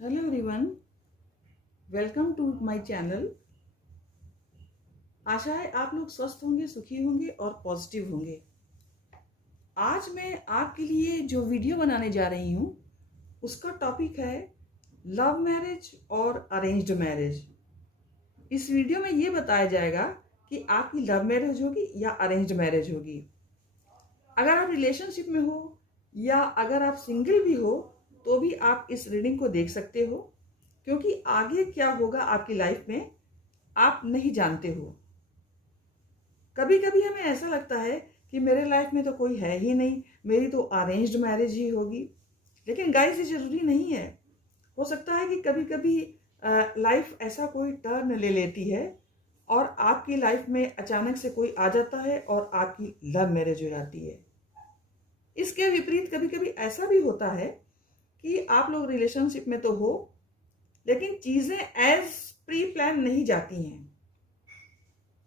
Hello everyone, welcome to my channel. आशा है आप लोग स्वस्थ होंगे, सुखी होंगे और पॉजिटिव होंगे। आज मैं आपके लिए जो वीडियो बनाने जा रही हूँ उसका टॉपिक है लव मैरिज और अरेंज्ड मैरिज। इस वीडियो में ये बताया जाएगा कि आपकी लव मैरिज होगी या अरेंज्ड मैरिज होगी। अगर आप रिलेशनशिप में हो या अगर आप सिंगल भी हो तो भी आप इस रीडिंग को देख सकते हो, क्योंकि आगे क्या होगा आपकी लाइफ में आप नहीं जानते हो। कभी कभी हमें ऐसा लगता है कि मेरे लाइफ में तो कोई है ही नहीं, मेरी तो अरेंज्ड मैरिज ही होगी। लेकिन गाइस, ये जरूरी नहीं है। हो सकता है कि कभी कभी लाइफ ऐसा कोई टर्न ले लेती है और आपकी लाइफ में अचानक से कोई आ जाता है और आपकी लव मैरिज हो जाती है। इसके विपरीत कभी कभी ऐसा भी होता है कि आप लोग रिलेशनशिप में तो हो लेकिन चीजें एज प्री प्लान नहीं जाती हैं,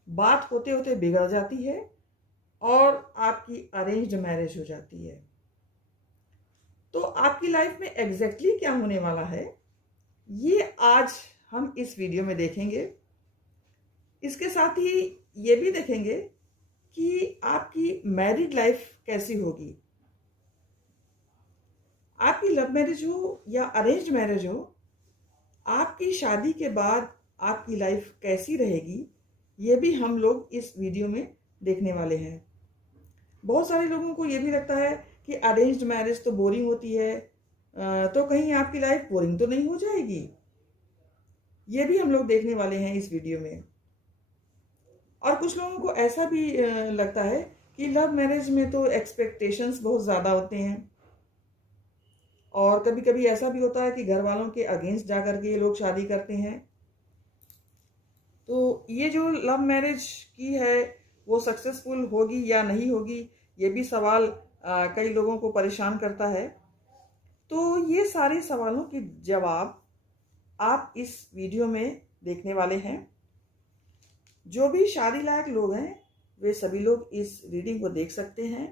बात होते होते बिगड़ जाती है और आपकी अरेंज्ड मैरिज हो जाती है। तो आपकी लाइफ में एग्जैक्टली क्या होने वाला है ये आज हम इस वीडियो में देखेंगे। इसके साथ ही ये भी देखेंगे कि आपकी मैरिड लाइफ कैसी होगी। आपकी लव मैरिज हो या अरेंज्ड मैरिज हो, आपकी शादी के बाद आपकी लाइफ कैसी रहेगी ये भी हम लोग इस वीडियो में देखने वाले हैं। बहुत सारे लोगों को ये भी लगता है कि अरेंज्ड मैरिज तो बोरिंग होती है, तो कहीं आपकी लाइफ बोरिंग तो नहीं हो जाएगी। ये भी हम लोग देखने वाले हैं इस वीडियो में। और कुछ लोगों को ऐसा भी लगता है कि लव मैरिज में तो एक्सपेक्टेशंस बहुत ज़्यादा होते हैं और कभी कभी ऐसा भी होता है कि घर वालों के अगेंस्ट जाकर के ये लोग शादी करते हैं। तो ये जो लव मैरिज की है वो सक्सेसफुल होगी या नहीं होगी, ये भी सवाल कई लोगों को परेशान करता है। तो ये सारे सवालों के जवाब आप इस वीडियो में देखने वाले हैं। जो भी शादी लायक लोग हैं वे सभी लोग इस रीडिंग को देख सकते हैं।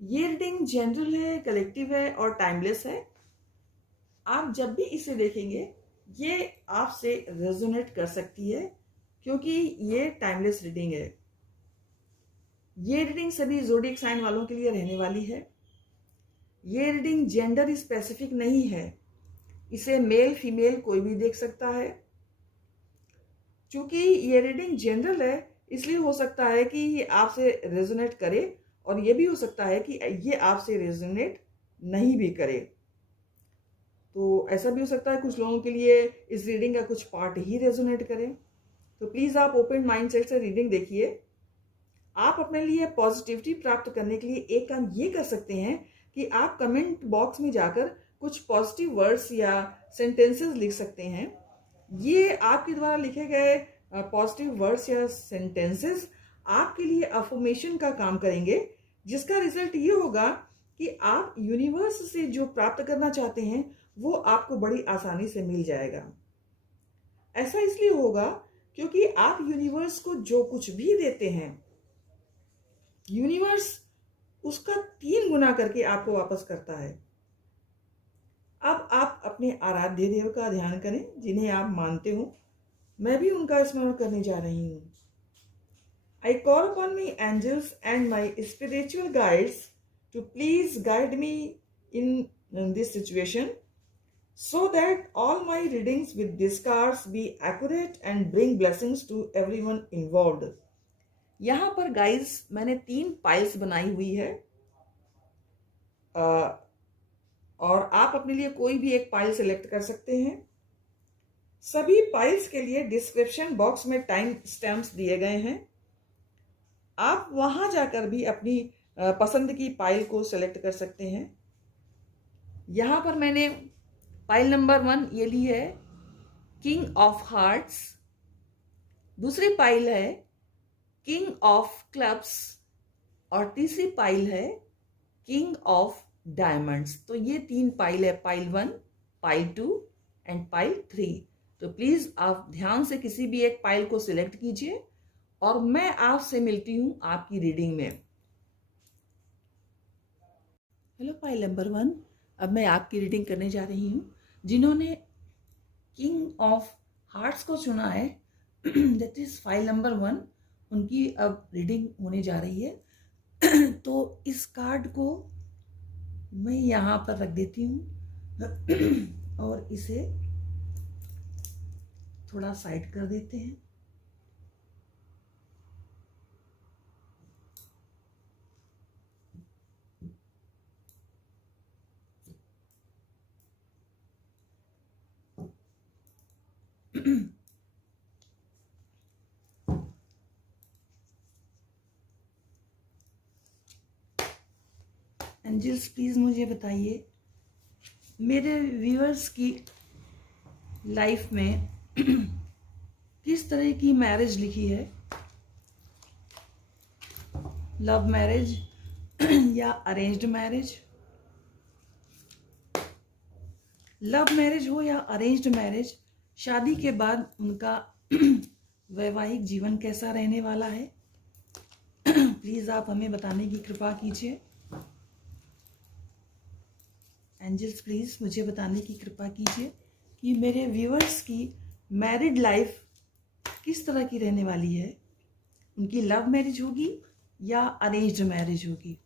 ये रीडिंग जनरल है, कलेक्टिव है और टाइमलेस है। आप जब भी इसे देखेंगे ये आपसे रेजोनेट कर सकती है, क्योंकि ये टाइमलेस रीडिंग है। ये रीडिंग सभी ज़ोडिएक साइन वालों के लिए रहने वाली है। ये रीडिंग जेंडर स्पेसिफिक नहीं है, इसे मेल फीमेल कोई भी देख सकता है। चूंकि ये रीडिंग जनरल है इसलिए हो सकता है कि ये आपसे रेजोनेट करे और ये भी हो सकता है कि ये आपसे रेजोनेट नहीं भी करे। तो ऐसा भी हो सकता है कुछ लोगों के लिए इस रीडिंग का कुछ पार्ट ही रेजोनेट करे। तो प्लीज़ आप ओपन माइंडसेट से रीडिंग देखिए। आप अपने लिए पॉजिटिविटी प्राप्त करने के लिए एक काम ये कर सकते हैं कि आप कमेंट बॉक्स में जाकर कुछ पॉजिटिव वर्ड्स या सेंटेंसेस लिख सकते हैं। ये आपके द्वारा लिखे गए पॉजिटिव वर्ड्स या सेंटेंसेस आपके लिए अफर्मेशन का काम करेंगे, जिसका रिजल्ट ये होगा कि आप यूनिवर्स से जो प्राप्त करना चाहते हैं वो आपको बड़ी आसानी से मिल जाएगा। ऐसा इसलिए होगा क्योंकि आप यूनिवर्स को जो कुछ भी देते हैं यूनिवर्स उसका 3 गुना करके आपको वापस करता है। अब आप अपने आराध्य देव का ध्यान करें जिन्हें आप मानते हो। मैं भी उनका स्मरण करने जा रही हूँ। I call upon my angels and my spiritual guides to please guide me in this situation so that all my readings with these cards be accurate and bring blessings to everyone involved. यहाँ पर guys मैंने 3 piles बनाई हुई है और आप अपने लिए कोई भी एक पाइल सेलेक्ट कर सकते हैं। सभी पाइल्स के लिए डिस्क्रिप्शन बॉक्स में टाइम स्टैम्प्स दिए गए हैं। आप वहां जाकर भी अपनी पसंद की पाइल को सेलेक्ट कर सकते हैं। यहां पर मैंने पाइल नंबर 1 ये ली है, किंग ऑफ हार्ट्स। दूसरी पाइल है किंग ऑफ क्लब्स और तीसरी पाइल है किंग ऑफ डायमंड्स। तो ये 3 पाइल है, पाइल 1, पाइल 2 एंड पाइल 3। तो प्लीज आप ध्यान से किसी भी एक पाइल को सिलेक्ट कीजिए और मैं आपसे मिलती हूं आपकी रीडिंग में। हेलो पाइल नंबर 1, अब मैं आपकी रीडिंग करने जा रही हूँ। जिन्होंने किंग ऑफ हार्ट्स को चुना है, दैट इज फाइल नंबर 1, उनकी अब रीडिंग होने जा रही है। तो इस कार्ड को मैं यहाँ पर रख देती हूँ और इसे थोड़ा साइड कर देते हैं। एंजल्स प्लीज मुझे बताइए मेरे व्यूअर्स की लाइफ में किस तरह की मैरिज लिखी है, लव मैरिज या अरेंज्ड मैरिज। लव मैरिज हो या अरेंज्ड मैरिज, शादी के बाद उनका वैवाहिक जीवन कैसा रहने वाला है, प्लीज आप हमें बताने की कृपा कीजिए। एंजल्स प्लीज मुझे बताने की कृपा कीजिए कि मेरे व्यूअर्स की मैरिड लाइफ किस तरह की रहने वाली है, उनकी लव मैरिज होगी या अरेंज्ड मैरिज होगी।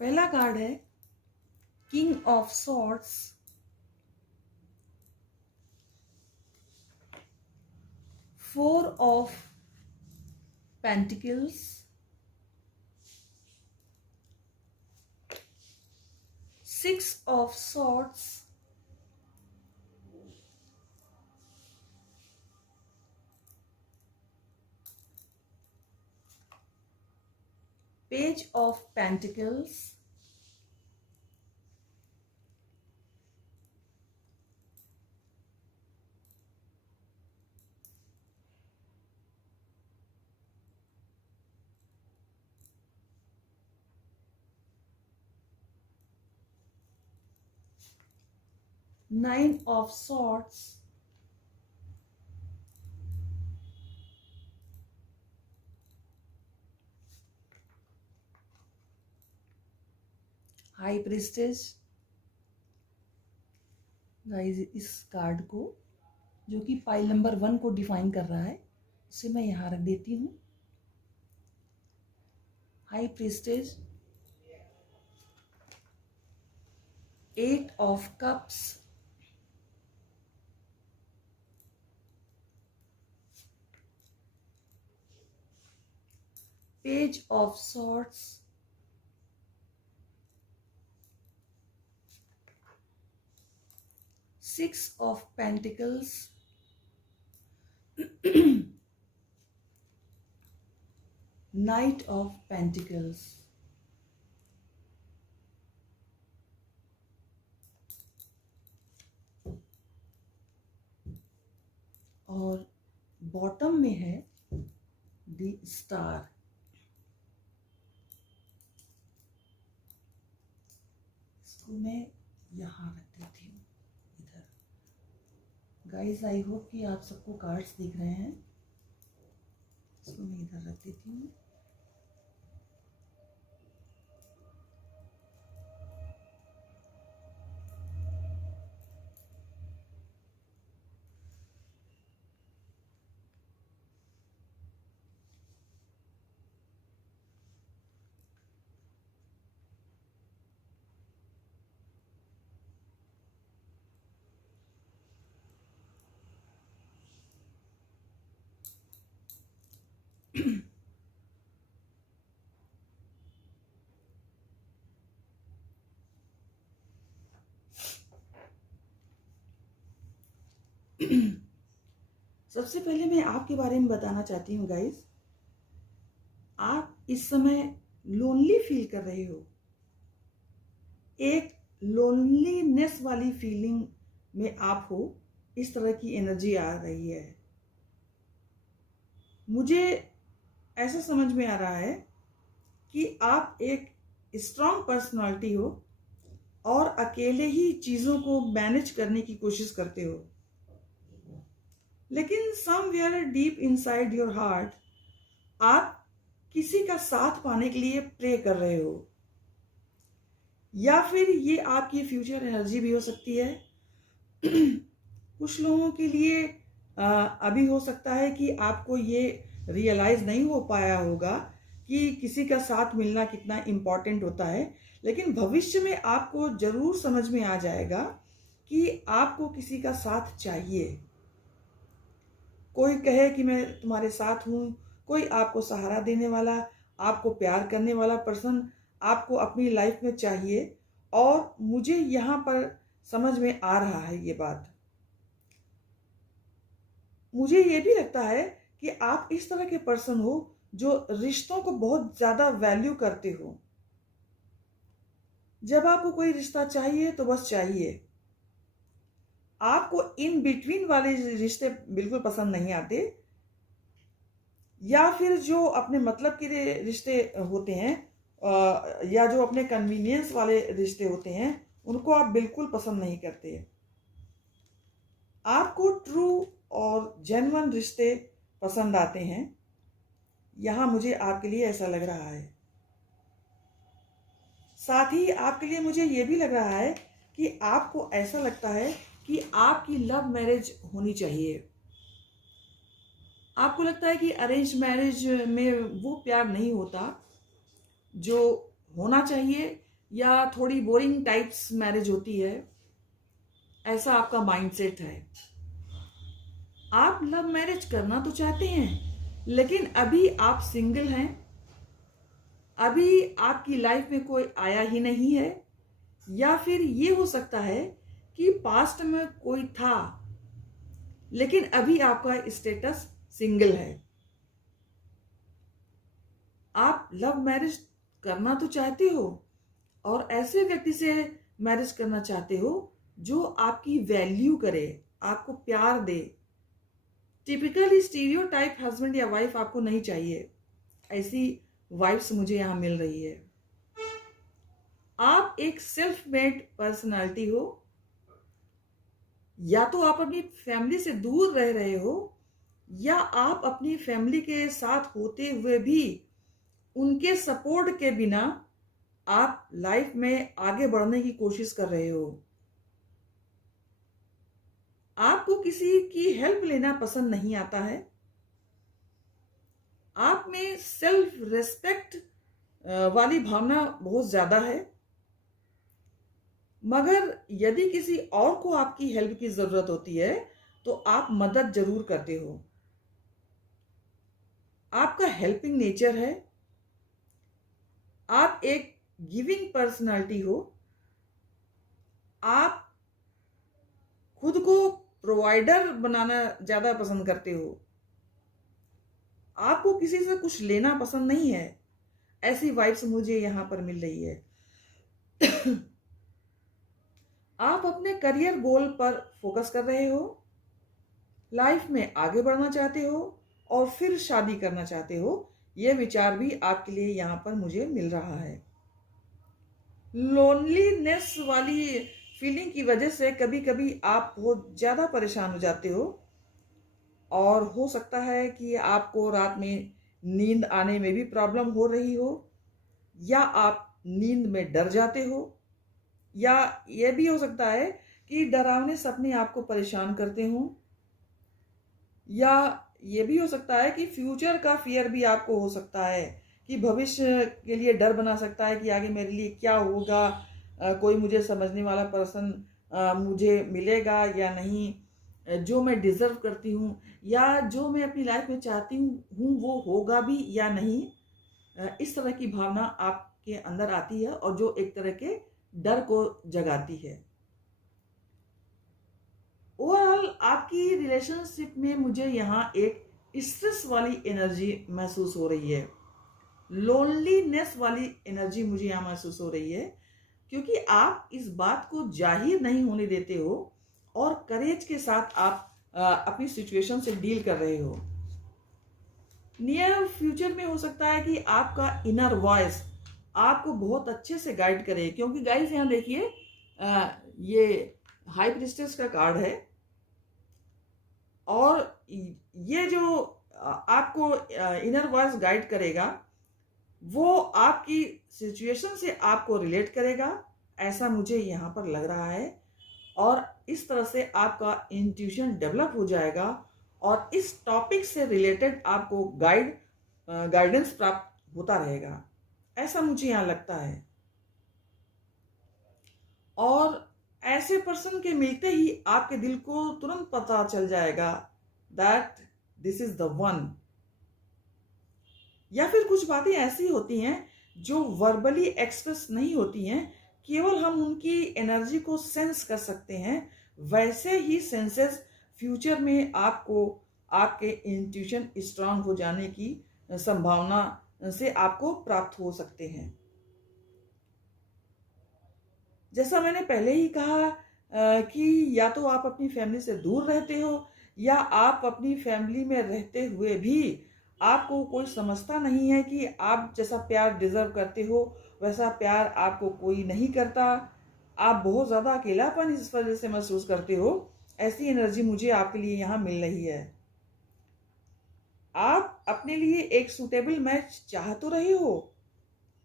पहला कार्ड है king of swords, 4 of pentacles, 6 of swords, page of pentacles, Nine of Swords, high priestess. Guys इस कार्ड को जो कि पाइल नंबर 1 को डिफाइन कर रहा है उसे मैं यहाँ रख देती हूँ। High priestess, 8 of cups, page of swords, 6 of Pentacles, Knight of Pentacles, और बॉटम में है द स्टार। इसको मैं यहाँ रख देती हूँ इधर। गाइस आई होप कि आप सबको कार्ड्स दिख रहे हैं। इसको मैं इधर रख देती हूँ। सबसे पहले मैं आपके बारे में बताना चाहती हूँ गाइस, आप इस समय लोनली फील कर रहे हो, एक लोनलीनेस वाली फीलिंग में आप हो, इस तरह की एनर्जी आ रही है। मुझे ऐसा समझ में आ रहा है कि आप एक स्ट्रॉन्ग पर्सनालिटी हो और अकेले ही चीज़ों को मैनेज करने की कोशिश करते हो, लेकिन somewhere deep inside your heart आपकी किसी का साथ पाने के लिए प्रे कर रहे हो, या फिर ये आपकी फ्यूचर एनर्जी भी हो सकती है। कुछ लोगों के लिए अभी हो सकता है कि आपको ये रियलाइज नहीं हो पाया होगा कि किसी का साथ मिलना कितना इम्पोर्टेंट होता है, लेकिन भविष्य में आपको जरूर समझ में आ जाएगा कि आपको किसी का साथ चाहिए। कोई कहे कि मैं तुम्हारे साथ हूँ, कोई आपको सहारा देने वाला, आपको प्यार करने वाला पर्सन आपको अपनी लाइफ में चाहिए। और मुझे यहाँ पर समझ में आ रहा है ये बात। मुझे ये भी लगता है कि आप इस तरह के पर्सन हो जो रिश्तों को बहुत ज़्यादा वैल्यू करते हो। जब आपको कोई रिश्ता चाहिए तो बस चाहिए, आपको इन बिटवीन वाले रिश्ते बिल्कुल पसंद नहीं आते, या फिर जो अपने मतलब के रिश्ते होते हैं या जो अपने कन्वीनियंस वाले रिश्ते होते हैं उनको आप बिल्कुल पसंद नहीं करते। आपको ट्रू और जेन्युइन रिश्ते पसंद आते हैं। यहाँ मुझे आपके लिए ऐसा लग रहा है। साथ ही आपके लिए मुझे ये भी लग रहा है कि आपको ऐसा लगता है कि आपकी लव मैरिज होनी चाहिए। आपको लगता है कि अरेंज मैरिज में वो प्यार नहीं होता जो होना चाहिए, या थोड़ी बोरिंग टाइप्स मैरिज होती है, ऐसा आपका माइंडसेट है। आप लव मैरिज करना तो चाहते हैं, लेकिन अभी आप सिंगल हैं, अभी आपकी लाइफ में कोई आया ही नहीं है, या फिर ये हो सकता है कि पास्ट में कोई था लेकिन अभी आपका स्टेटस सिंगल है। आप लव मैरिज करना तो चाहते हो और ऐसे व्यक्ति से मैरिज करना चाहते हो जो आपकी वैल्यू करे, आपको प्यार दे। टिपिकली स्टीरियोटाइप हस्बैंड या वाइफ आपको नहीं चाहिए। ऐसी वाइफ्स मुझे यहां मिल रही है। आप एक सेल्फ मेड पर्सनालिटी हो, या तो आप अपनी फैमिली से दूर रह रहे हो, या आप अपनी फैमिली के साथ होते हुए भी उनके सपोर्ट के बिना आप लाइफ में आगे बढ़ने की कोशिश कर रहे हो। आपको किसी की हेल्प लेना पसंद नहीं आता है। आप में सेल्फ रेस्पेक्ट वाली भावना बहुत ज्यादा है, मगर यदि किसी और को आपकी हेल्प की जरूरत होती है तो आप मदद जरूर करते हो। आपका हेल्पिंग नेचर है। आप एक गिविंग पर्सनालिटी हो। आप खुद को प्रोवाइडर बनाना ज्यादा पसंद करते हो। आपको किसी से कुछ लेना पसंद नहीं है। ऐसी वाइब्स मुझे यहां पर मिल रही है। आप अपने करियर गोल पर फोकस कर रहे हो, लाइफ में आगे बढ़ना चाहते हो और फिर शादी करना चाहते हो। यह विचार भी आपके लिए यहां पर मुझे मिल रहा है। लोनलीनेस वाली फीलिंग की वजह से कभी कभी आप बहुत ज्यादा परेशान हो जाते हो, और हो सकता है कि आपको रात में नींद आने में भी प्रॉब्लम हो रही हो, या आप नींद में डर जाते हो, या यह भी हो सकता है कि डरावने सपने आपको परेशान करते हो, या यह भी हो सकता है कि फ्यूचर का फियर भी आपको हो सकता है कि भविष्य के लिए डर बना सकता है कि आगे मेरे लिए क्या होगा, कोई मुझे समझने वाला पर्सन मुझे मिलेगा या नहीं, जो मैं डिजर्व करती हूँ या जो मैं अपनी लाइफ में चाहती हूँ वो होगा भी या नहीं। इस तरह की भावना आपके अंदर आती है और जो एक तरह के डर को जगाती है। ओवरऑल आपकी रिलेशनशिप में मुझे यहाँ एक स्ट्रेस वाली एनर्जी महसूस हो रही है, लोनलीनेस वाली एनर्जी मुझे यहाँ महसूस हो रही है, क्योंकि आप इस बात को जाहिर नहीं होने देते हो और करेज के साथ आप अपनी सिचुएशन से डील कर रहे हो। नियर फ्यूचर में हो सकता है कि आपका इनर वॉइस आपको बहुत अच्छे से गाइड करे, क्योंकि गाइस यहाँ देखिए ये हाई प्रीस्टेस का कार्ड है, और ये जो आपको इनर वॉइस गाइड करेगा वो आपकी सिचुएशन से आपको रिलेट करेगा, ऐसा मुझे यहाँ पर लग रहा है। और इस तरह से आपका इंट्यूशन डेवलप हो जाएगा और इस टॉपिक से रिलेटेड आपको गाइडेंस प्राप्त होता रहेगा, ऐसा मुझे यहाँ लगता है। और ऐसे पर्सन के मिलते ही आपके दिल को तुरंत पता चल जाएगा that this is the one. या फिर कुछ बातें ऐसी होती हैं जो वर्बली एक्सप्रेस नहीं होती हैं, केवल हम उनकी एनर्जी को सेंस कर सकते हैं। वैसे ही सेंसेस फ्यूचर में आपको आपके इंट्यूशन स्ट्रांग हो जाने की संभावना से आपको प्राप्त हो सकते हैं। जैसा मैंने पहले ही कहा कि या तो आप अपनी फैमिली से दूर रहते हो या आप अपनी फैमिली में रहते हुए भी आपको कोई समझता नहीं है कि आप जैसा प्यार डिजर्व करते हो वैसा प्यार आपको कोई नहीं करता। आप बहुत ज़्यादा अकेलापन इस वजह से महसूस करते हो। ऐसी एनर्जी मुझे आपके लिए यहाँ मिल रही है। आप अपने लिए एक सूटेबल मैच चाह तो रहे हो,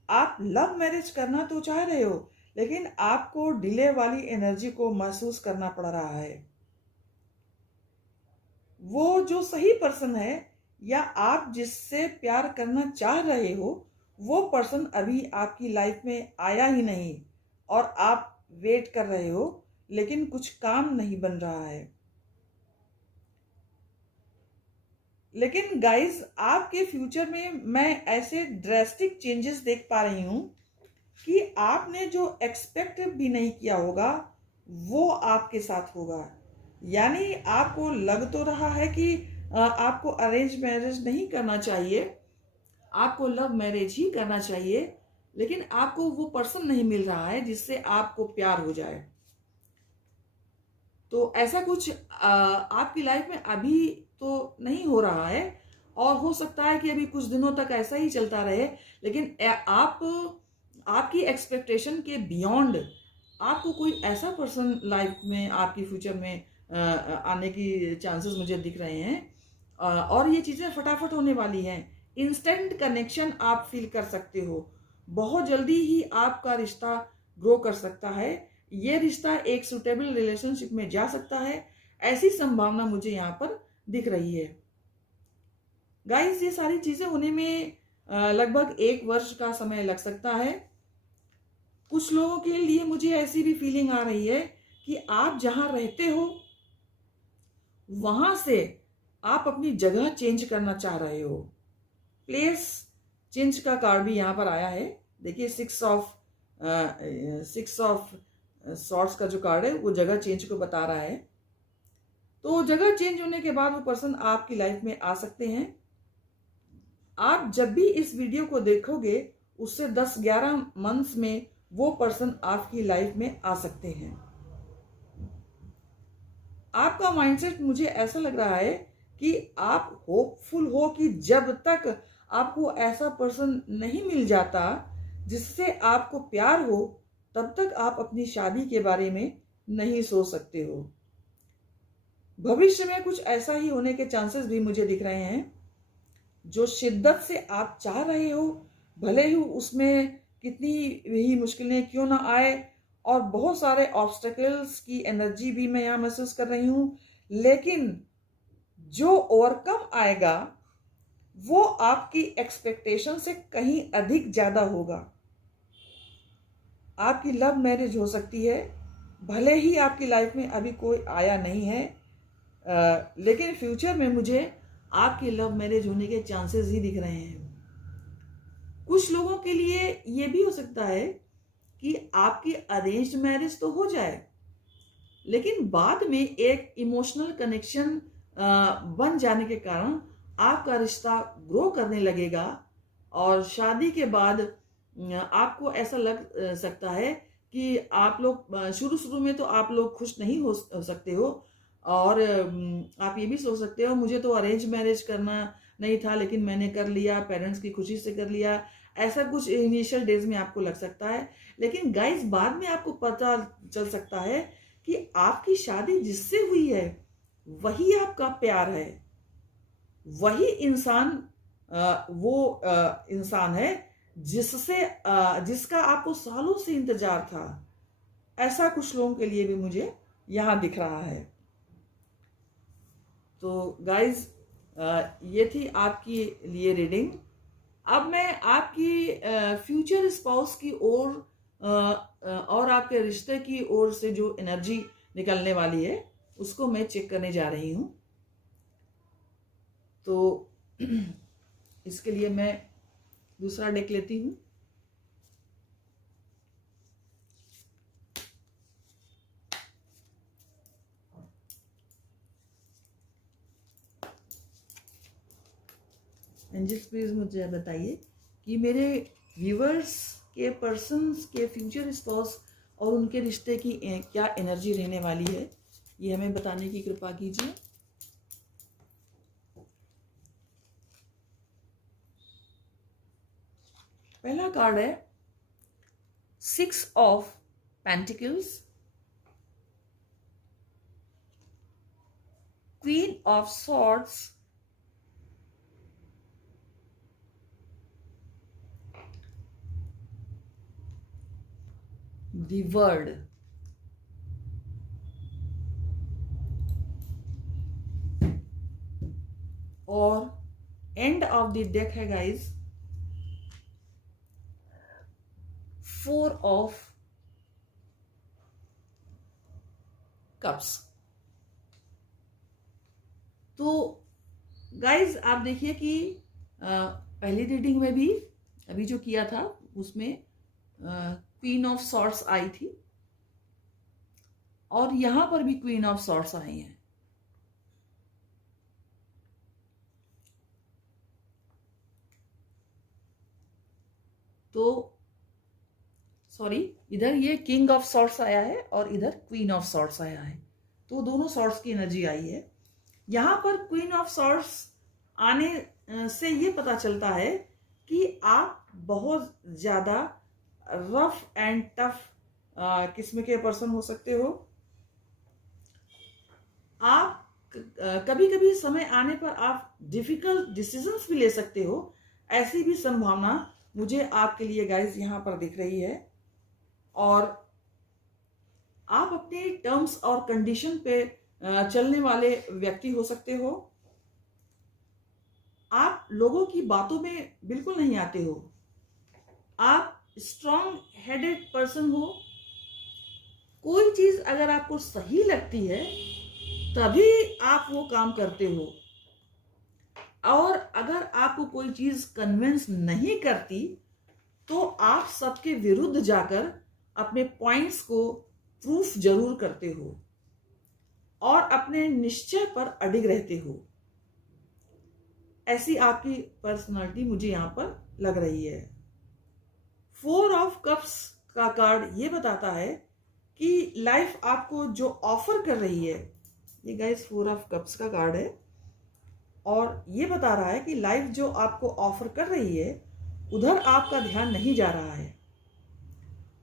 आप लव मैरिज करना तो चाह रहे हो, लेकिन आपको डिले वाली एनर्जी को महसूस करना पड़ रहा है। वो जो सही पर्सन है या आप जिससे प्यार करना चाह रहे हो वो पर्सन अभी आपकी लाइफ में आया ही नहीं और आप वेट कर रहे हो, लेकिन कुछ काम नहीं बन रहा है। लेकिन गाइस, आपके फ्यूचर में मैं ऐसे ड्रेस्टिक चेंजेस देख पा रही हूं कि आपने जो एक्सपेक्ट भी नहीं किया होगा वो आपके साथ होगा। यानी आपको लग तो रहा है कि आपको अरेंज मैरिज नहीं करना चाहिए, आपको लव मैरिज ही करना चाहिए, लेकिन आपको वो पर्सन नहीं मिल रहा है जिससे आपको प्यार हो जाए। तो ऐसा कुछ आपकी लाइफ में अभी तो नहीं हो रहा है और हो सकता है कि अभी कुछ दिनों तक ऐसा ही चलता रहे, लेकिन आपकी एक्सपेक्टेशन के बियॉन्ड आपको कोई ऐसा पर्सन लाइफ में आपकी फ्यूचर में आने की चांसेस मुझे दिख रहे हैं। और ये चीज़ें फटाफट होने वाली हैं। इंस्टेंट कनेक्शन आप फील कर सकते हो, बहुत जल्दी ही आपका रिश्ता ग्रो कर सकता है। ये रिश्ता एक सुटेबल रिलेशनशिप में जा सकता है, ऐसी संभावना मुझे यहाँ पर दिख रही है। गाइस, ये सारी चीज़ें होने में लगभग 1 वर्ष का समय लग सकता है। कुछ लोगों के लिए मुझे ऐसी भी फीलिंग आ रही है कि आप जहाँ रहते हो वहाँ से आप अपनी जगह चेंज करना चाह रहे हो। प्लेस चेंज का कार्ड भी यहाँ पर आया है। देखिए, 6 ऑफ सॉर्ट्स का जो कार्ड है वो जगह चेंज को बता रहा है। तो जगह चेंज होने के बाद वो पर्सन आपकी लाइफ में आ सकते हैं। आप जब भी इस वीडियो को देखोगे उससे 10-11 मंथ्स में वो पर्सन आपकी लाइफ में आ सकते हैं। आपका माइंडसेट मुझे ऐसा लग रहा है कि आप होपफुल हो कि जब तक आपको ऐसा पर्सन नहीं मिल जाता जिससे आपको प्यार हो, तब तक आप अपनी शादी के बारे में नहीं सोच सकते हो। भविष्य में कुछ ऐसा ही होने के चांसेस भी मुझे दिख रहे हैं। जो शिद्दत से आप चाह रहे हो, भले ही उसमें कितनी ही मुश्किलें क्यों ना आए और बहुत सारे ऑब्स्टेकल्स की एनर्जी भी मैं यहाँ महसूस कर रही हूँ, लेकिन जो ओवरकम आएगा वो आपकी एक्सपेक्टेशन से कहीं अधिक ज़्यादा होगा। आपकी लव मैरिज हो सकती है, भले ही आपकी लाइफ में अभी कोई आया नहीं है, लेकिन फ्यूचर में मुझे आपकी लव मैरिज होने के चांसेस ही दिख रहे हैं। कुछ लोगों के लिए ये भी हो सकता है कि आपकी अरेंज्ड मैरिज तो हो जाए, लेकिन बाद में एक इमोशनल कनेक्शन बन जाने के कारण आपका रिश्ता ग्रो करने लगेगा और शादी के बाद आपको ऐसा लग सकता है कि आप लोग शुरू में तो आप लोग खुश नहीं हो सकते हो और आप ये भी सोच सकते हो मुझे तो अरेंज मैरिज करना नहीं था लेकिन मैंने कर लिया, पेरेंट्स की खुशी से कर लिया। ऐसा कुछ इनिशियल डेज में आपको लग सकता है, लेकिन गाइस बाद में आपको पता चल सकता है कि आपकी शादी जिससे हुई है वही आपका प्यार है, वही इंसान वो इंसान है जिसका आपको सालों से इंतजार था, ऐसा कुछ लोगों के लिए भी मुझे यहाँ दिख रहा है। तो गाइज, ये थी आपकी लिए रीडिंग। अब मैं आपकी फ्यूचर स्पाउस की ओर और आपके रिश्ते की ओर से जो एनर्जी निकलने वाली है उसको मैं चेक करने जा रही हूँ। तो इसके लिए मैं दूसरा डेक लेती हूँ। एंजल्स प्लीज मुझे बताइए कि मेरे व्यूवर्स के पर्सन्स के फ्यूचर स्पाउस और उनके रिश्ते की क्या एनर्जी रहने वाली है, ये हमें बताने की कृपा कीजिए। पहला कार्ड है 6 of pentacles, queen of swords, the word, और एंड ऑफ द डेक है गाइस 4 ऑफ कप्स। तो गाइज आप देखिए कि पहली रीडिंग में भी अभी जो किया था उसमें क्वीन ऑफ सॉर्ड्स आई थी और यहां पर भी क्वीन ऑफ सॉर्ड्स आई हैं। तो सॉरी, इधर ये किंग ऑफ सॉर्ड्स आया है और इधर क्वीन ऑफ सॉर्ड्स आया है, तो दोनों सॉर्ड्स की एनर्जी आई है। यहां पर क्वीन ऑफ सॉर्ड्स आने से ये पता चलता है कि आप बहुत ज्यादा रफ एंड टफ किस्म के पर्सन हो सकते हो। आप कभी कभी समय आने पर आप डिफिकल्ट डिसीजंस भी ले सकते हो, ऐसी भी संभावना मुझे आपके लिए गाइस यहां पर दिख रही है। और आप अपने टर्म्स और कंडीशन पे चलने वाले व्यक्ति हो सकते हो। आप लोगों की बातों में बिल्कुल नहीं आते हो। आप स्ट्रॉन्ग हेडेड पर्सन हो। कोई चीज अगर आपको सही लगती है तभी आप वो काम करते हो, और अगर आपको कोई चीज कन्विंस नहीं करती तो आप सबके विरुद्ध जाकर अपने पॉइंट्स को प्रूफ जरूर करते हो और अपने निश्चय पर अडिग रहते हो। ऐसी आपकी पर्सनालिटी मुझे यहां पर लग रही है। 4 ऑफ कप्स का कार्ड ये बताता है कि लाइफ आपको जो ऑफर कर रही है, ये गाइस 4 ऑफ कप्स का कार्ड है और ये बता रहा है कि लाइफ जो आपको ऑफर कर रही है उधर आपका ध्यान नहीं जा रहा है,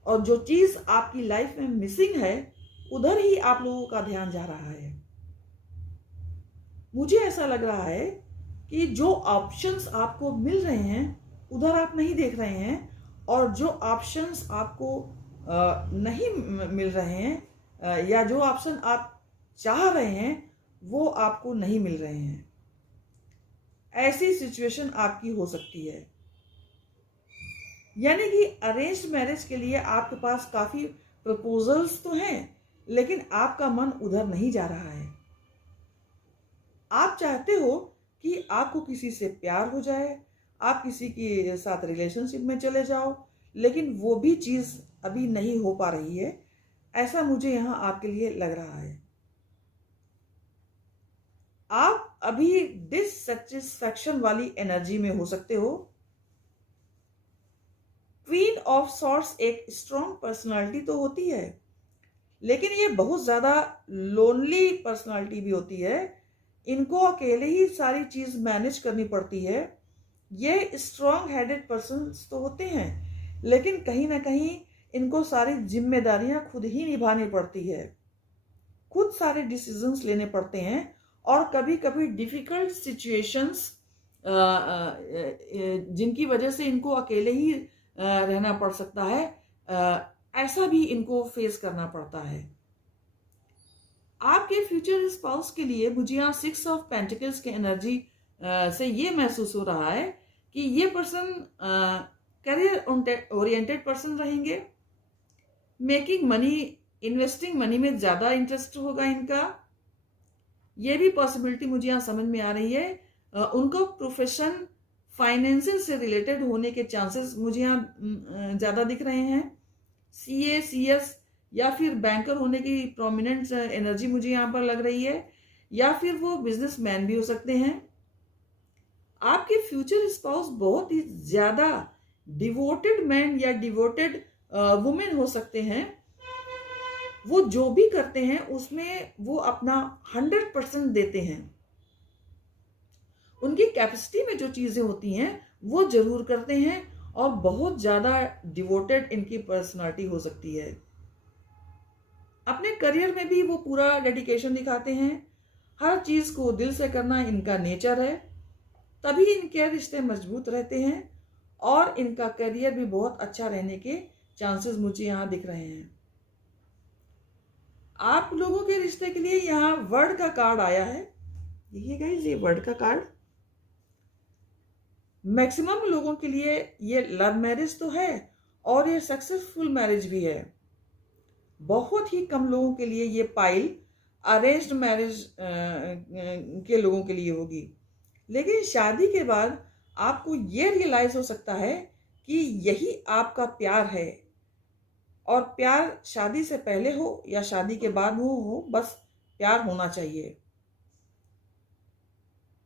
और जो चीज आपकी लाइफ में मिसिंग है उधर ही आप लोगों का ध्यान जा रहा है। मुझे ऐसा लग रहा है कि जो ऑप्शंस आपको मिल रहे हैं उधर आप नहीं देख रहे हैं, और जो ऑप्शंस आपको नहीं मिल रहे हैं या जो ऑप्शन आप चाह रहे हैं वो आपको नहीं मिल रहे हैं। ऐसी सिचुएशन आपकी हो सकती है। यानी कि अरेंज मैरिज के लिए आपके पास काफी प्रपोजल्स तो हैं, लेकिन आपका मन उधर नहीं जा रहा है। आप चाहते हो कि आपको किसी से प्यार हो जाए, आप किसी के साथ रिलेशनशिप में चले जाओ, लेकिन वो भी चीज अभी नहीं हो पा रही है। ऐसा मुझे यहां आपके लिए लग रहा है। आप अभी डिससेटिस्फैक्शन वाली एनर्जी में हो सकते हो। क्वीन ऑफ सॉर्ड्स एक स्ट्रॉन्ग पर्सनालिटी तो होती है, लेकिन ये बहुत ज्यादा लोनली पर्सनालिटी भी होती है। इनको अकेले ही सारी चीज मैनेज करनी पड़ती है। ये स्ट्रॉन्ग हेडेड पर्सन्स तो होते हैं, लेकिन कहीं ना कहीं इनको सारी जिम्मेदारियां खुद ही निभानी पड़ती है, खुद सारे डिसीजंस लेने पड़ते हैं, और कभी कभी डिफिकल्ट सिचुएशंस जिनकी वजह से इनको अकेले ही रहना पड़ सकता है, ऐसा भी इनको फेस करना पड़ता है। आपके फ्यूचर स्पाउस के लिए मुझे यहाँ 6 ऑफ पेंटिकल्स के एनर्जी से ये महसूस हो रहा है कि ये पर्सन करियर ओरिएंटेड पर्सन रहेंगे। मेकिंग मनी, इन्वेस्टिंग मनी में ज्यादा इंटरेस्ट होगा इनका। ये भी पॉसिबिलिटी मुझे यहाँ समझ में आ रही है। उनको प्रोफेशन फाइनेंशियल से रिलेटेड होने के चांसेस मुझे यहाँ ज्यादा दिख रहे हैं। सीए, सीएस या फिर बैंकर होने की प्रोमिनेंट एनर्जी मुझे यहाँ पर लग रही है, या फिर वो बिजनेसमैन भी हो सकते हैं। आपके फ्यूचर स्पाउस बहुत ही ज्यादा डिवोटेड मैन या डिवोटेड वुमेन हो सकते हैं। वो जो भी करते हैं उसमें वो अपना 100% देते हैं। उनकी कैपेसिटी में जो चीजें होती हैं वो जरूर करते हैं, और बहुत ज्यादा डिवोटेड इनकी पर्सनालिटी हो सकती है। अपने करियर में भी वो पूरा डेडिकेशन दिखाते हैं। हर चीज को दिल से करना इनका नेचर है, तभी इनके रिश्ते मजबूत रहते हैं, और इनका करियर भी बहुत अच्छा रहने के चांसेस मुझे यहाँ दिख रहे हैं। आप लोगों के रिश्ते के लिए यहाँ वर्ड का कार्ड आया है। देखिए गाइस, ये वर्ड का कार्ड मैक्सिमम लोगों के लिए ये लव मैरिज तो है और ये सक्सेसफुल मैरिज भी है। बहुत ही कम लोगों के लिए ये पाइल अरेंज्ड मैरिज के लोगों के लिए होगी। लेकिन शादी के बाद आपको ये रियलाइज हो सकता है कि यही आपका प्यार है, और प्यार शादी से पहले हो या शादी के बाद हो, बस प्यार होना चाहिए।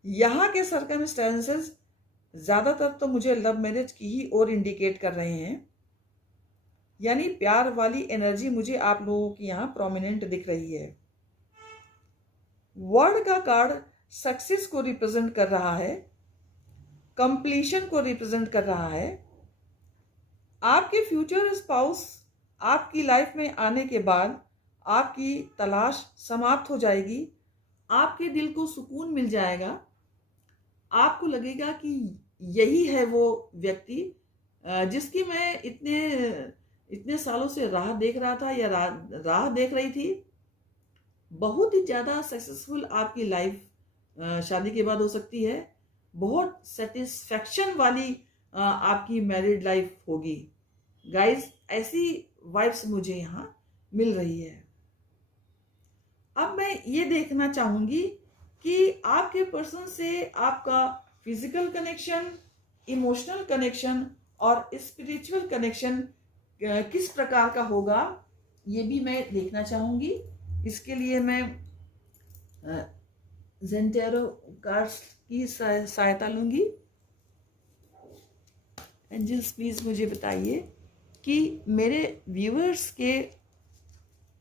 यहाँ के सर्कमस्टेंसेस ज्यादातर तो मुझे लव मैरिज की ही ओर इंडिकेट कर रहे हैं, यानी प्यार वाली एनर्जी मुझे आप लोगों की यहाँ प्रोमिनेंट दिख रही है। वर्ड का कार्ड सक्सेस को रिप्रेजेंट कर रहा है, कंप्लीशन को रिप्रेजेंट कर रहा है। आपके फ्यूचर स्पाउस आपकी लाइफ में आने के बाद आपकी तलाश समाप्त हो जाएगी। आपके दिल को सुकून मिल जाएगा। आपको लगेगा कि यही है वो व्यक्ति जिसकी मैं इतने सालों से राह देख रहा था या राह देख रही थी। बहुत ही ज्यादा सक्सेसफुल आपकी लाइफ शादी के बाद हो सकती है। बहुत सेटिस्फैक्शन वाली आपकी मैरिड लाइफ होगी। गाइस, ऐसी वाइब्स मुझे यहाँ मिल रही है। अब मैं ये देखना चाहूंगी कि आपके पर्सन से आपका फिजिकल कनेक्शन, इमोशनल कनेक्शन और स्पिरिचुअल कनेक्शन किस प्रकार का होगा, ये भी मैं देखना चाहूंगी। इसके लिए मैं ज़ेंटेरो कार्ड्स की सहायता लूंगी। एंजल्स प्लीज मुझे बताइए कि मेरे व्यूअर्स के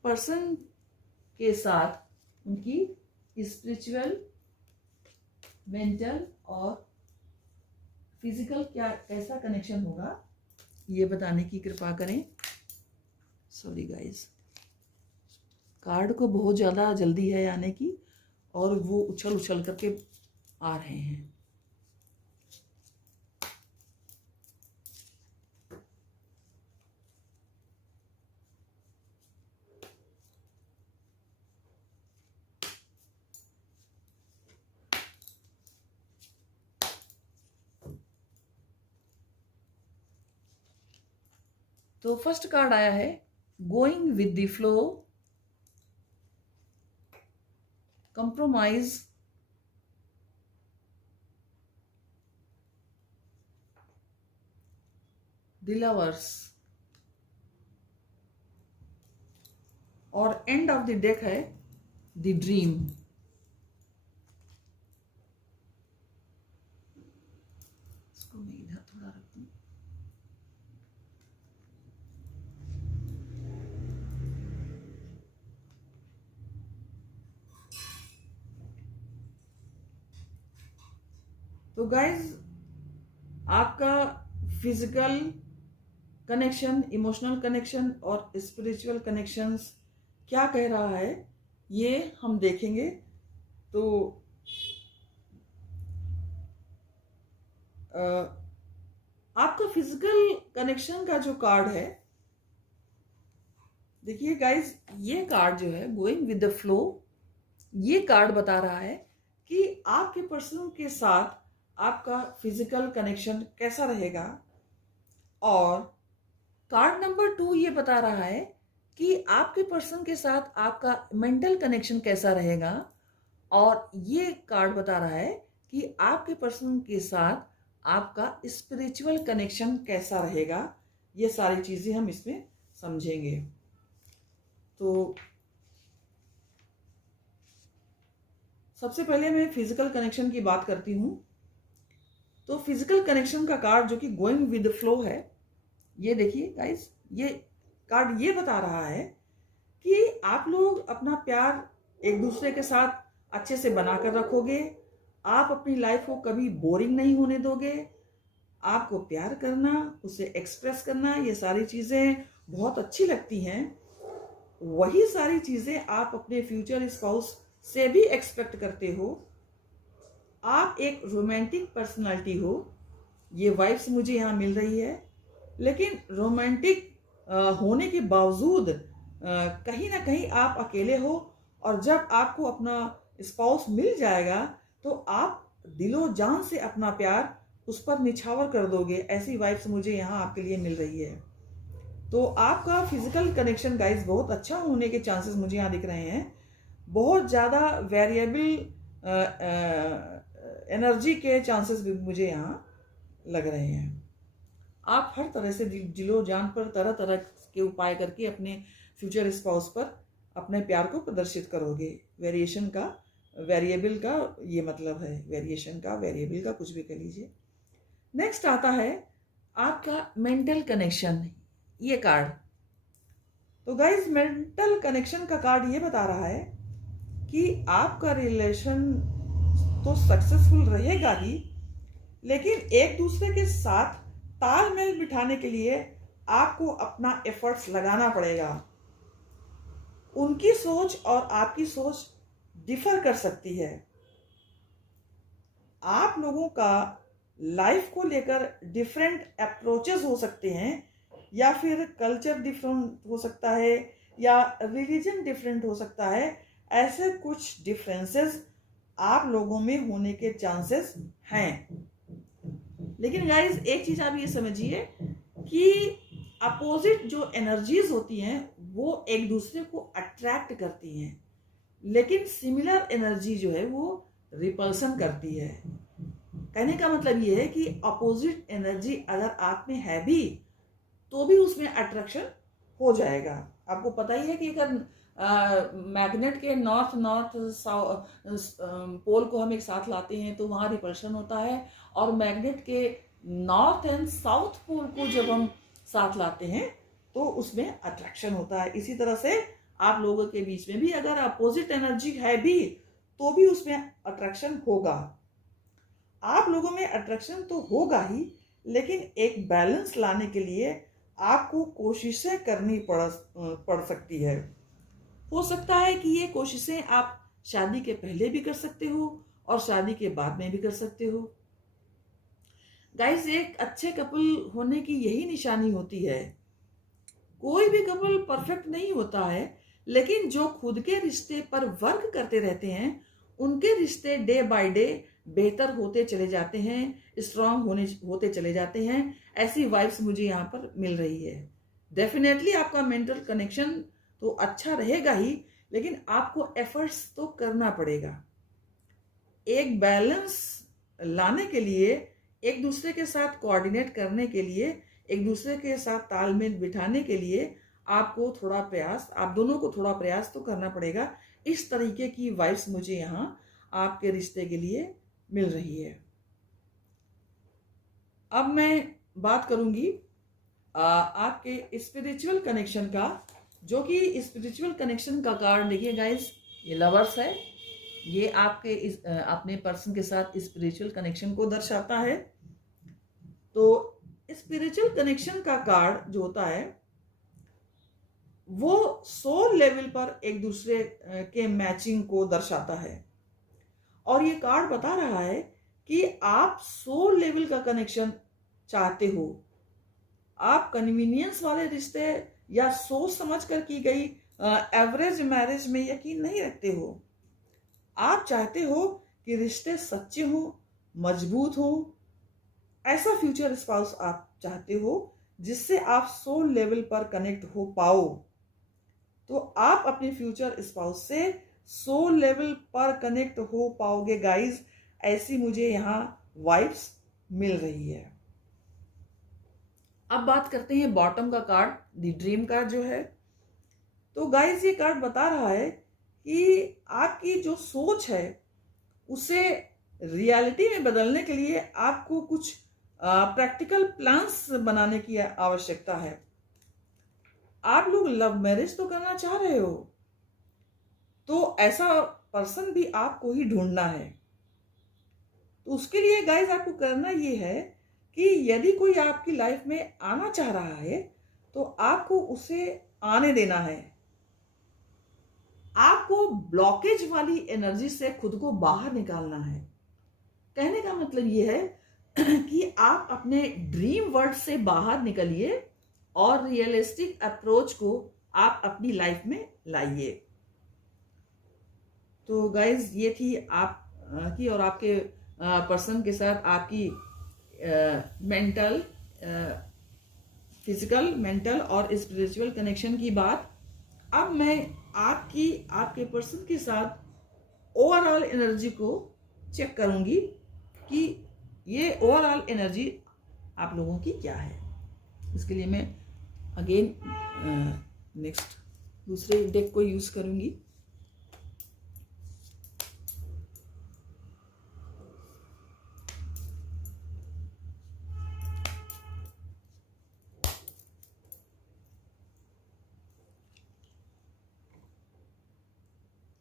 पर्सन के साथ उनकी स्पिरिचुअल, मेंटल और फिजिकल कैसा कनेक्शन होगा, ये बताने की कृपा करें। सॉरी गाइस, कार्ड को बहुत ज़्यादा जल्दी है आने की, और वो उछल उछल करके आ रहे हैं। तो फर्स्ट कार्ड आया है going with the flow, compromise, the lovers, और एंड ऑफ द डेक है द ड्रीम। इसको मैं इधर थोड़ा रख दूं। तो गाइज, आपका फिजिकल कनेक्शन, इमोशनल कनेक्शन और स्पिरिचुअल कनेक्शंस क्या कह रहा है ये हम देखेंगे। तो आपका फिजिकल कनेक्शन का जो कार्ड है, देखिए गाइस, ये कार्ड जो है गोइंग विद द फ्लो, ये कार्ड बता रहा है कि आपके पर्सन के साथ आपका फिजिकल कनेक्शन कैसा रहेगा। और कार्ड नंबर 2 ये बता रहा है कि आपके पर्सन के साथ आपका मेंटल कनेक्शन कैसा रहेगा। और ये कार्ड बता रहा है कि आपके पर्सन के साथ आपका स्पिरिचुअल कनेक्शन कैसा रहेगा। ये सारी चीजें हम इसमें समझेंगे। तो सबसे पहले मैं फिजिकल कनेक्शन की बात करती हूँ। तो फिजिकल कनेक्शन का कार्ड जो कि गोइंग विद फ्लो है, ये देखिए गाइस, ये कार्ड ये बता रहा है कि आप लोग अपना प्यार एक दूसरे के साथ अच्छे से बनाकर रखोगे। आप अपनी लाइफ को कभी बोरिंग नहीं होने दोगे। आपको प्यार करना, उसे एक्सप्रेस करना, ये सारी चीजें बहुत अच्छी लगती हैं। वही सारी चीजें आप अपने फ्यूचर स्पाउस से भी एक्सपेक्ट करते हो। आप एक रोमांटिक पर्सनालिटी हो, ये वाइब्स मुझे यहाँ मिल रही है। लेकिन रोमांटिक होने के बावजूद कहीं ना कहीं आप अकेले हो, और जब आपको अपना स्पाउस मिल जाएगा तो आप दिलो जान से अपना प्यार उस पर निछावर कर दोगे। ऐसी वाइब्स मुझे यहाँ आपके लिए मिल रही है। तो आपका फिजिकल कनेक्शन गाइस बहुत अच्छा होने के चांसेस मुझे यहाँ दिख रहे हैं। बहुत ज़्यादा वेरिएबल एनर्जी के चांसेस भी मुझे यहाँ लग रहे हैं। आप हर तरह से दिलो जान पर तरह तरह के उपाय करके अपने फ्यूचर स्पाउस पर अपने प्यार को प्रदर्शित करोगे। वेरिएबल का ये मतलब है, वेरिएशन का, वेरिएबल का, कुछ भी कह लीजिए। नेक्स्ट आता है आपका मेंटल कनेक्शन, ये कार्ड। तो गाइस, मेंटल कनेक्शन का कार्ड ये बता रहा है कि आपका रिलेशन तो सक्सेसफुल रहेगा ही, लेकिन एक दूसरे के साथ तालमेल बिठाने के लिए आपको अपना एफर्ट्स लगाना पड़ेगा। उनकी सोच और आपकी सोच डिफर कर सकती है। आप लोगों का लाइफ को लेकर डिफरेंट अप्रोचेस हो सकते हैं, या फिर कल्चर डिफरेंट हो सकता है, या रिलीजन डिफरेंट हो सकता है। ऐसे कुछ डिफरेंसेस आप लोगों में होने के चांसेस हैं। लेकिन गाइस, एक चीज आप ये समझिए कि अपोजिट जो एनर्जीज होती हैं वो एक दूसरे को अट्रैक्ट करती हैं, लेकिन सिमिलर एनर्जी जो है वो रिपल्सन करती है। कहने का मतलब ये है कि अपोजिट एनर्जी अगर आप में है भी तो भी उसमें अट्रैक्शन हो जाएगा। आपको पता ही है कि अगर मैग्नेट के नॉर्थ पोल को हम एक साथ लाते हैं तो वहाँ रिपल्शन होता है, और मैग्नेट के नॉर्थ एंड साउथ पोल को जब हम साथ लाते हैं तो उसमें अट्रैक्शन होता है। इसी तरह से आप लोगों के बीच में भी अगर अपोजिट एनर्जी है भी तो भी उसमें अट्रैक्शन होगा। आप लोगों में अट्रैक्शन तो होगा ही, लेकिन एक बैलेंस लाने के लिए आपको कोशिशें करनी पड़ सकती है। हो सकता है कि ये कोशिशें आप शादी के पहले भी कर सकते हो और शादी के बाद में भी कर सकते हो। गाइस, एक अच्छे कपल होने की यही निशानी होती है। कोई भी कपल परफेक्ट नहीं होता है, लेकिन जो खुद के रिश्ते पर वर्क करते रहते हैं उनके रिश्ते डे बाय डे बेहतर होते चले जाते हैं, स्ट्रांग होते चले जाते हैं। ऐसी वाइब्स मुझे यहाँ पर मिल रही है। डेफिनेटली आपका मेंटल कनेक्शन तो अच्छा रहेगा ही, लेकिन आपको एफर्ट्स तो करना पड़ेगा। एक बैलेंस लाने के लिए, एक दूसरे के साथ कोऑर्डिनेट करने के लिए, एक दूसरे के साथ तालमेल बिठाने के लिए आपको थोड़ा प्रयास, आप दोनों को थोड़ा प्रयास तो करना पड़ेगा। इस तरीके की वाइब्स मुझे यहाँ आपके रिश्ते के लिए मिल रही है। अब मैं बात करूंगी आपके स्पिरिचुअल कनेक्शन का, जो कि स्पिरिचुअल कनेक्शन का कार्ड देखिए गाइस, ये लवर्स है। ये आपके अपने पर्सन के साथ स्पिरिचुअल कनेक्शन को दर्शाता है। तो स्पिरिचुअल कनेक्शन का कार्ड जो होता है वो सोल लेवल पर एक दूसरे के मैचिंग को दर्शाता है। और ये कार्ड बता रहा है कि आप सोल लेवल का कनेक्शन चाहते हो। आप कन्वीनियंस वाले रिश्ते या सोच समझ कर की गई एवरेज मैरिज में यकीन नहीं रखते हो। आप चाहते हो कि रिश्ते सच्चे हो, मजबूत हो। ऐसा फ्यूचर स्पाउस आप चाहते हो जिससे आप सोल लेवल पर कनेक्ट हो पाओ। तो आप अपने फ्यूचर स्पाउस से सोल लेवल पर कनेक्ट हो पाओगे गाइस, ऐसी मुझे यहाँ वाइब्स मिल रही है। अब बात करते हैं बॉटम का कार्ड, द ड्रीम कार्ड जो है। तो गाइस ये कार्ड बता रहा है कि आपकी जो सोच है उसे रियलिटी में बदलने के लिए आपको कुछ प्रैक्टिकल प्लान्स बनाने की आवश्यकता है। आप लोग लव मैरिज तो करना चाह रहे हो, तो ऐसा पर्सन भी आपको ही ढूंढना है। तो उसके लिए गाइस आपको करना ये है कि यदि कोई आपकी लाइफ में आना चाह रहा है तो आपको उसे आने देना है। आपको ब्लॉकेज वाली एनर्जी से खुद को बाहर निकालना है। कहने का मतलब ये है कि आप अपने ड्रीम वर्ल्ड से बाहर निकलिए और रियलिस्टिक अप्रोच को आप अपनी लाइफ में लाइए। तो गाइज ये थी आप की और आपके पर्सन के साथ आपकी मेंटल, फिजिकल, मेंटल और स्पिरिचुअल कनेक्शन की बात। अब मैं आपके पर्सन के साथ ओवरऑल एनर्जी को चेक करूंगी कि ये ओवरऑल एनर्जी आप लोगों की क्या है। इसके लिए मैं अगेन नेक्स्ट दूसरे डेक को यूज करूंगी।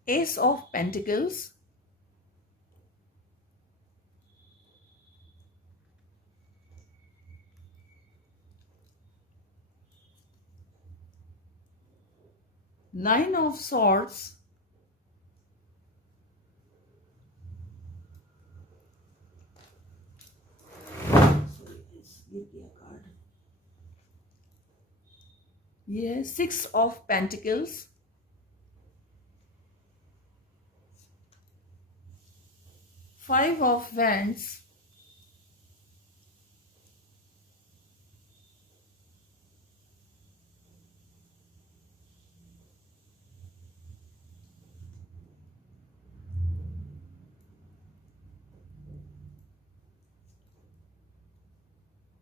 Ace of Pentacles, Nine of Swords, ये है Six of Pentacles, Five of Wands,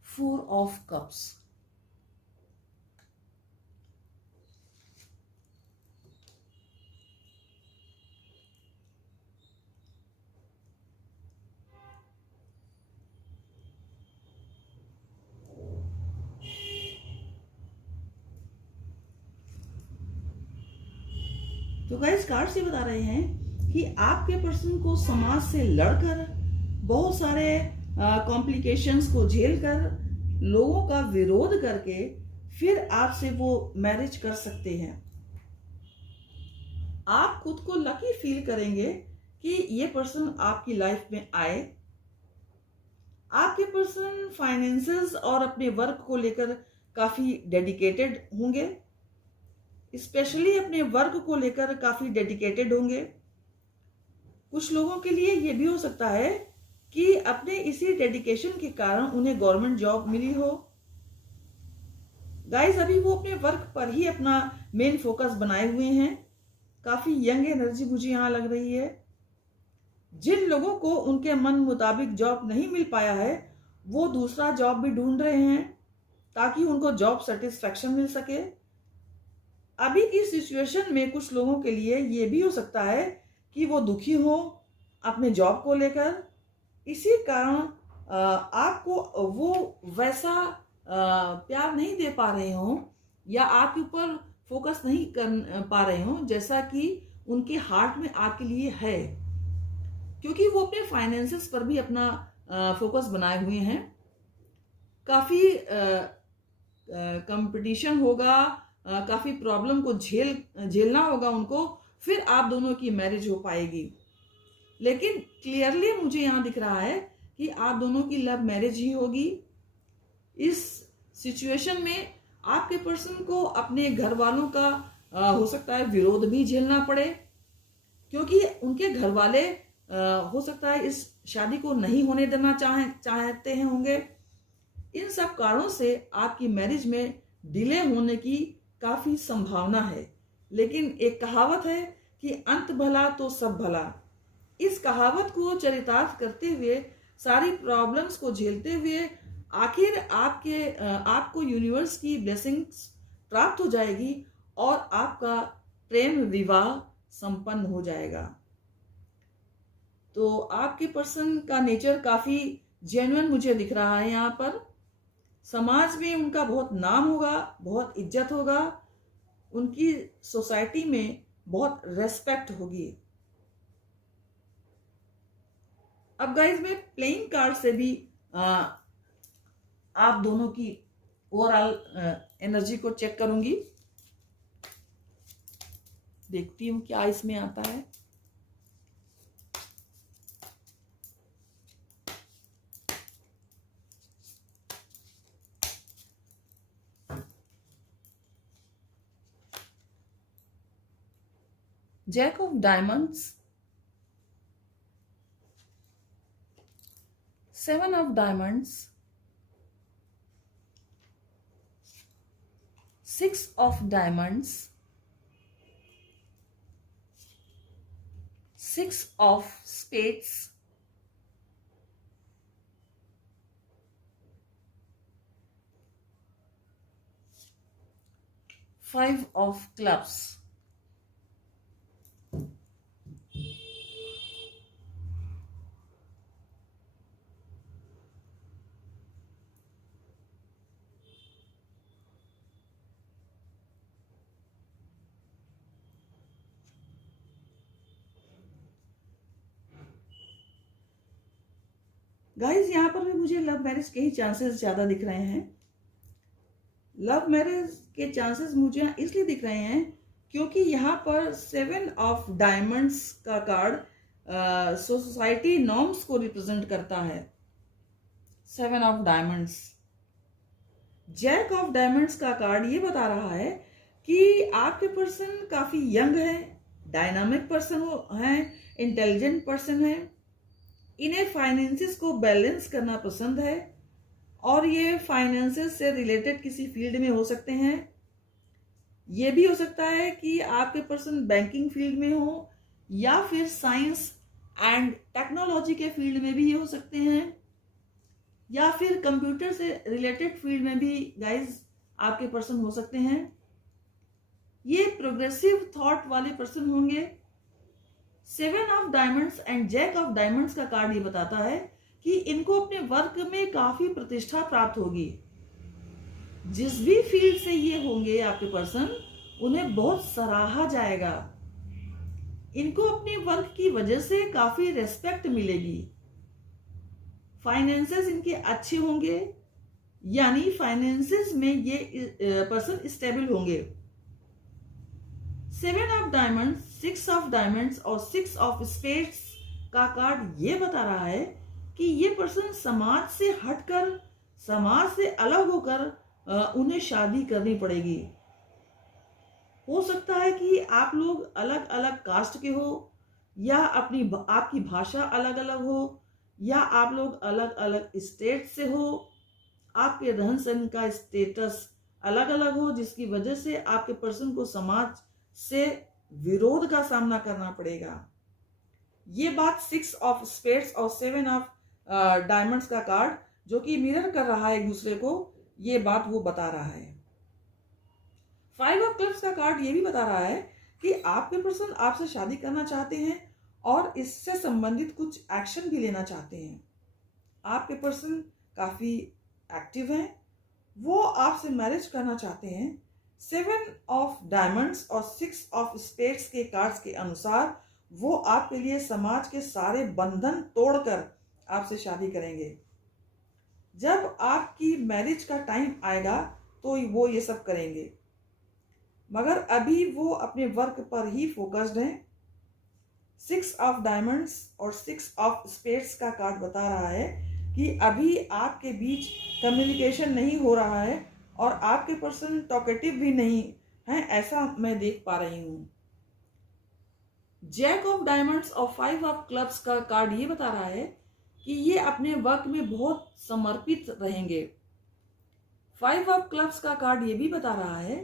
Four of Cups। तो गाइस कार्ड्स ये बता रहे हैं कि आपके पर्सन को समाज से लड़कर, बहुत सारे कॉम्प्लिकेशंस को झेलकर, लोगों का विरोध करके फिर आपसे वो मैरिज कर सकते हैं। आप खुद को लकी फील करेंगे कि ये पर्सन आपकी लाइफ में आए। आपके पर्सन फाइनेंसेस और अपने वर्क को लेकर काफी डेडिकेटेड होंगे, स्पेशली अपने वर्क को लेकर काफी डेडिकेटेड होंगे। कुछ लोगों के लिए यह भी हो सकता है कि अपने इसी डेडिकेशन के कारण उन्हें गवर्नमेंट जॉब मिली हो। गाइस अभी वो अपने वर्क पर ही अपना मेन फोकस बनाए हुए हैं। काफी यंग एनर्जी मुझे यहां लग रही है। जिन लोगों को उनके मन मुताबिक जॉब नहीं मिल पाया है वो दूसरा जॉब भी ढूंढ रहे हैं ताकि उनको जॉब सेटिस्फैक्शन मिल सके। अभी की सिचुएशन में कुछ लोगों के लिए ये भी हो सकता है कि वो दुखी हो अपने जॉब को लेकर। इसी कारण आपको वो वैसा प्यार नहीं दे पा रहे हो या आपके ऊपर फोकस नहीं कर पा रहे हो जैसा कि उनके हार्ट में आपके लिए है, क्योंकि वो अपने फाइनेंसेस पर भी अपना फोकस बनाए हुए हैं। काफी कंपटीशन होगा, काफी प्रॉब्लम को झेलना होगा उनको, फिर आप दोनों की मैरिज हो पाएगी। लेकिन क्लियरली मुझे यहाँ दिख रहा है कि आप दोनों की लव मैरिज ही होगी। इस सिचुएशन में आपके पर्सन को अपने घर वालों का हो सकता है विरोध भी झेलना पड़े, क्योंकि उनके घर वाले हो सकता है इस शादी को नहीं होने देना चाहते हैं होंगे। इन सब कारणों से आपकी मैरिज में डिले होने की काफी संभावना है। लेकिन एक कहावत है कि अंत भला तो सब भला। इस कहावत को चरितार्थ करते हुए, सारी प्रॉब्लम्स को झेलते हुए आखिर आपको यूनिवर्स की ब्लेसिंग्स प्राप्त हो जाएगी और आपका प्रेम विवाह संपन्न हो जाएगा। तो आपके पर्सन का नेचर काफी जेन्युइन मुझे दिख रहा है। यहाँ पर समाज में उनका बहुत नाम होगा, बहुत इज्जत होगा, उनकी सोसाइटी में बहुत रेस्पेक्ट होगी। अब गाइज मैं प्लेइंग कार्ड से भी आप दोनों की ओवरऑल एनर्जी को चेक करूंगी, देखती हूं क्या इसमें आता है। Jack of diamonds, 7 of diamonds, 6 of diamonds, 6 of spades, 5 of clubs, guys यहाँ पर भी मुझे लव मैरिज के ही चांसेस ज्यादा दिख रहे हैं। लव मैरिज के चांसेस मुझे इसलिए दिख रहे हैं क्योंकि यहाँ पर 7 ऑफ डायमंड्स का कार्ड सोसाइटी नॉर्म्स को रिप्रेजेंट करता है। 7 of diamonds, jack of diamonds का कार्ड ये बता रहा है कि आपके पर्सन काफी यंग है, डायनामिक पर्सन है, इंटेलिजेंट पर्सन है। इन्हें फाइनेंसेस को बैलेंस करना पसंद है और ये फाइनेंसेस से रिलेटेड किसी फील्ड में हो सकते हैं। ये भी हो सकता है कि आपके पर्सन बैंकिंग फील्ड में हो या फिर साइंस एंड टेक्नोलॉजी के फील्ड में भी ये हो सकते हैं, या फिर कंप्यूटर से रिलेटेड फील्ड में भी गाइज आपके पर्सन हो सकते हैं। ये प्रोग्रेसिव थॉट वाले पर्सन होंगे। 7 of diamonds and jack of diamonds का कार्ड ये बताता है कि इनको अपने वर्क में काफी प्रतिष्ठा प्राप्त होगी। जिस भी फील्ड से ये होंगे आपके पर्सन, उन्हें बहुत सराहा जाएगा। इनको अपने वर्क की वजह से काफी रेस्पेक्ट मिलेगी। फाइनेंसेस इनके अच्छे होंगे, यानी फाइनेंसेस में ये पर्सन स्टेबल होंगे। 7 ऑफ डायमंड्स, 6 ऑफ डायमंड्स और 6 ऑफ स्पेड्स का कार्ड ये बता रहा है कि ये पर्सन समाज से हटकर, समाज से अलग होकर उन्हें शादी करनी पड़ेगी। हो सकता है कि आप लोग अलग अलग कास्ट के हो, या आपकी भाषा अलग अलग हो, या आप लोग अलग अलग स्टेट से हो, आपके रहन सहन का स्टेटस अलग अलग हो, जिसकी वजह से आपके पर्सन को समाज से विरोध का सामना करना पड़ेगा। ये बात 6 ऑफ स्पेड्स और 7 ऑफ डायमंड्स का कार्ड जो कि मिरर कर रहा है एक दूसरे को, ये बात वो बता रहा है। 5 ऑफ क्लब्स का कार्ड ये भी बता रहा है कि आपके पर्सन आपसे शादी करना चाहते हैं और इससे संबंधित कुछ एक्शन भी लेना चाहते हैं। आपके पर्सन काफी एक्टिव हैं, वो आपसे मैरिज करना चाहते हैं। 7 ऑफ डायमंड्स और 6 ऑफ स्पेड्स के कार्ड्स के अनुसार वो आपके लिए समाज के सारे बंधन तोड़कर आपसे शादी करेंगे। जब आपकी मैरिज का टाइम आएगा तो वो ये सब करेंगे, मगर अभी वो अपने वर्क पर ही फोकस्ड हैं। 6 ऑफ डायमंड्स और 6 ऑफ स्पेड्स का कार्ड बता रहा है कि अभी आपके बीच कम्युनिकेशन नहीं हो रहा है और आपके पर्सन टॉकेटिव भी नहीं है, ऐसा मैं देख पा रही हूँ। जैक ऑफ डायमंड्स और 5 ऑफ क्लब्स का कार्ड ये बता रहा है कि ये अपने वर्क में बहुत समर्पित रहेंगे। 5 ऑफ क्लब्स का कार्ड ये भी बता रहा है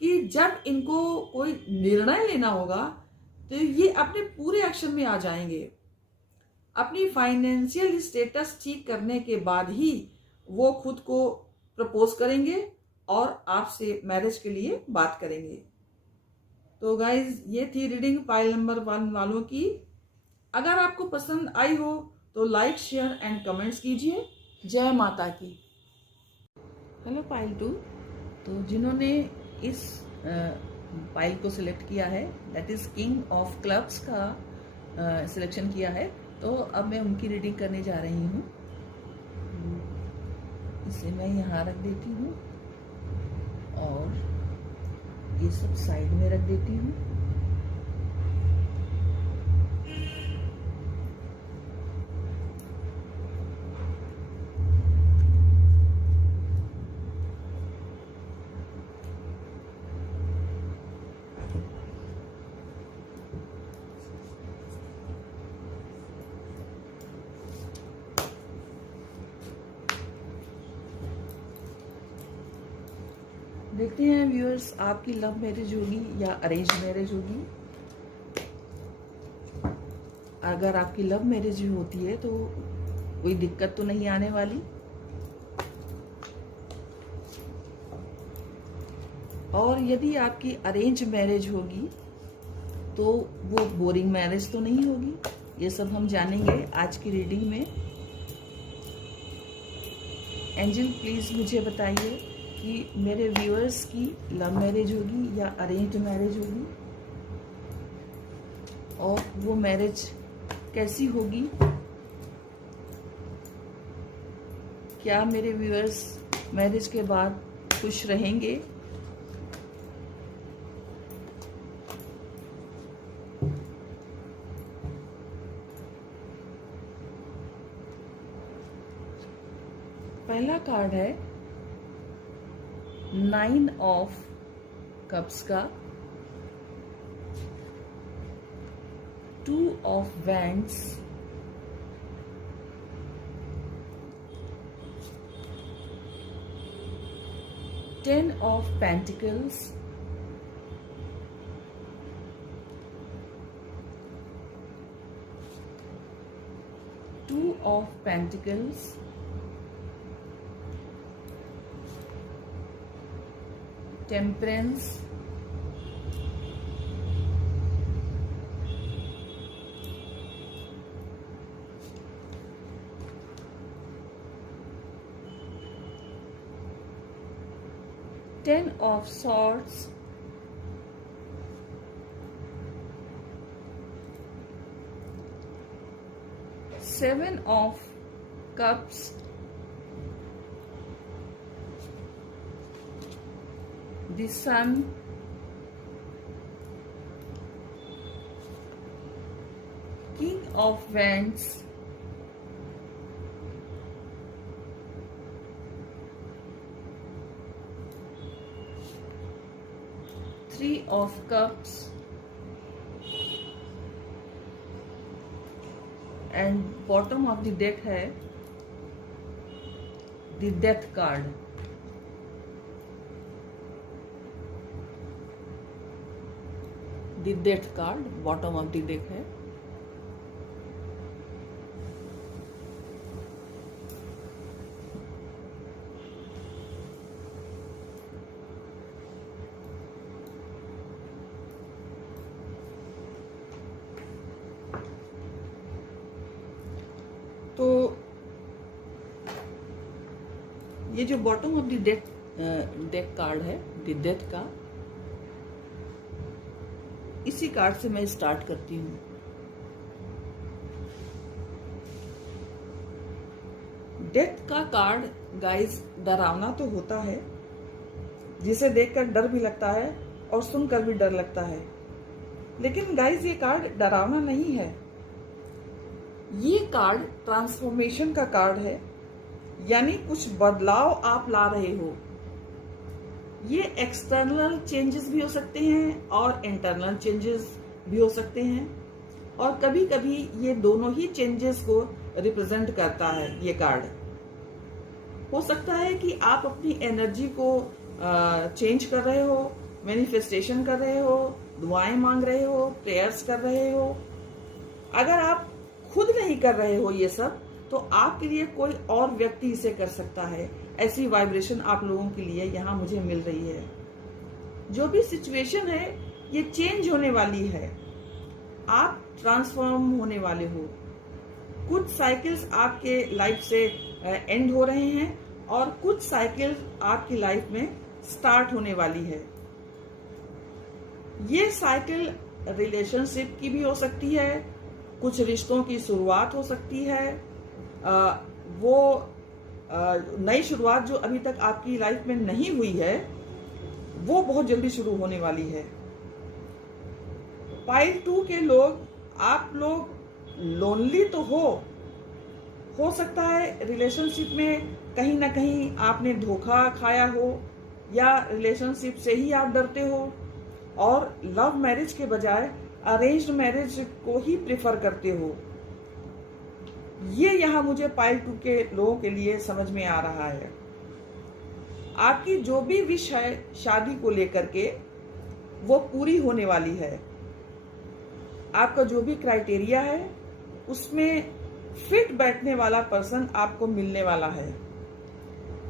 कि जब इनको कोई निर्णय लेना होगा तो ये अपने पूरे एक्शन में आ जाएंगे। अपनी फाइनेंशियल स्टेटस ठीक करने के बाद ही वो खुद को प्रपोज करेंगे और आपसे मैरिज के लिए बात करेंगे। तो गाइज, ये थी रीडिंग पाइल नंबर 1 वालों की। अगर आपको पसंद आई हो तो लाइक, शेयर एंड कमेंट्स कीजिए। जय माता की। Hello pile 2। तो जिन्होंने इस पाइल को सिलेक्ट किया है, that is king of clubs का सिलेक्शन किया है, तो अब मैं उनकी रीडिंग करने जा रही हूँ। इसे मैं यहाँ रख देती हूँ और ये सब साइड में रख देती हूँ। देखते हैं व्यूअर्स, आपकी लव मैरिज होगी या अरेंज मैरिज होगी। अगर आपकी लव मैरिज होती है तो कोई दिक्कत तो नहीं आने वाली, और यदि आपकी अरेंज मैरिज होगी तो वो बोरिंग मैरिज तो नहीं होगी। ये सब हम जानेंगे आज की रीडिंग में। एंजल प्लीज मुझे बताइए कि मेरे व्यूअर्स की लव मैरिज होगी या अरेंज मैरिज होगी, और वो मैरिज कैसी होगी। क्या मेरे व्यूअर्स मैरिज के बाद खुश रहेंगे। पहला कार्ड है 9 ऑफ कप्स का, 2 of wands, 10 of pentacles, 2 of pentacles, temperance, Ten of Swords, Seven of Cups, the Sun, King of Wands, Three of Cups, and bottom of the deck है the Death card। the Death card bottom of the deck है। तो ये जो bottom of the deck card है the death का, इसी card से मैं स्टार्ट करती हूँ। डेथ का कार्ड गाइस डरावना तो होता है, जिसे देखकर डर भी लगता है और सुनकर भी डर लगता है, लेकिन गाइस ये कार्ड डरावना नहीं है। ये कार्ड ट्रांसफॉर्मेशन का कार्ड है, यानी कुछ बदलाव आप ला रहे हो। ये एक्सटर्नल चेंजेस भी हो सकते हैं और इंटरनल चेंजेस भी हो सकते हैं, और कभी कभी ये दोनों ही चेंजेस को रिप्रेजेंट करता है। ये कार्ड हो सकता है कि आप अपनी एनर्जी को चेंज कर रहे हो, मैनिफेस्टेशन कर रहे हो, दुआएं मांग रहे हो, प्रेयर्स कर रहे हो। अगर आप खुद नहीं कर रहे हो ये सब, तो आपके लिए कोई और व्यक्ति इसे कर सकता है। ऐसी वाइब्रेशन आप लोगों के लिए यहाँ मुझे मिल रही है। जो भी सिचुएशन है ये चेंज होने वाली है, आप ट्रांसफॉर्म होने वाले हो। कुछ साइकिल्स आपके लाइफ से एंड हो रहे हैं और कुछ साइकिल आपकी लाइफ में स्टार्ट होने वाली है। ये साइकिल रिलेशनशिप की भी हो सकती है, कुछ रिश्तों की शुरुआत हो सकती है। वो नई शुरुआत जो अभी तक आपकी लाइफ में नहीं हुई है, वो बहुत जल्दी शुरू होने वाली है। पाइल 2 के लोग, आप लोग लोनली तो हो सकता है रिलेशनशिप में कहीं ना कहीं आपने धोखा खाया हो, या रिलेशनशिप से ही आप डरते हो और लव मैरिज के बजाय अरेंज्ड मैरिज को ही प्रेफर करते हो। ये यहाँ मुझे पाइल 2 के लोगों के लिए समझ में आ रहा है। आपकी जो भी विश है शादी को लेकर के, वो पूरी होने वाली है। आपका जो भी क्राइटेरिया है उसमें फिट बैठने वाला पर्सन आपको मिलने वाला है।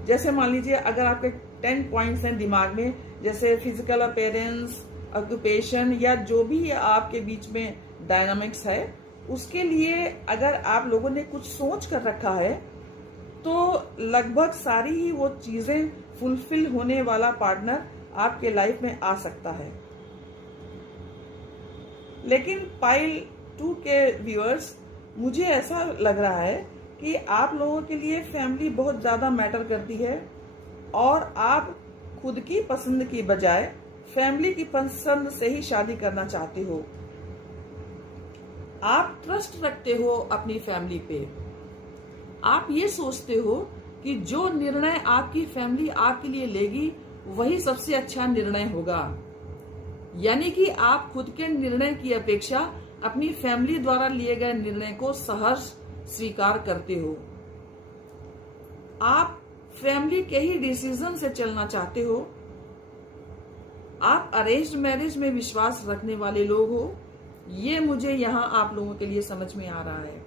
जैसे मान लीजिए अगर आपके 10 पॉइंट्स हैं दिमाग में, जैसे फिजिकल अपीयरेंस, ऑक्यूपेशन, या जो भी आपके बीच में डायनामिक्स है, उसके लिए अगर आप लोगों ने कुछ सोच कर रखा है, तो लगभग सारी ही वो चीजें फुलफिल होने वाला पार्टनर आपके लाइफ में आ सकता है। लेकिन पाइल 2 के व्यूअर्स, मुझे ऐसा लग रहा है कि आप लोगों के लिए फैमिली बहुत ज्यादा मैटर करती है, और आप खुद की पसंद की बजाय फैमिली की पसंद से ही शादी करना चाहते हो। आप ट्रस्ट रखते हो अपनी फैमिली पे। आप ये सोचते हो कि जो निर्णय आपकी फैमिली आपके लिए लेगी वही सबसे अच्छा निर्णय होगा, यानी कि आप खुद के निर्णय की अपेक्षा अपनी फैमिली द्वारा लिए गए निर्णय को सहर्ष स्वीकार करते हो। आप फैमिली के ही डिसीजन से चलना चाहते हो। आप अरेंज्ड मैरिज में विश्वास रखने वाले लोग हो। ये मुझे यहाँ आप लोगों के लिए समझ में आ रहा है।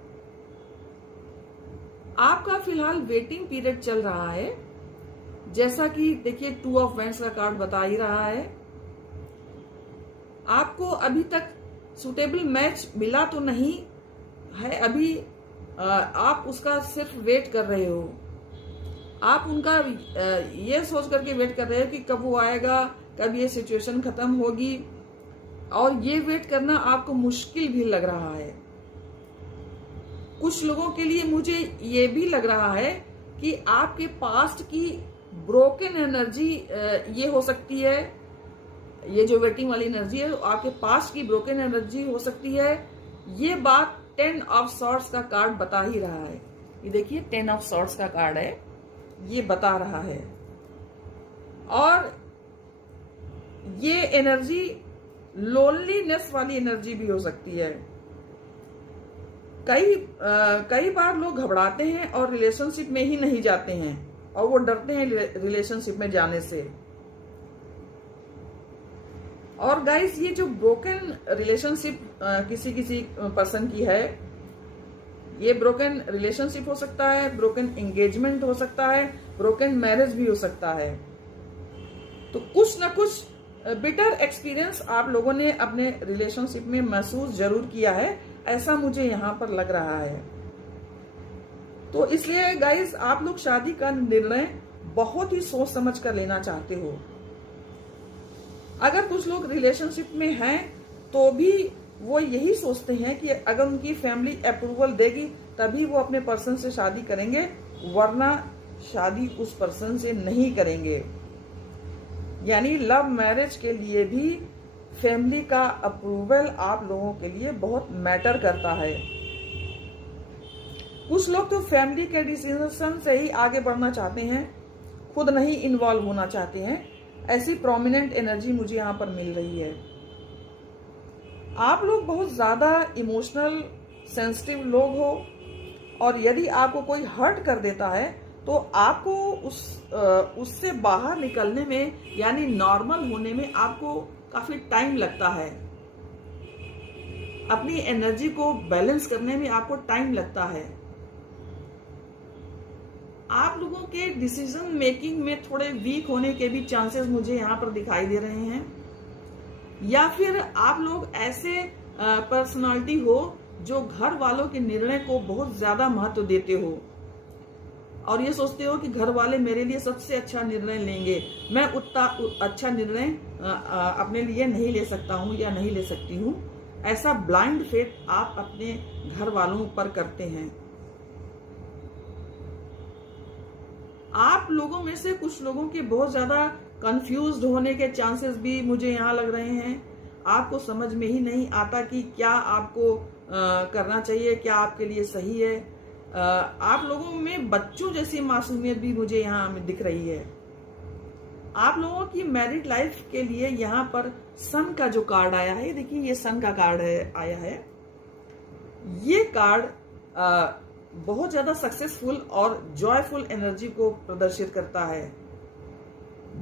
आपका फिलहाल वेटिंग पीरियड चल रहा है, जैसा कि देखिए 2 ऑफ वैंड्स का कार्ड बता ही रहा है। आपको अभी तक सुटेबल मैच मिला तो नहीं है अभी, आप उसका सिर्फ वेट कर रहे हो। आप उनका ये सोच करके वेट कर रहे हो कि कब वो आएगा, कब ये सिचुएशन खत्म होगी, और ये वेट करना आपको मुश्किल भी लग रहा है। कुछ लोगों के लिए मुझे ये भी लग रहा है कि आपके पास्ट की ब्रोकन एनर्जी ये हो सकती है। ये जो वेटिंग वाली एनर्जी है, आपके पास्ट की ब्रोकन एनर्जी हो सकती है। ये बात 10 ऑफ सॉर्ड्स का कार्ड बता ही रहा है। ये देखिए 10 ऑफ सॉर्ड्स का कार्ड है, ये बता रहा है। और ये एनर्जी लोनलीनेस वाली एनर्जी भी हो सकती है। कई बार लोग घबराते हैं और रिलेशनशिप में ही नहीं जाते हैं, और वो डरते हैं रिलेशनशिप में जाने से। और गाइस, ये जो ब्रोकन रिलेशनशिप किसी पर्सन की है, ये ब्रोकन रिलेशनशिप हो सकता है, ब्रोकन एंगेजमेंट हो सकता है, ब्रोकन मैरिज भी हो सकता है। तो कुछ ना कुछ बिटर एक्सपीरियंस आप लोगों ने अपने रिलेशनशिप में महसूस जरूर किया है, ऐसा मुझे यहाँ पर लग रहा है। तो इसलिए गाइस, आप लोग शादी का निर्णय बहुत ही सोच समझ कर लेना चाहते हो। अगर कुछ लोग रिलेशनशिप में हैं तो भी वो यही सोचते हैं कि अगर उनकी फैमिली अप्रूवल देगी तभी वो अपने पर्सन से शादी करेंगे, वरना शादी उस पर्सन से नहीं करेंगे। यानी लव मैरिज के लिए भी फैमिली का अप्रूवल आप लोगों के लिए बहुत मैटर करता है। कुछ लोग तो फैमिली के डिसीजन से ही आगे बढ़ना चाहते हैं, खुद नहीं इन्वॉल्व होना चाहते हैं। ऐसी प्रोमिनेंट एनर्जी मुझे यहाँ पर मिल रही है। आप लोग बहुत ज़्यादा इमोशनल सेंसिटिव लोग हो, और यदि आपको कोई हर्ट कर देता है तो आपको उससे बाहर निकलने में, यानी नॉर्मल होने में आपको काफी टाइम लगता है। अपनी एनर्जी को बैलेंस करने में आपको टाइम लगता है। आप लोगों के डिसीजन मेकिंग में थोड़े वीक होने के भी चांसेस मुझे यहाँ पर दिखाई दे रहे हैं, या फिर आप लोग ऐसे पर्सनालिटी हो जो घर वालों के निर्णय को बहुत ज्यादा महत्व देते हो और ये सोचते हो कि घर वाले मेरे लिए सबसे अच्छा निर्णय लेंगे, मैं उतना अच्छा निर्णय अपने लिए नहीं ले सकता हूँ या नहीं ले सकती हूँ। ऐसा ब्लाइंड फेथ आप अपने घर वालों पर करते हैं। आप लोगों में से कुछ लोगों के बहुत ज्यादा कंफ्यूज्ड होने के चांसेस भी मुझे यहाँ लग रहे हैं। आपको समझ में ही नहीं आता कि क्या आपको करना चाहिए, क्या आपके लिए सही है। आप लोगों में बच्चों जैसी मासूमियत भी मुझे यहाँ दिख रही है। आप लोगों की मैरिड लाइफ के लिए यहाँ पर सन का जो कार्ड आया है, देखिए ये सन का कार्ड है, आया है। ये कार्ड बहुत ज्यादा सक्सेसफुल और जॉयफुल एनर्जी को प्रदर्शित करता है,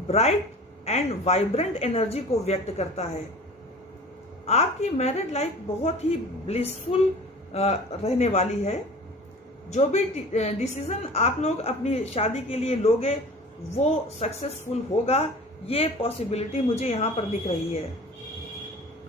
ब्राइट एंड वाइब्रेंट एनर्जी को व्यक्त करता है। आपकी मैरिड लाइफ बहुत ही ब्लिसफुल रहने वाली है। जो भी डिसीजन आप लोग अपनी शादी के लिए लोगे वो सक्सेसफुल होगा, ये पॉसिबिलिटी मुझे यहाँ पर दिख रही है।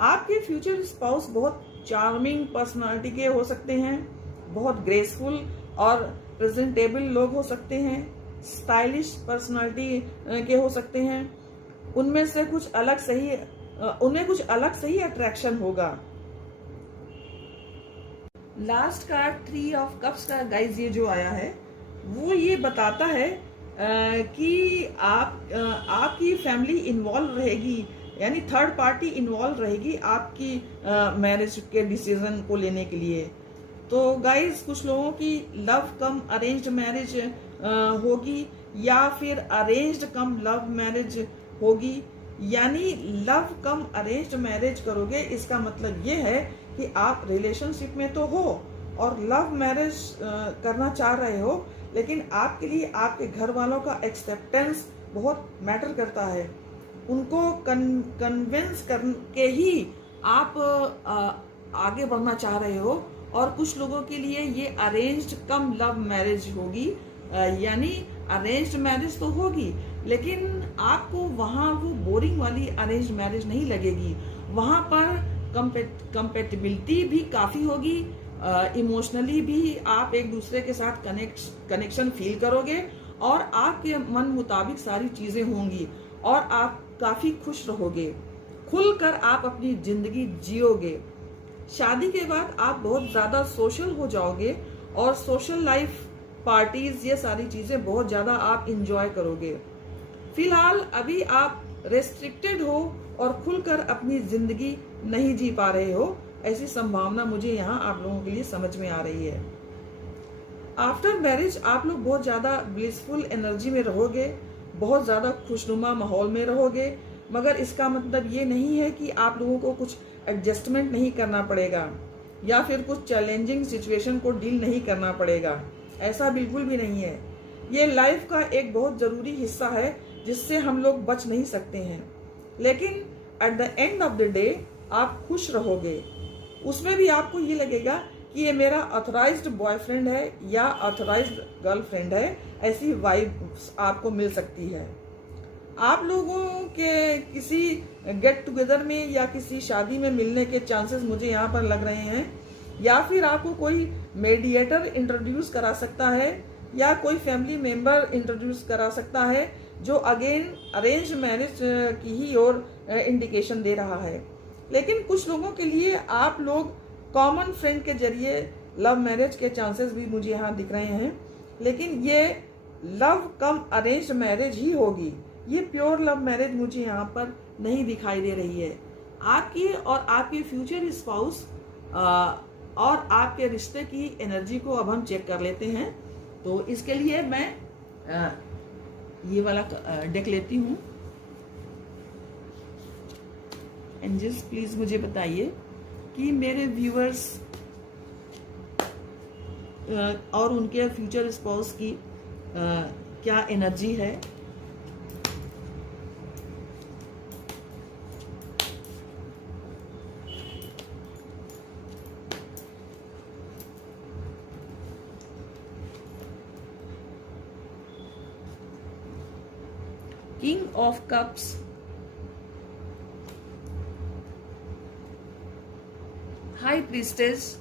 आपके फ्यूचर स्पाउस बहुत चार्मिंग पर्सनालिटी के हो सकते हैं, बहुत ग्रेसफुल और प्रेजेंटेबल लोग हो सकते हैं, स्टाइलिश पर्सनालिटी के हो सकते हैं। उनमें कुछ अलग सही अट्रैक्शन होगा। लास्ट कार्ड 3 ऑफ कप्स का गाइज ये जो आया है वो ये बताता है कि आपकी फैमिली इन्वॉल्व रहेगी, यानी थर्ड पार्टी इन्वॉल्व रहेगी आपकी मैरिज के डिसीजन को लेने के लिए। तो गाइज कुछ लोगों की लव कम अरेंज्ड मैरिज होगी या फिर अरेंज्ड कम लव मैरिज होगी। यानी लव कम अरेंज्ड मैरिज करोगे, इसका मतलब ये है कि आप रिलेशनशिप में तो हो और लव मैरिज करना चाह रहे हो, लेकिन आपके लिए आपके घर वालों का एक्सेप्टेंस बहुत मैटर करता है। उनको कन्विंस करके ही आप आगे बढ़ना चाह रहे हो। और कुछ लोगों के लिए ये अरेंज्ड कम लव मैरिज होगी, यानी अरेंज्ड मैरिज तो होगी लेकिन आपको वहाँ वो बोरिंग वाली अरेंज्ड मैरिज नहीं लगेगी। वहाँ पर कंपेटिबिलिटी भी काफी होगी, इमोशनली भी आप एक दूसरे के साथ कनेक्शन फील करोगे और आपके मन मुताबिक सारी चीजें होंगी और आप काफी खुश रहोगे, खुलकर आप अपनी जिंदगी जियोगे। शादी के बाद आप बहुत ज्यादा सोशल हो जाओगे और सोशल लाइफ, पार्टीज, ये सारी चीजें बहुत ज्यादा आप इंजॉय करोगे। फिलहाल अभी आप रेस्ट्रिक्टेड हो और खुलकर अपनी जिंदगी नहीं जी पा रहे हो, ऐसी संभावना मुझे यहाँ आप लोगों के लिए समझ में आ रही है। आफ्टर मैरिज आप लोग बहुत ज्यादा ब्लिसफुल एनर्जी में रहोगे, बहुत ज्यादा खुशनुमा माहौल में रहोगे, मगर इसका मतलब ये नहीं है कि आप लोगों को कुछ एडजस्टमेंट नहीं करना पड़ेगा या फिर कुछ चैलेंजिंग सिचुएशन को डील नहीं करना पड़ेगा। ऐसा बिल्कुल भी नहीं है। ये लाइफ का एक बहुत जरूरी हिस्सा है जिससे हम लोग बच नहीं सकते हैं, लेकिन at the end of the day आप खुश रहोगे। उसमें भी आपको ये लगेगा कि ये मेरा ऑथराइज्ड बॉयफ्रेंड है या ऑथराइज्ड गर्लफ्रेंड है, ऐसी वाइब आपको मिल सकती है। आप लोगों के किसी गेट टुगेदर में या किसी शादी में मिलने के चांसेस मुझे यहाँ पर लग रहे हैं, या फिर आपको कोई मेडिएटर इंट्रोड्यूस करा सकता है या कोई फैमिली मेंबर इंट्रोड्यूस करा सकता है जो अगेन अरेंज मैरिज की ही ओर इंडिकेशन दे रहा है। लेकिन कुछ लोगों के लिए आप लोग कॉमन फ्रेंड के जरिए लव मैरिज के चांसेस भी मुझे यहाँ दिख रहे हैं, लेकिन ये लव कम अरेंज मैरिज ही होगी। ये प्योर लव मैरिज मुझे यहाँ पर नहीं दिखाई दे रही है। आपकी और आपके फ्यूचर स्पाउस और आपके रिश्ते की एनर्जी को अब हम चेक कर लेते हैं। तो इसके लिए मैं ये वाला डेक लेती हूँ। एंजल्स प्लीज मुझे बताइए कि मेरे व्यूअर्स और उनके फ्यूचर स्पाउस की क्या एनर्जी है। King of Cups, High Priestess,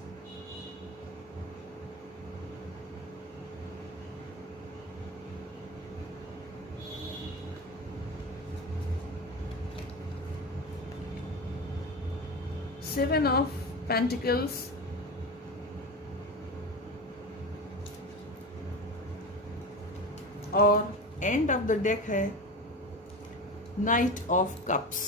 Seven of Pentacles, और एंड ऑफ द डेक है नाइट ऑफ कप्स।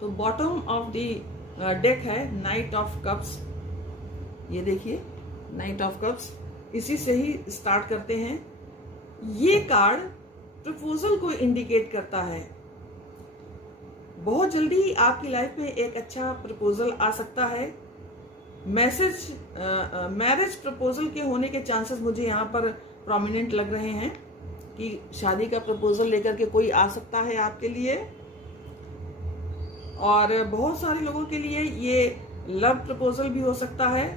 तो बॉटम ऑफ द डेक है नाइट ऑफ कप्स। ये देखिए नाइट ऑफ कप्स, इसी से ही स्टार्ट करते हैं। ये कार्ड प्रपोजल को इंडिकेट करता है। बहुत जल्दी आपकी लाइफ में एक अच्छा प्रपोजल आ सकता है। मैरिज प्रपोजल के होने के चांसेस मुझे यहाँ पर प्रोमिनेंट लग रहे हैं कि शादी का प्रपोजल लेकर के कोई आ सकता है आपके लिए। और बहुत सारे लोगों के लिए ये लव प्रपोजल भी हो सकता है।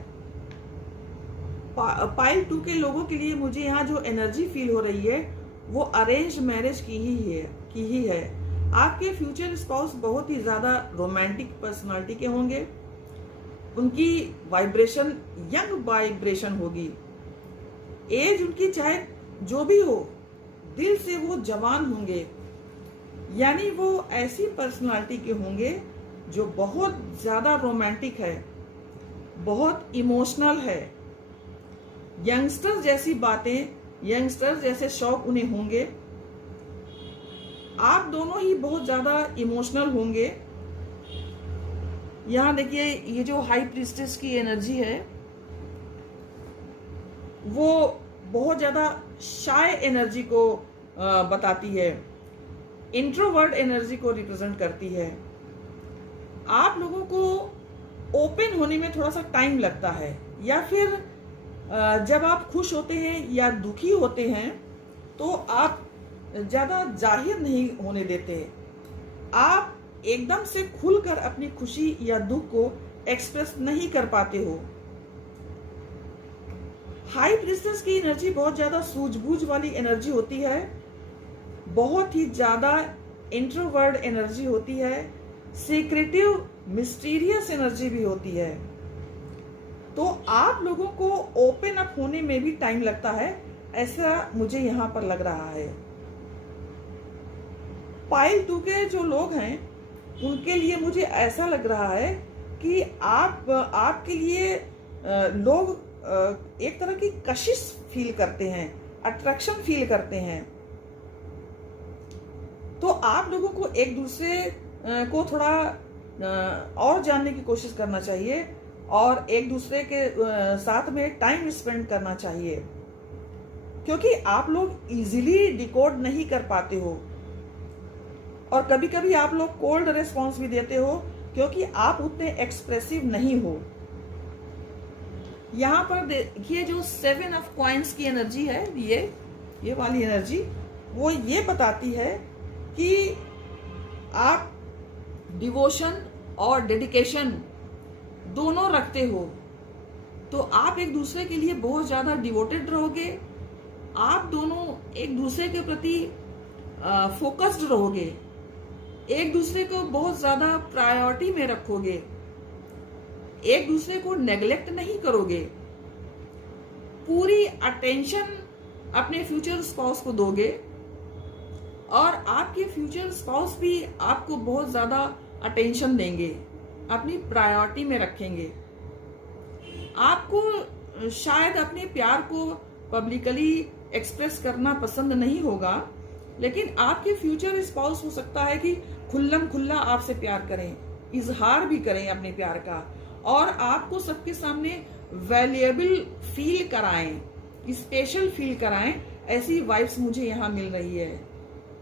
पाइल 2 के लोगों के लिए मुझे यहाँ जो एनर्जी फील हो रही है वो अरेंज मैरिज की ही है। आपके फ्यूचर स्पाउस बहुत ही ज्यादा रोमांटिक पर्सनालिटी के होंगे। उनकी वाइब्रेशन यंग वाइब्रेशन होगी। एज उनकी चाहे जो भी हो, दिल से वो जवान होंगे। यानी वो ऐसी पर्सनालिटी के होंगे जो बहुत ज्यादा रोमांटिक है, बहुत इमोशनल है। यंगस्टर जैसी बातें, यंगस्टर जैसे शौक उन्हें होंगे। आप दोनों ही बहुत ज्यादा इमोशनल होंगे। यहां देखिए ये जो हाई प्रीस्टेस की एनर्जी है वो बहुत ज्यादा शाय एनर्जी को बताती है, इंट्रोवर्ट एनर्जी को रिप्रेजेंट करती है। आप लोगों को ओपन होने में थोड़ा सा टाइम लगता है, या फिर जब आप खुश होते हैं या दुखी होते हैं तो आप ज्यादा जाहिर नहीं होने देते। आप एकदम से खुलकर अपनी खुशी या दुख को एक्सप्रेस नहीं कर पाते हो। हाई प्रीस्टेस की एनर्जी बहुत ज्यादा सूझबूझ वाली एनर्जी होती है, बहुत ही ज्यादा इंट्रोवर्ट एनर्जी होती है, सीक्रेटिव मिस्टीरियस एनर्जी भी होती है। तो आप लोगों को ओपन अप होने में भी टाइम लगता है, ऐसा मुझे यहां पर लग रहा है। पाइल 2 के जो लोग हैं उनके लिए मुझे ऐसा लग रहा है कि आपके लिए लोग एक तरह की कशिश फील करते हैं, अट्रैक्शन फील करते हैं। तो आप लोगों को एक दूसरे को थोड़ा और जानने की कोशिश करना चाहिए और एक दूसरे के साथ में टाइम स्पेंड करना चाहिए, क्योंकि आप लोग इजीली डिकोड नहीं कर पाते हो और कभी कभी आप लोग कोल्ड रिस्पॉन्स भी देते हो क्योंकि आप उतने एक्सप्रेसिव नहीं हो। यहाँ पर देखिए जो 7 ऑफ कॉइन्स की एनर्जी है, ये वाली एनर्जी वो ये बताती है कि आप डिवोशन और डेडिकेशन दोनों रखते हो, तो आप एक दूसरे के लिए बहुत ज्यादा डिवोटेड रहोगे। आप दोनों एक दूसरे के प्रति फोकस्ड रहोगे, एक दूसरे को बहुत ज्यादा प्रायोरिटी में रखोगे, एक दूसरे को नेग्लेक्ट नहीं करोगे, पूरी अटेंशन अपने फ्यूचर स्पाउस को दोगे और आपके फ्यूचर स्पाउस भी आपको बहुत ज्यादा अटेंशन देंगे, अपनी प्रायोरिटी में रखेंगे। आपको शायद अपने प्यार को पब्लिकली एक्सप्रेस करना पसंद नहीं होगा, लेकिन आपके फ्यूचर स्पाउस हो सकता है कि खुल्लम खुल्ला आपसे प्यार करें, इजहार भी करें अपने प्यार का, और आपको सबके सामने वैल्यूएबल फील कराएं, स्पेशल फील कराएं। ऐसी वाइब्स मुझे यहाँ मिल रही है।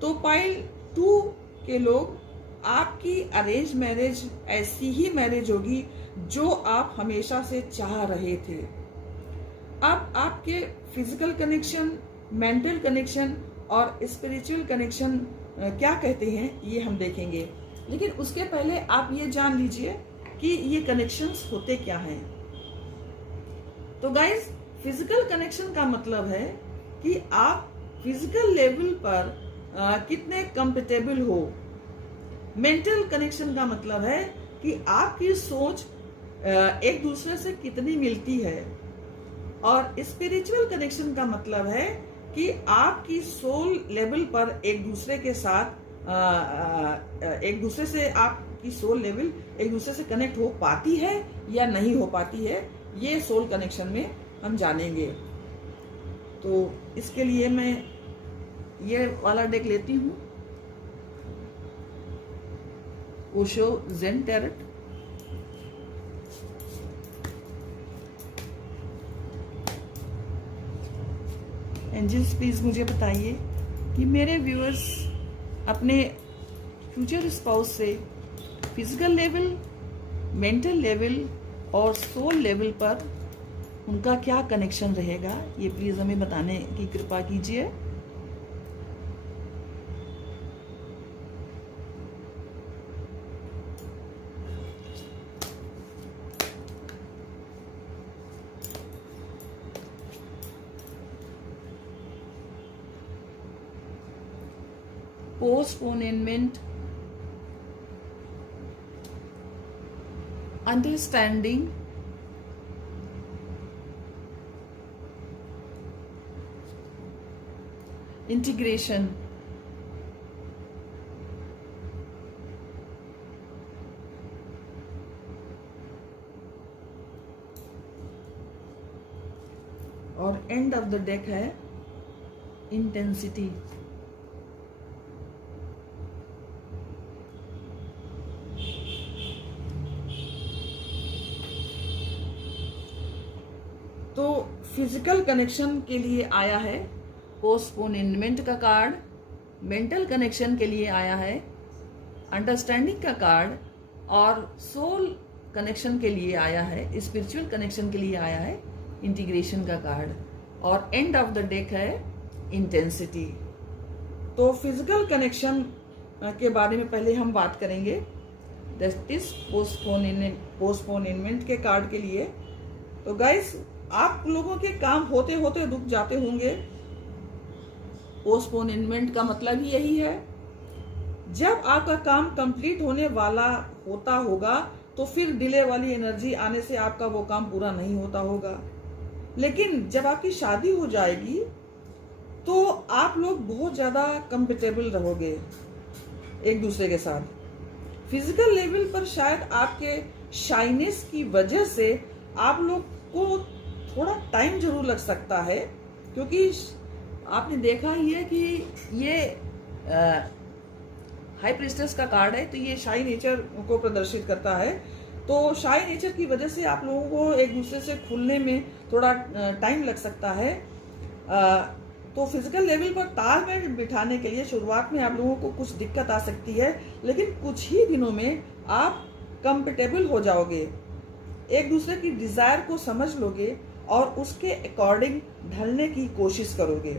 तो पाइल 2 के लोग, आपकी अरेंज मैरिज ऐसी ही मैरिज होगी जो आप हमेशा से चाह रहे थे। अब आपके फिजिकल कनेक्शन, मेंटल कनेक्शन और स्पिरिचुअल कनेक्शन क्या कहते हैं ये हम देखेंगे, लेकिन उसके पहले आप ये जान लीजिए कि ये कनेक्शंस होते क्या हैं। तो गाइस, फिजिकल कनेक्शन का मतलब है कि आप फिजिकल लेवल पर कितने कंफर्टेबल हो। मेंटल कनेक्शन का मतलब है कि आपकी सोच एक दूसरे से कितनी मिलती है, और स्पिरिचुअल कनेक्शन का मतलब है कि आपकी सोल लेवल पर एक दूसरे के साथ एक दूसरे से आपकी सोल लेवल एक दूसरे से कनेक्ट हो पाती है या नहीं हो पाती है। ये सोल कनेक्शन में हम जानेंगे। तो इसके लिए मैं ये वाला डेक लेती हूँ, ओशो जेन टैरट। एंजल्स प्लीज मुझे बताइए कि मेरे व्यूअर्स अपने फ्यूचर स्पाउस से फिजिकल लेवल, मेंटल लेवल और सोल लेवल पर उनका क्या कनेक्शन रहेगा, ये प्लीज हमें बताने की कृपा कीजिए। Postponement, understanding, integration, और एंड ऑफ द डेक है इंटेंसिटी। तो फिजिकल कनेक्शन के लिए आया है पोस्टपोनमेंट का कार्ड, मेंटल कनेक्शन के लिए आया है अंडरस्टैंडिंग का कार्ड, और सोल कनेक्शन के लिए आया है, स्पिरिचुअल कनेक्शन के लिए आया है इंटीग्रेशन का कार्ड, और एंड ऑफ द डेक है इंटेंसिटी। तो फिजिकल कनेक्शन के बारे में पहले हम बात करेंगे, दैट इज पोस्टपोनमेंट के कार्ड के लिए। तो गाइस, आप लोगों के काम होते होते रुक जाते होंगे। पोस्टपोनमेंट का मतलब ही यही है, जब आपका काम कंप्लीट होने वाला होता होगा तो फिर डिले वाली एनर्जी आने से आपका वो काम पूरा नहीं होता होगा। लेकिन जब आपकी शादी हो जाएगी तो आप लोग बहुत ज्यादा कंफर्टेबल रहोगे एक दूसरे के साथ। फिजिकल लेवल पर शायद आपके शाइनेस की वजह से आप लोग को थोड़ा टाइम जरूर लग सकता है, क्योंकि आपने देखा ही है कि ये हाई प्रिस्टेस का कार्ड है, तो ये शाई नेचर को प्रदर्शित करता है। तो शाई नेचर की वजह से आप लोगों को एक दूसरे से खुलने में थोड़ा टाइम लग सकता है। तो फिजिकल लेवल पर तालमेल बिठाने के लिए शुरुआत में आप लोगों को कुछ दिक्कत आ सकती है, लेकिन कुछ ही दिनों में आप कंफर्टेबल हो जाओगे, एक दूसरे की डिजायर को समझ लोगे और उसके अकॉर्डिंग ढलने की कोशिश करोगे।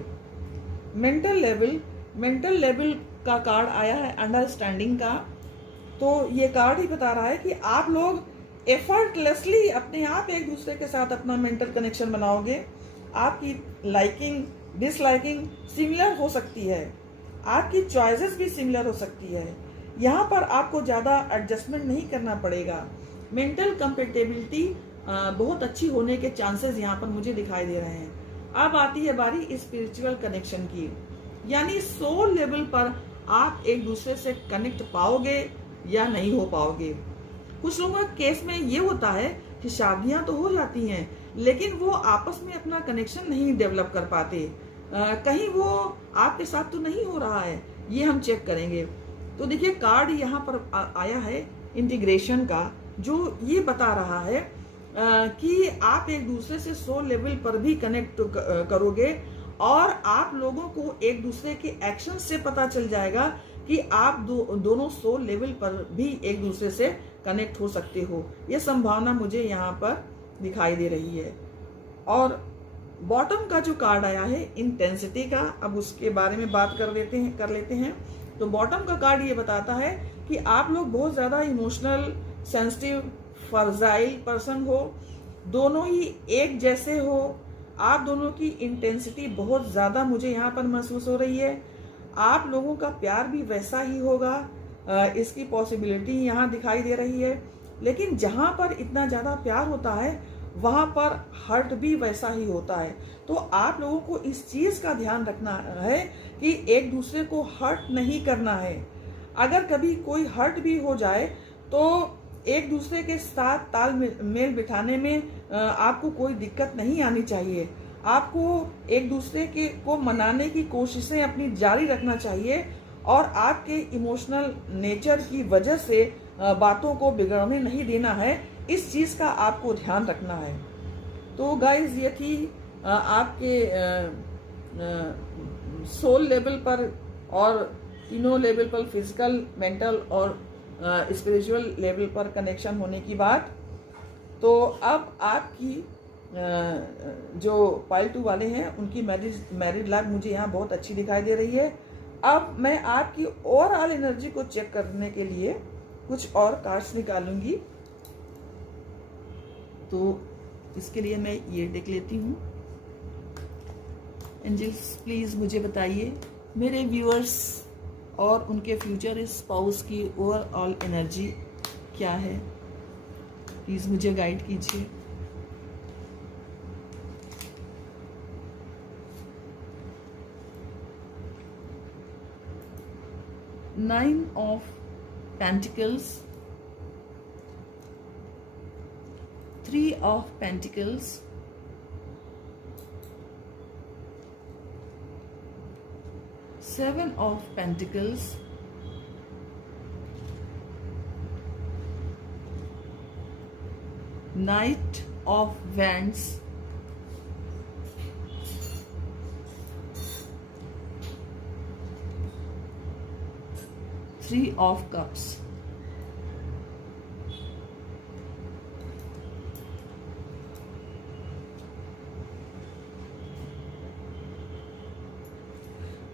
मेंटल लेवल का कार्ड आया है अंडरस्टैंडिंग का। तो ये कार्ड ही बता रहा है कि आप लोग एफर्टलेसली अपने आप एक दूसरे के साथ अपना मेंटल कनेक्शन बनाओगे। आपकी लाइकिंग डिसलाइकिंग सिमिलर हो सकती है, आपकी चॉइसेस भी सिमिलर हो सकती है। यहाँ पर आपको ज़्यादा एडजस्टमेंट नहीं करना पड़ेगा। मेंटल कंपेटेबिलिटी बहुत अच्छी होने के चांसेस यहाँ पर मुझे दिखाई दे रहे हैं। अब आती है बारी स्पिरिचुअल कनेक्शन की, यानी सोल लेवल पर आप एक दूसरे से कनेक्ट पाओगे या नहीं हो पाओगे। कुछ लोगों के केस में ये होता है कि शादियां तो हो जाती हैं, लेकिन वो आपस में अपना कनेक्शन नहीं डेवलप कर पाते। कहीं वो आपके साथ तो नहीं हो रहा है, ये हम चेक करेंगे। तो देखिए कार्ड यहाँ पर आया है इंटीग्रेशन का, जो ये बता रहा है कि आप एक दूसरे से सोल लेवल पर भी कनेक्ट करोगे और आप लोगों को एक दूसरे के एक्शन से पता चल जाएगा कि आप दोनों सोल लेवल पर भी एक दूसरे से कनेक्ट हो सकते हो। ये संभावना मुझे यहाँ पर दिखाई दे रही है। और बॉटम का जो कार्ड आया है इंटेंसिटी का, अब उसके बारे में बात कर लेते हैं। तो बॉटम का कार्ड ये बताता है कि आप लोग बहुत ज्यादा इमोशनल, सेंसिटिव, फ्रजाइल पर्सन हो, दोनों ही एक जैसे हो। आप दोनों की इंटेंसिटी बहुत ज्यादा मुझे यहाँ पर महसूस हो रही है। आप लोगों का प्यार भी वैसा ही होगा, इसकी पॉसिबिलिटी यहाँ दिखाई दे रही है। लेकिन जहां पर इतना ज्यादा प्यार होता है वहां पर हर्ट भी वैसा ही होता है। तो आप लोगों को इस चीज का ध्यान रखना है कि एक दूसरे को हर्ट नहीं करना है। अगर कभी कोई हर्ट भी हो जाए तो एक दूसरे के साथ तालमेल बिठाने में आपको कोई दिक्कत नहीं आनी चाहिए। आपको एक दूसरे को मनाने की कोशिशें अपनी जारी रखना चाहिए और आपके इमोशनल नेचर की वजह से बातों को बिगड़ने नहीं देना है। इस चीज का आपको ध्यान रखना है। तो गाइज ये थी आपके सोल लेवल पर और तीनों लेवल पर, फिजिकल, मेंटल और स्पिरिचुअल लेवल पर कनेक्शन होने की बात। तो अब आपकी जो पाइल 2 वाले हैं उनकी मैरिड लाइफ मुझे यहाँ बहुत अच्छी दिखाई दे रही है। अब मैं आपकी ओवरऑल एनर्जी को चेक करने के लिए कुछ और कार्ड्स निकालूंगी। तो इसके लिए मैं ये देख लेती हूँ। एंजल्स प्लीज मुझे बताइए मेरे व्यूअर्स और उनके फ्यूचर स्पाउस की ओवरऑल एनर्जी क्या है। प्लीज मुझे गाइड कीजिए। Nine of pentacles, 3 of Pentacles, 7 of Pentacles, Knight of Wands, Three of Cups।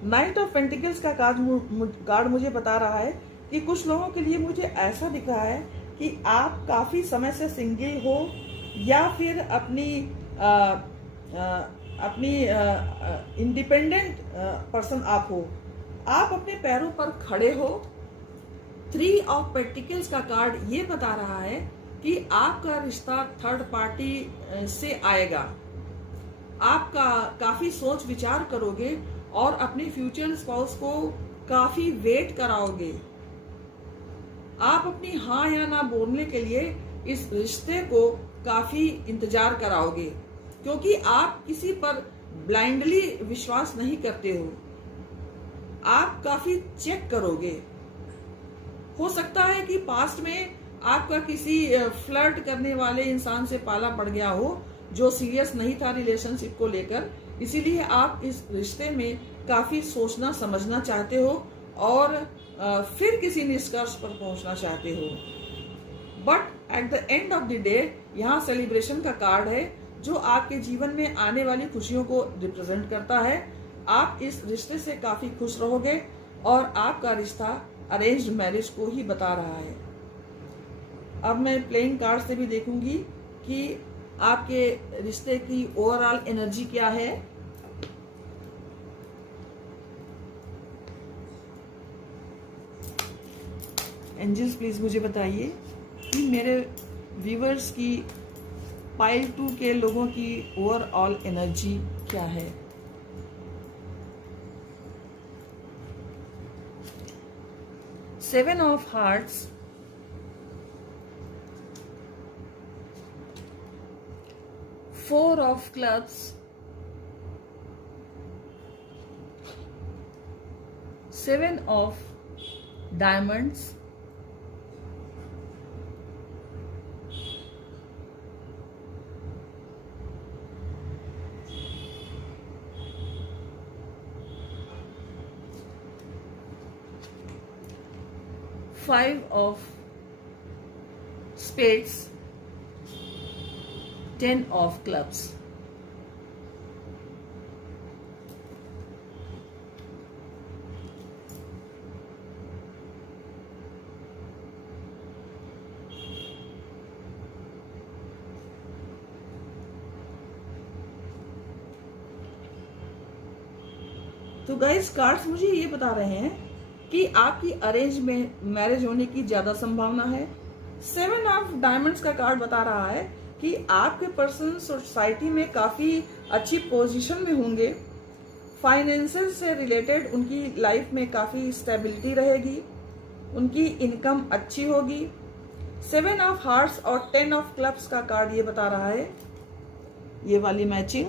Night of pentacles का कार्ड मुझे बता रहा है कि कुछ लोगों के लिए मुझे ऐसा दिख रहा है कि आप काफी समय से सिंगल हो या फिर अपनी इंडिपेंडेंट पर्सन आप हो, आप अपने पैरों पर खड़े हो। 3 ऑफ पेंटिकल्स का कार्ड ये बता रहा है कि आपका रिश्ता थर्ड पार्टी से आएगा। आप काफी सोच विचार करोगे और अपने फ्यूचर स्पाउस को काफी वेट कराओगे। आप अपनी हाँ या ना बोलने के लिए इस रिश्ते को काफी इंतजार कराओगे, क्योंकि आप किसी पर ब्लाइंडली विश्वास नहीं करते हो। आप काफी चेक करोगे। हो सकता है कि पास्ट में आपका किसी फ्लर्ट करने वाले इंसान से पाला पड़ गया हो जो सीरियस नहीं था रिलेशनशिप को लेकर, इसीलिए आप इस रिश्ते में काफी सोचना समझना चाहते हो और फिर किसी निष्कर्ष पर पहुंचना चाहते हो। But at the end of the day यहाँ सेलिब्रेशन का कार्ड है जो आपके जीवन में आने वाली खुशियों को रिप्रेजेंट करता है। आप इस रिश्ते से काफी खुश रहोगे और आपका रिश्ता अरेंज्ड मैरिज को ही बता रहा है। अब मैं प्लेइंग कार्ड से भी देखूंगी कि आपके रिश्ते की ओवरऑल एनर्जी क्या है। एंजल्स प्लीज मुझे बताइए कि मेरे व्यूवर्स की पाइल 2 के लोगों की ओवरऑल एनर्जी क्या है। Seven of hearts, 4 of clubs, 7 of diamonds, 5 of spades, 10 of clubs. तो गाइस कार्ड्स मुझे ये बता रहे हैं कि आपकी अरेंज में मैरिज होने की ज्यादा संभावना है। 7 ऑफ डायमंड्स का कार्ड बता रहा है कि आपके पर्सन सोसाइटी में काफी अच्छी पोजीशन में होंगे। फाइनेंशियल से रिलेटेड उनकी लाइफ में काफी स्टेबिलिटी रहेगी, उनकी इनकम अच्छी होगी। 7 ऑफ हार्ट्स और 10 ऑफ क्लब्स का कार्ड ये बता रहा है, ये वाली मैचिंग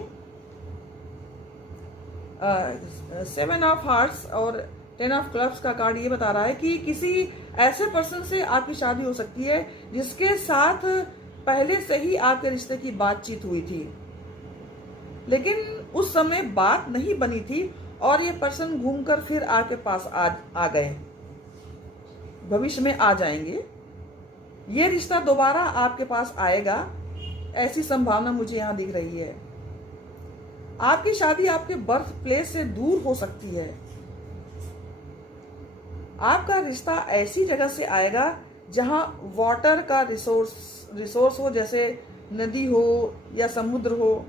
7 ऑफ हार्ट्स और 10 ऑफ क्लब्स का कार्ड ये बता रहा है कि किसी ऐसे पर्सन से आपकी शादी हो सकती है जिसके साथ पहले से ही आपके रिश्ते की बातचीत हुई थी, लेकिन उस समय बात नहीं बनी थी और ये पर्सन घूमकर फिर आपके पास आ गए, भविष्य में आ जाएंगे। ये रिश्ता दोबारा आपके पास आएगा, ऐसी संभावना मुझे यहां दिख रही है। आपकी शादी आपके बर्थ प्लेस से दूर हो सकती है। आपका रिश्ता ऐसी जगह से आएगा जहां वाटर का रिसोर्स हो, जैसे नदी हो या समुद्र हो।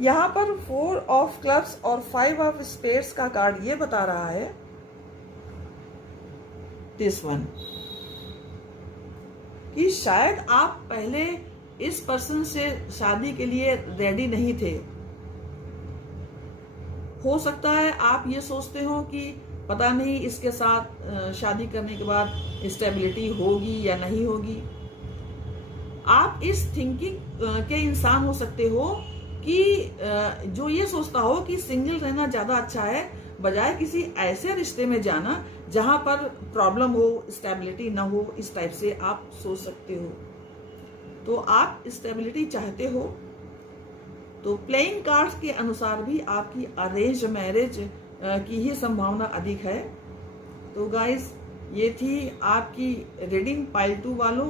यहां पर 4 ऑफ क्लब्स और 5 ऑफ स्पेड्स का कार्ड ये बता रहा है, दिस वन, कि शायद आप पहले इस पर्सन से शादी के लिए रेडी नहीं थे। हो सकता है आप ये सोचते हो कि पता नहीं इसके साथ शादी करने के बाद स्टेबिलिटी होगी या नहीं होगी। आप इस थिंकिंग के इंसान हो सकते हो कि जो ये सोचता हो कि सिंगल रहना ज्यादा अच्छा है, बजाय किसी ऐसे रिश्ते में जाना जहां पर प्रॉब्लम हो, स्टेबिलिटी ना हो। इस टाइप से आप सोच सकते हो। तो आप स्टेबिलिटी चाहते हो, तो प्लेइंग कार्ड्स के अनुसार भी आपकी अरेंज मैरिज की ही संभावना अधिक है। तो गाइस, ये थी आपकी रीडिंग पाइल 2 वालों।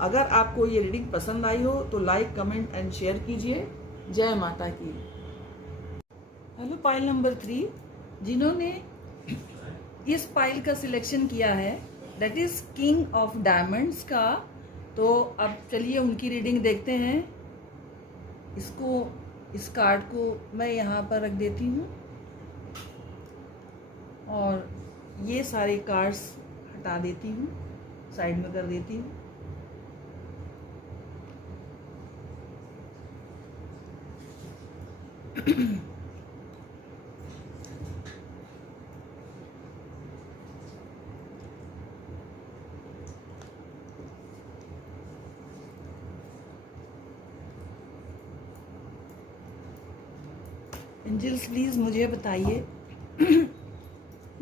अगर आपको ये रीडिंग पसंद आई हो तो लाइक, कमेंट एंड शेयर कीजिए। जय माता की। हेलो पाइल नंबर 3, जिन्होंने इस पाइल का सिलेक्शन किया है, that is king of diamonds का। तो अब चलिए उनकी रीडिंग देखते हैं। इस कार्ड को मैं यहाँ पर रख देती हूँ और ये सारे कार्ड्स हटा देती हूँ, साइड में कर देती हूँ। एंजल्स प्लीज मुझे बताइए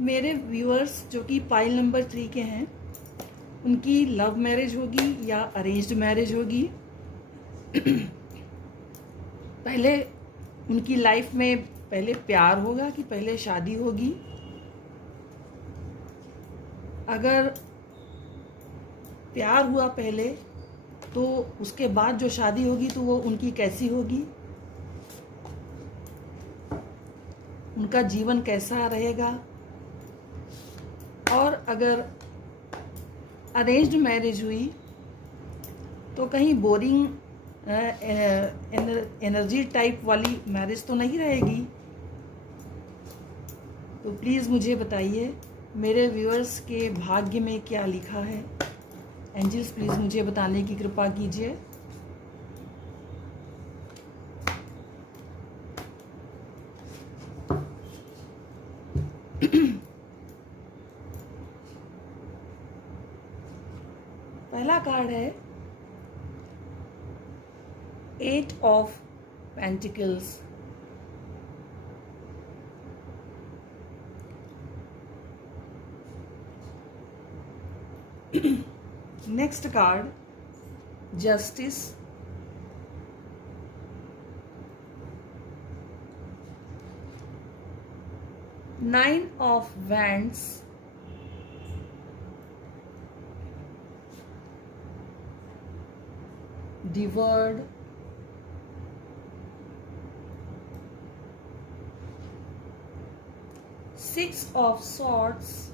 मेरे व्यूअर्स जो कि पाइल नंबर 3 के हैं, उनकी लव मैरिज होगी या अरेंज्ड मैरिज होगी। पहले उनकी लाइफ में पहले प्यार होगा कि पहले शादी होगी। अगर प्यार हुआ पहले तो उसके बाद जो शादी होगी तो वो उनकी कैसी होगी, उनका जीवन कैसा रहेगा। और अगर अरेंज्ड मैरिज हुई तो कहीं बोरिंग एनर्जी टाइप वाली मैरिज तो नहीं रहेगी। तो प्लीज़ मुझे बताइए मेरे व्यूअर्स के भाग्य में क्या लिखा है। एंजल्स प्लीज़ मुझे बताने की कृपा कीजिए। पहला कार्ड है 8 of Pentacles, next card, Justice, Nine of Wands, the World, Six of Swords,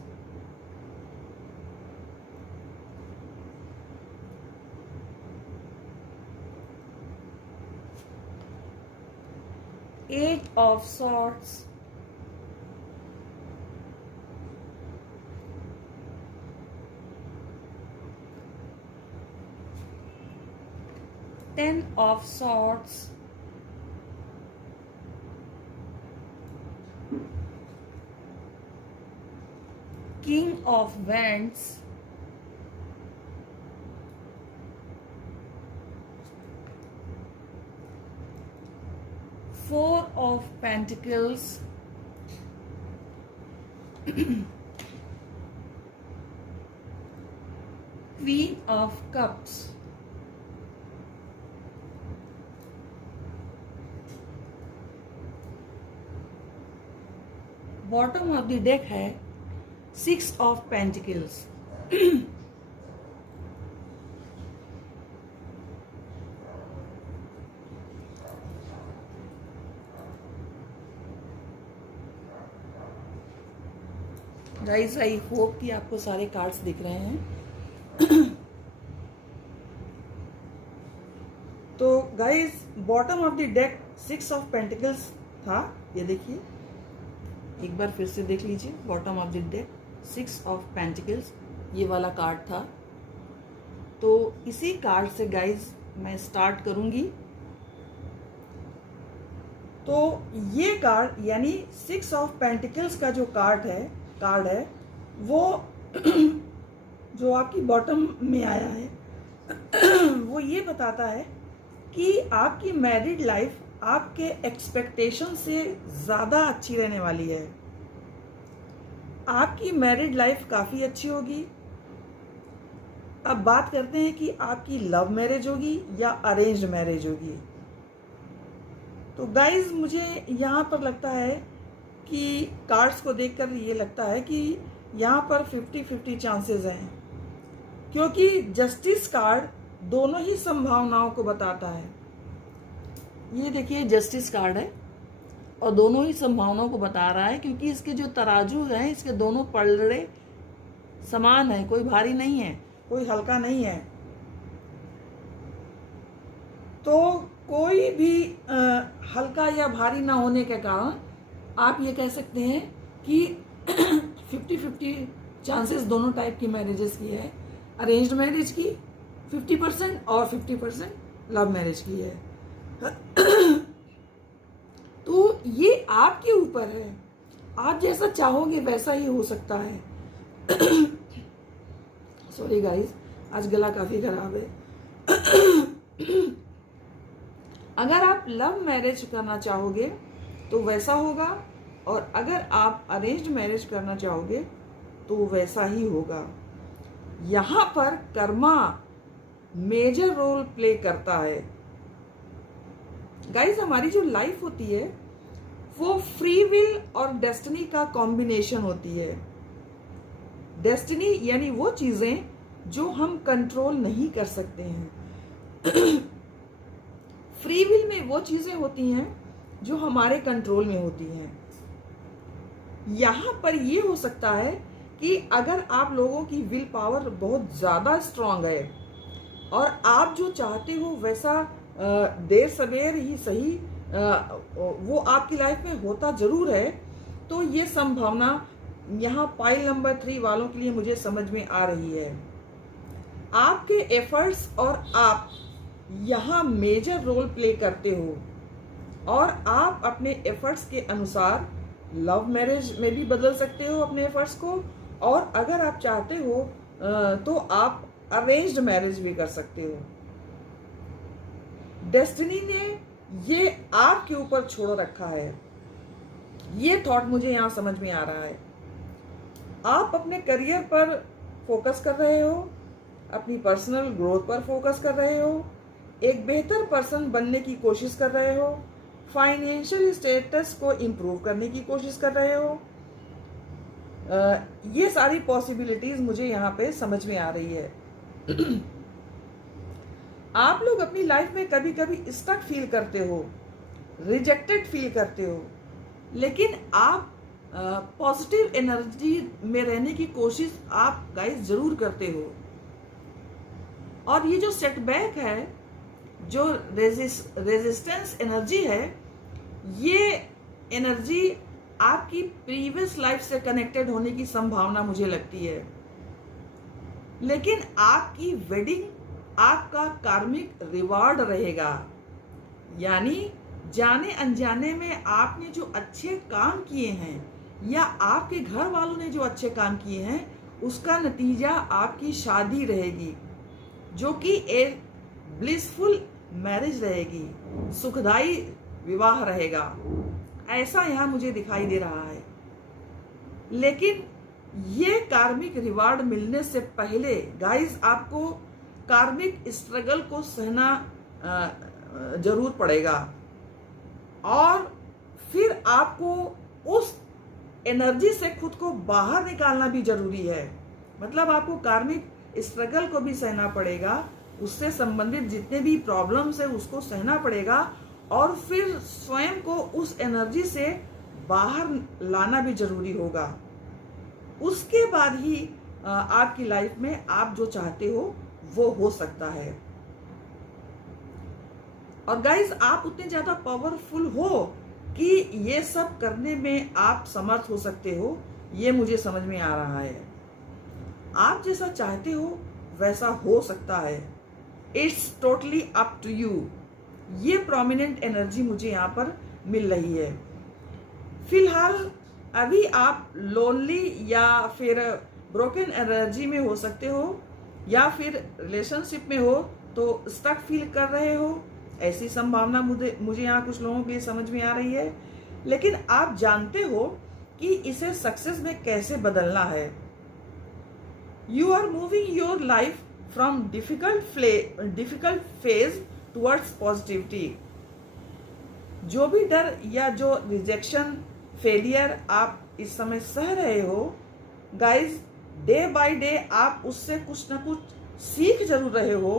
Eight of Swords, Ten of Swords, King of Wands, Four of Pentacles, Queen of Cups, bottom of the deck है six of pentacles. Guys I hope कि आपको सारे cards दिख रहे हैं। तो guys bottom of the deck six of pentacles था, ये देखिए एक बार फिर से देख लीजिए। Bottom of the deck six of pentacles ये वाला कार्ड था। तो इसी कार्ड से गाइज मैं स्टार्ट करूंगी। तो ये कार्ड यानी सिक्स ऑफ पेंटिकल्स का जो कार्ड है वो जो आपकी बॉटम में आया है वो ये बताता है कि आपकी मैरिड लाइफ आपके एक्सपेक्टेशन से ज़्यादा अच्छी रहने वाली है। आपकी मैरिड लाइफ काफ़ी अच्छी होगी। अब बात करते हैं कि आपकी लव मैरिज होगी या अरेंज्ड मैरिज होगी। तो गाइज मुझे यहाँ पर लगता है कि कार्ड्स को देखकर ये लगता है कि यहाँ पर 50-50 चांसेस हैं, क्योंकि जस्टिस कार्ड दोनों ही संभावनाओं को बताता है। ये देखिए जस्टिस कार्ड है और दोनों ही संभावनाओं को बता रहा है, क्योंकि इसके जो तराजू हैं इसके दोनों पलड़े समान है, कोई भारी नहीं है, कोई हल्का नहीं है। तो कोई भी हल्का या भारी ना होने के कारण आप ये कह सकते हैं कि 50-50 चांसेस दोनों टाइप की मैरिजेस की है। अरेंज्ड मैरिज की 50% और 50% लव मैरिज की है। तो ये आपके ऊपर है, आप जैसा चाहोगे वैसा ही हो सकता है। सॉरी गाइस, आज गला काफी खराब है। अगर आप लव मैरिज करना चाहोगे तो वैसा होगा, और अगर आप अरेंज्ड मैरिज करना चाहोगे तो वैसा ही होगा। यहाँ पर कर्मा मेजर रोल प्ले करता है। गाइस हमारी जो लाइफ होती है वो फ्री विल और डेस्टिनी का कॉम्बिनेशन होती है। डेस्टिनी यानी वो चीजें जो हम कंट्रोल नहीं कर सकते हैं। फ्री विल में वो चीजें होती हैं जो हमारे कंट्रोल में होती हैं। यहाँ पर ये हो सकता है कि अगर आप लोगों की विल पावर बहुत ज़्यादा स्ट्रांग है और आप जो चाहते हो वैसा देर सवेर ही सही वो आपकी लाइफ में होता जरूर है, तो ये संभावना यहाँ पाइल नंबर 3 वालों के लिए मुझे समझ में आ रही है। आपके एफर्ट्स और आप यहाँ मेजर रोल प्ले करते हो, और आप अपने एफर्ट्स के अनुसार लव मैरिज में भी बदल सकते हो अपने एफर्ट्स को, और अगर आप चाहते हो तो आप अरेंज्ड मैरिज भी कर सकते हो। डेस्टिनी ने ये आपके ऊपर छोड़ रखा है। ये थॉट मुझे यहाँ समझ में आ रहा है। आप अपने करियर पर फोकस कर रहे हो, अपनी पर्सनल ग्रोथ पर फोकस कर रहे हो, एक बेहतर पर्सन बनने की कोशिश कर रहे हो, फाइनेंशियल स्टेटस को इम्प्रूव करने की कोशिश कर रहे हो। ये सारी पॉसिबिलिटीज मुझे यहाँ पे समझ में आ रही है। आप लोग अपनी लाइफ में कभी कभी स्टक फील करते हो, रिजेक्टेड फील करते हो, लेकिन आप पॉजिटिव एनर्जी में रहने की कोशिश आप गाइस जरूर करते हो। और ये जो सेटबैक है, जो रेजिस्टेंस एनर्जी है, ये एनर्जी आपकी प्रीवियस लाइफ से कनेक्टेड होने की संभावना मुझे लगती है। लेकिन आपकी वेडिंग आपका कार्मिक रिवार्ड रहेगा। यानी जाने अनजाने में आपने जो अच्छे काम किए हैं या आपके घर वालों ने जो अच्छे काम किए हैं, उसका नतीजा आपकी शादी रहेगी, जो कि एक ब्लिसफुल मैरिज रहेगी, सुखदाई विवाह रहेगा। ऐसा यहाँ मुझे दिखाई दे रहा है। लेकिन ये कार्मिक रिवार्ड मिलने से पहले गाइस आपको कार्मिक स्ट्रगल को सहना जरूर पड़ेगा, और फिर आपको उस एनर्जी से खुद को बाहर निकालना भी जरूरी है। मतलब आपको कार्मिक स्ट्रगल को भी सहना पड़ेगा, उससे संबंधित जितने भी प्रॉब्लम्स है उसको सहना पड़ेगा, और फिर स्वयं को उस एनर्जी से बाहर लाना भी जरूरी होगा। उसके बाद ही आपकी लाइफ में आप जो चाहते हो वो हो सकता है। और गाइस, आप उतने ज्यादा पावरफुल हो कि ये सब करने में आप समर्थ हो सकते हो, ये मुझे समझ में आ रहा है। आप जैसा चाहते हो वैसा हो सकता है। It's totally up to you. ये प्रोमिनेंट एनर्जी मुझे यहाँ पर मिल रही है। फिलहाल अभी आप लोनली या फिर ब्रोकन एनर्जी में हो सकते हो, या फिर रिलेशनशिप में हो तो स्टक फील कर रहे हो, ऐसी संभावना मुझे यहाँ कुछ लोगों के लिए समझ में आ रही है। लेकिन आप जानते हो कि इसे सक्सेस में कैसे बदलना है। You are moving your life from difficult phase towards positivity. जो भी डर या जो रिजेक्शन, फेलियर आप इस समय सह रहे हो गाइज, डे बाय डे आप उससे कुछ ना कुछ सीख जरूर रहे हो,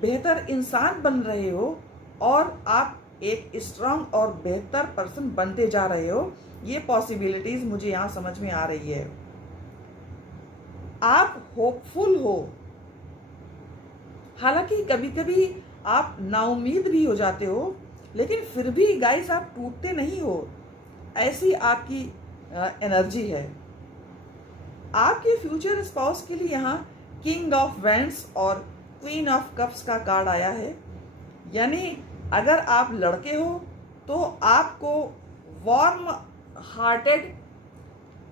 बेहतर इंसान बन रहे हो, और आप एक स्ट्रांग और बेहतर पर्सन बनते जा रहे हो। ये पॉसिबिलिटीज मुझे यहाँ समझ में आ रही है। आप होपफुल हो, हालांकि कभी कभी आप नाउम्मीद भी हो जाते हो, लेकिन फिर भी गाइस आप टूटते नहीं हो। ऐसी आपकी एनर्जी है। आपके फ्यूचर स्पाउस के लिए यहाँ किंग ऑफ वैंड्स और क्वीन ऑफ कप्स का कार्ड आया है। यानी अगर आप लड़के हो तो आपको वार्म हार्टेड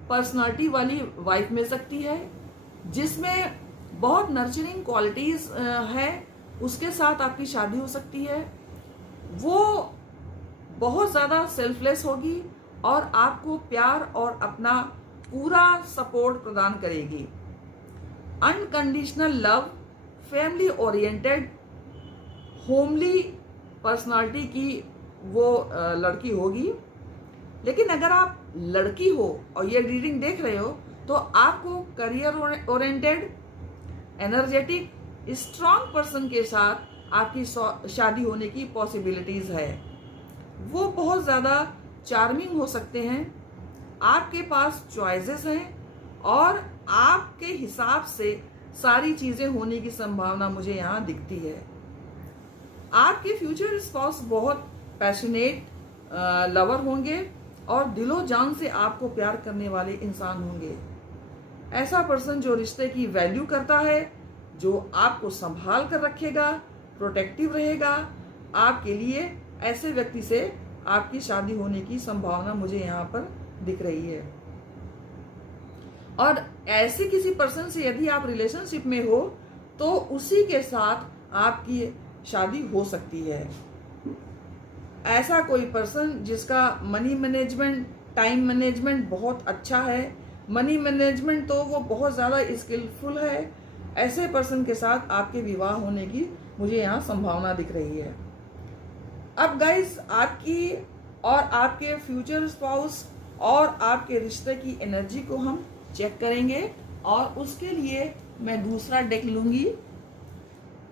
पर्सनालिटी वाली वाइफ मिल सकती है, जिसमें बहुत नर्चरिंग क्वालिटीज है। उसके साथ आपकी शादी हो सकती है। वो बहुत ज़्यादा सेल्फलेस होगी और आपको प्यार और अपना पूरा सपोर्ट प्रदान करेगी। Unconditional love, family oriented, homely personality की वो लड़की होगी। लेकिन अगर आप लड़की हो और ये रीडिंग देख रहे हो तो आपको career oriented, energetic, strong person के साथ आपकी शादी होने की पॉसिबिलिटीज है। वो बहुत ज़्यादा चार्मिंग हो सकते हैं, आपके पास चॉइसेस हैं और आपके हिसाब से सारी चीज़ें होने की संभावना मुझे यहाँ दिखती है। आपके फ्यूचर स्पाउस बहुत पैशनेट लवर होंगे और दिलो जान से आपको प्यार करने वाले इंसान होंगे। ऐसा पर्सन जो रिश्ते की वैल्यू करता है, जो आपको संभाल कर रखेगा, प्रोटेक्टिव रहेगा आपके लिए, ऐसे व्यक्ति से आपकी शादी होने की संभावना मुझे यहाँ पर दिख रही है। और ऐसे किसी पर्सन से यदि आप रिलेशनशिप में हो तो उसी के साथ आपकी शादी हो सकती है। ऐसा कोई पर्सन जिसका मनी मैनेजमेंट, टाइम मैनेजमेंट बहुत अच्छा है, मनी मैनेजमेंट तो वो बहुत ज़्यादा स्किलफुल है, ऐसे पर्सन के साथ आपके विवाह होने की मुझे यहाँ संभावना दिख रही है। अब गाइस, आपकी और आपके फ्यूचर स्पाउस और आपके रिश्ते की एनर्जी को हम चेक करेंगे, और उसके लिए मैं दूसरा डेक लूंगी।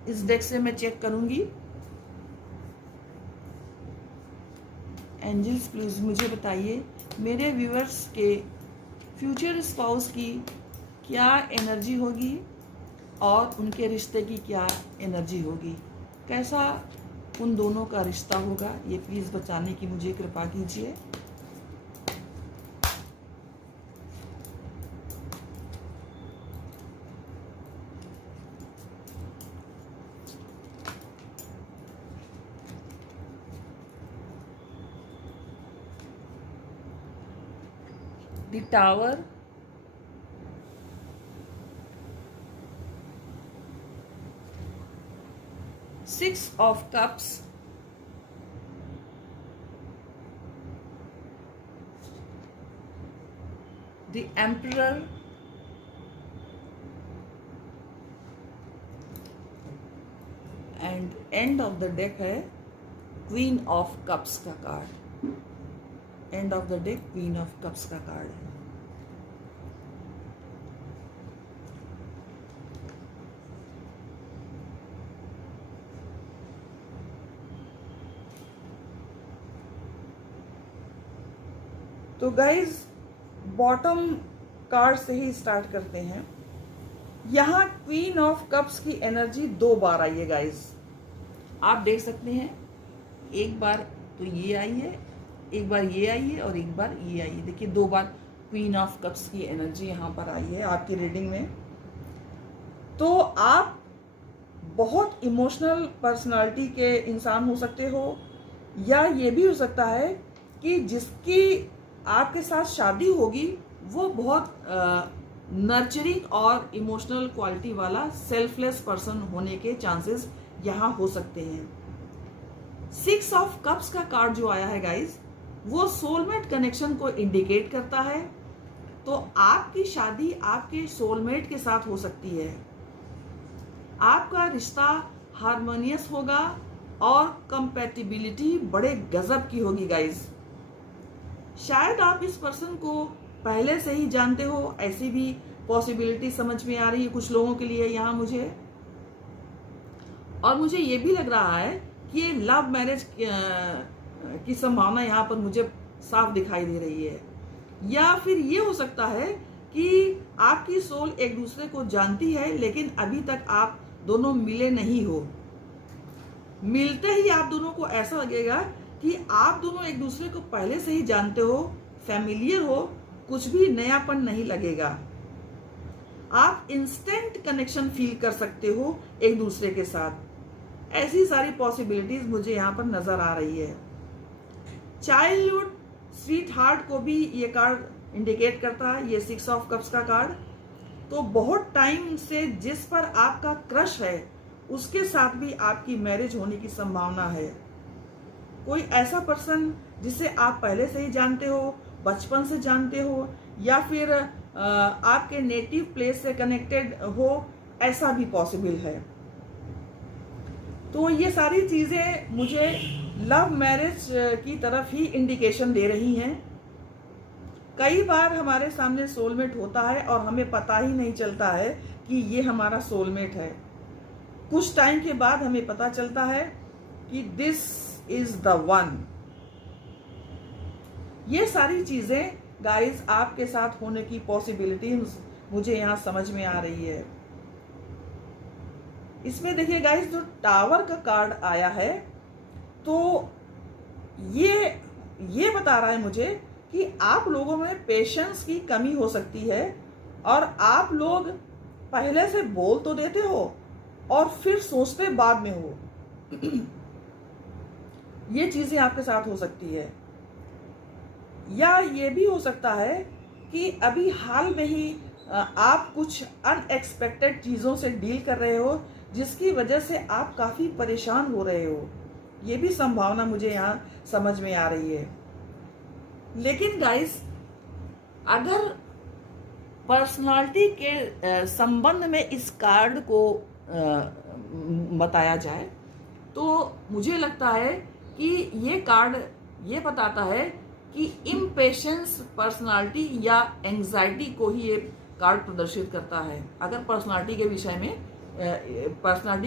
इस डेक से मैं चेक करूंगी। एंजल्स प्लीज मुझे बताइए मेरे व्यूअर्स के फ्यूचर स्पाउस की क्या एनर्जी होगी और उनके रिश्ते की क्या एनर्जी होगी, कैसा उन दोनों का रिश्ता होगा, ये प्लीज़ बताने की मुझे कृपा कीजिए। The Tower, Six of Cups, the Emperor, and and of the deck है क्वीन ऑफ कप्स का card. And of the deck queen of cups का कार्ड है। तो गाइज, बॉटम कार्ड से ही स्टार्ट करते हैं। यहाँ क्वीन ऑफ कप्स की एनर्जी 2 बार आई है गाइज, आप देख सकते हैं। एक बार तो ये आई है, एक बार ये आई है और एक बार ये आई है। देखिए 2 बार क्वीन ऑफ कप्स की एनर्जी यहाँ पर आई है आपकी रीडिंग में। तो आप बहुत इमोशनल पर्सनालिटी के इंसान हो सकते हो, या ये भी हो सकता है कि जिसकी आपके साथ शादी होगी वो बहुत नर्चरिंग और इमोशनल क्वालिटी वाला सेल्फलेस पर्सन होने के चांसेस यहाँ हो सकते हैं। 6 ऑफ कप्स का कार्ड जो आया है गाइज, वो सोलमेट कनेक्शन को इंडिकेट करता है। तो आपकी शादी आपके सोलमेट के साथ हो सकती है। आपका रिश्ता हार्मोनियस होगा और कंपैटिबिलिटी बड़े गजब की होगी गाइज। शायद आप इस पर्सन को पहले से ही जानते हो, ऐसी भी पॉसिबिलिटी समझ में आ रही है कुछ लोगों के लिए यहाँ मुझे। और मुझे ये भी लग रहा है कि ये लव मैरिज की संभावना यहाँ पर मुझे साफ दिखाई दे रही है। या फिर ये हो सकता है कि आपकी सोल एक दूसरे को जानती है, लेकिन अभी तक आप दोनों मिले नहीं हो। मिलते ही आप दोनों को ऐसा लगेगा कि आप दोनों एक दूसरे को पहले से ही जानते हो, फैमिलियर हो, कुछ भी नयापन नहीं लगेगा। आप इंस्टेंट कनेक्शन फील कर सकते हो एक दूसरे के साथ। ऐसी सारी पॉसिबिलिटीज मुझे यहाँ पर नजर आ रही है। चाइल्डहुड स्वीट हार्ट को भी ये कार्ड इंडिकेट करता है, ये 6 ऑफ कप्स का कार्ड। तो बहुत टाइम से जिस पर आपका क्रश है उसके साथ भी आपकी मैरिज होने की संभावना है। कोई ऐसा पर्सन जिसे आप पहले से ही जानते हो, बचपन से जानते हो, या फिर आपके नेटिव प्लेस से कनेक्टेड हो, ऐसा भी पॉसिबल है। तो ये सारी चीजें मुझे लव मैरिज की तरफ ही इंडिकेशन दे रही हैं। कई बार हमारे सामने सोलमेट होता है और हमें पता ही नहीं चलता है कि ये हमारा सोलमेट है। कुछ टाइम के बाद हमें पता चलता है कि दिस इज द वन। ये सारी चीजें गाइस आपके साथ होने की पॉसिबिलिटी मुझे यहाँ समझ में आ रही है। इसमें देखिए गाइस, जो टावर का कार्ड आया है, तो ये बता रहा है मुझे कि आप लोगों में पेशेंस की कमी हो सकती है, और आप लोग पहले से बोल तो देते हो और फिर सोचते बाद में हो। ये चीजें आपके साथ हो सकती है। या ये भी हो सकता है कि अभी हाल में ही आप कुछ अनएक्सपेक्टेड चीज़ों से डील कर रहे हो, जिसकी वजह से आप काफ़ी परेशान हो रहे हो। ये भी संभावना मुझे यहाँ समझ में आ रही है। लेकिन गाइस, अगर पर्सनालिटी के संबंध में इस कार्ड को बताया जाए तो मुझे लगता है कि ये कार्ड ये बताता है कि इम्पेशेंस पर्सनालिटी या एंग्जाइटी को ही ये कार्ड प्रदर्शित करता है। अगर पर्सनालिटी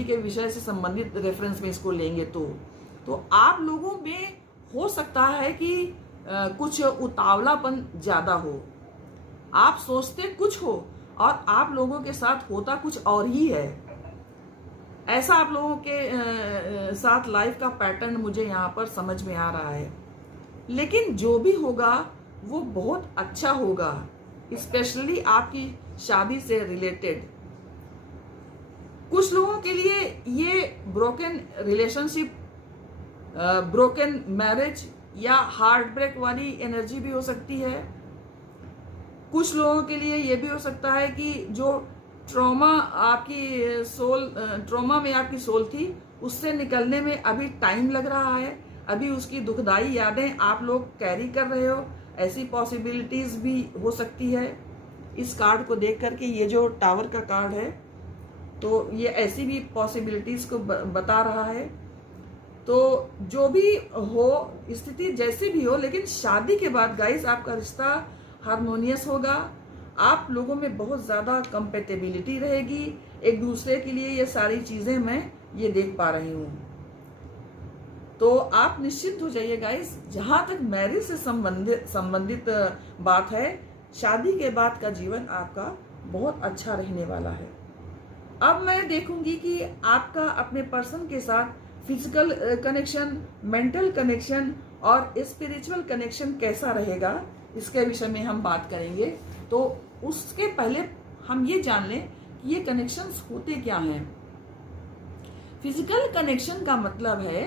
के विषय से संबंधित रेफरेंस में इसको लेंगे तो आप लोगों में हो सकता है कि कुछ उतावलापन ज़्यादा हो। आप सोचते कुछ हो और आप लोगों के साथ होता कुछ और ही है। ऐसा आप लोगों के साथ लाइफ का पैटर्न मुझे यहाँ पर समझ में आ रहा है। लेकिन जो भी होगा वो बहुत अच्छा होगा, स्पेशली आपकी शादी से रिलेटेड। कुछ लोगों के लिए ये ब्रोकन रिलेशनशिप, ब्रोकन मैरिज या हार्ट ब्रेक वाली एनर्जी भी हो सकती है। कुछ लोगों के लिए ये भी हो सकता है कि जो ट्रॉमा में आपकी सोल थी, उससे निकलने में अभी टाइम लग रहा है, अभी उसकी दुखदाई यादें आप लोग कैरी कर रहे हो। ऐसी पॉसिबिलिटीज भी हो सकती है। इस कार्ड को देख करके, ये जो टावर का कार्ड है, तो ये ऐसी भी पॉसिबिलिटीज को बता रहा है। तो जो भी हो, स्थिति जैसी भी हो, लेकिन शादी के बाद गाइस आपका रिश्ता हार्मोनियस होगा। आप लोगों में बहुत ज़्यादा कंपेटेबिलिटी रहेगी एक दूसरे के लिए। ये सारी चीज़ें मैं ये देख पा रही हूँ। तो आप निश्चिंत हो जाइए गाइस। जहाँ तक मैरिज से संबंधित बात है, शादी के बाद का जीवन आपका बहुत अच्छा रहने वाला है। अब मैं देखूंगी कि आपका अपने पर्सन के साथ फिजिकल कनेक्शन, मेंटल कनेक्शन और स्पिरिचुअल कनेक्शन कैसा रहेगा, इसके विषय में हम बात करेंगे। तो उसके पहले हम ये जान लें कि ये कनेक्शंस होते क्या हैं। फिजिकल कनेक्शन का मतलब है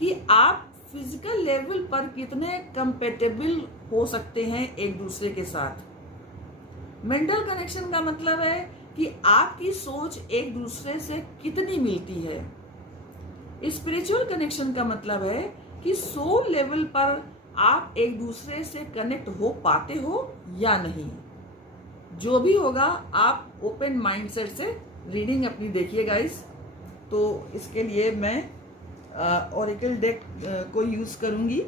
कि आप फिजिकल लेवल पर कितने कंपेटेबल हो सकते हैं एक दूसरे के साथ। मेंटल कनेक्शन का मतलब है कि आपकी सोच एक दूसरे से कितनी मिलती है। स्पिरिचुअल कनेक्शन का मतलब है कि सोल लेवल पर आप एक दूसरे से कनेक्ट हो पाते हो या नहीं। जो भी होगा, आप ओपन माइंडसेट से रीडिंग अपनी देखिए गाइस। तो इसके लिए मैं ओरेकल डेक को यूज करूंगी।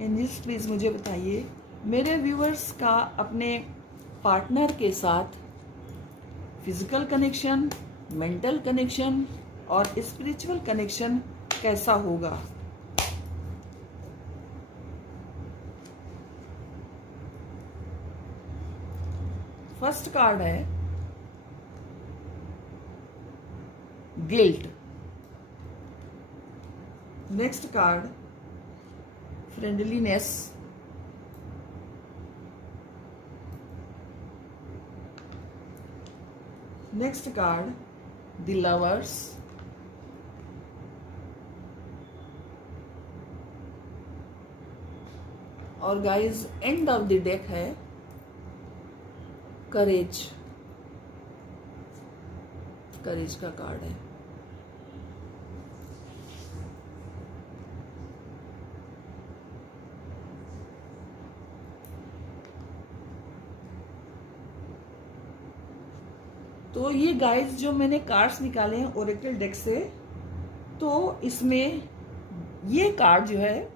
एंजल्स प्लीज मुझे बताइए, मेरे व्यूअर्स का अपने पार्टनर के साथ फिजिकल कनेक्शन, मेंटल कनेक्शन और स्पिरिचुअल कनेक्शन कैसा होगा। फर्स्ट कार्ड है guilt. Next card friendliness. Next card the lovers. और guys, end of the deck है करेज। करेज का कार्ड है। तो ये गाइस जो मैंने कार्ड्स निकाले हैं ओरेकल डेक से, तो इसमें ये कार्ड जो है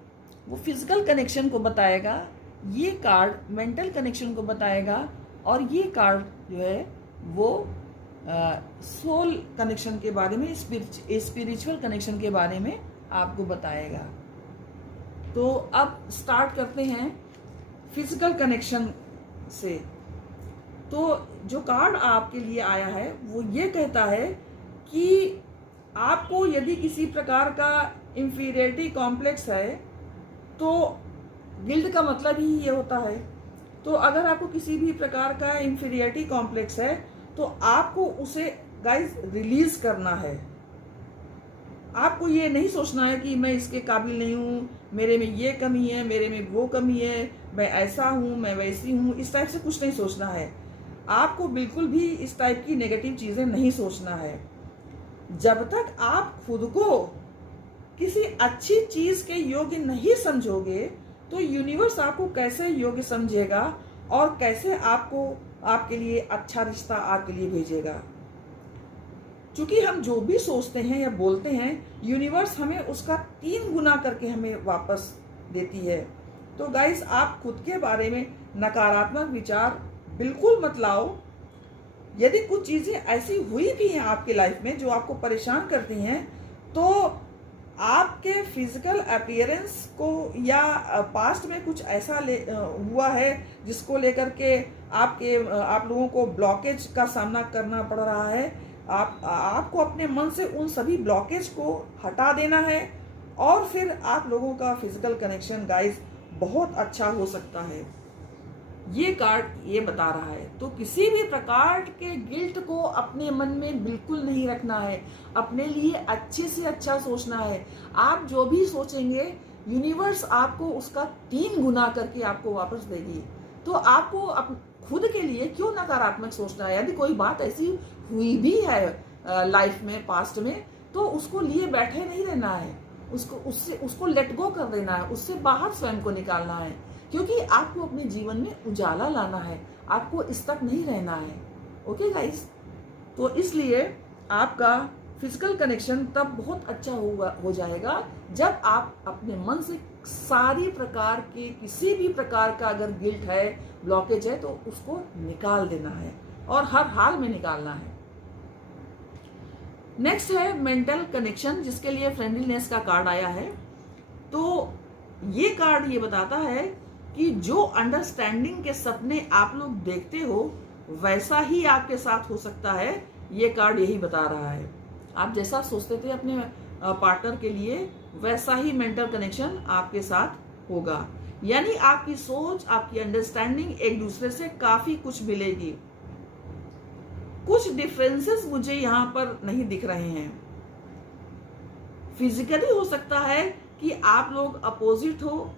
वो फिजिकल कनेक्शन को बताएगा, ये कार्ड मेंटल कनेक्शन को बताएगा और ये कार्ड जो है वो सोल कनेक्शन के बारे में, स्पिरिचुअल कनेक्शन के बारे में आपको बताएगा। तो अब स्टार्ट करते हैं फिजिकल कनेक्शन से। तो जो कार्ड आपके लिए आया है वो ये कहता है कि आपको यदि किसी प्रकार का इंफीरियरिटी कॉम्प्लेक्स है, तो गिल्ट का मतलब ही ये होता है। तो अगर आपको किसी भी प्रकार का इंफीरियरिटी कॉम्प्लेक्स है तो आपको उसे गाइस रिलीज करना है। आपको ये नहीं सोचना है कि मैं इसके काबिल नहीं हूँ, मेरे में ये कमी है, मेरे में वो कमी है, मैं ऐसा हूँ, मैं वैसी हूँ, इस टाइप से कुछ नहीं सोचना है। आपको बिल्कुल भी इस टाइप की नेगेटिव चीज़ें नहीं सोचना है। जब तक आप खुद को किसी अच्छी चीज़ के योग्य नहीं समझोगे तो यूनिवर्स आपको कैसे योग्य समझेगा और कैसे आपको आपके लिए अच्छा रिश्ता आपके लिए भेजेगा। क्योंकि हम जो भी सोचते हैं या बोलते हैं, यूनिवर्स हमें उसका 3 गुना करके हमें वापस देती है। तो गाइस, आप खुद के बारे में नकारात्मक विचार बिल्कुल मत लाओ। यदि कुछ चीज़ें ऐसी हुई भी हैं आपकी लाइफ में जो आपको परेशान करती हैं, तो आपके फिजिकल अपीयरेंस को या पास्ट में कुछ ऐसा हुआ है जिसको लेकर के आप लोगों को ब्लॉकेज का सामना करना पड़ रहा है। आपको अपने मन से उन सभी ब्लॉकेज को हटा देना है और फिर आप लोगों का फिजिकल कनेक्शन गाइस बहुत अच्छा हो सकता है। ये कार्ड ये बता रहा है। तो किसी भी प्रकार के गिल्ट को अपने मन में बिल्कुल नहीं रखना है, अपने लिए अच्छे से अच्छा सोचना है। आप जो भी सोचेंगे यूनिवर्स आपको उसका 3 गुना करके आपको वापस देगी। तो आपको खुद के लिए क्यों नकारात्मक सोचना है। यदि कोई बात ऐसी हुई भी है लाइफ में, पास्ट में, तो उसको लिए बैठे नहीं रहना है, उसको लेट गो कर देना है, उससे बाहर स्वयं को निकालना है। क्योंकि आपको अपने जीवन में उजाला लाना है, आपको इस तक नहीं रहना है। ओके गाइस, तो इसलिए आपका फिजिकल कनेक्शन तब बहुत अच्छा हो जाएगा जब आप अपने मन से सारी प्रकार के किसी भी प्रकार का अगर गिल्ट है, ब्लॉकेज है, तो उसको निकाल देना है और हर हाल में निकालना है। नेक्स्ट है मेंटल कनेक्शन, जिसके लिए फ्रेंडलीनेस का कार्ड आया है। तो ये कार्ड ये बताता है कि जो अंडरस्टैंडिंग के सपने आप लोग देखते हो वैसा ही आपके साथ हो सकता है। ये कार्ड यही बता रहा है, आप जैसा सोचते थे अपने पार्टनर के लिए वैसा ही मेंटल कनेक्शन आपके साथ होगा। यानी आपकी सोच, आपकी अंडरस्टैंडिंग एक दूसरे से काफी कुछ मिलेगी। कुछ डिफरेंसेस मुझे यहाँ पर नहीं दिख रहे हैं। फिजिकली हो सकता है कि आप लोग अपोजिट हो,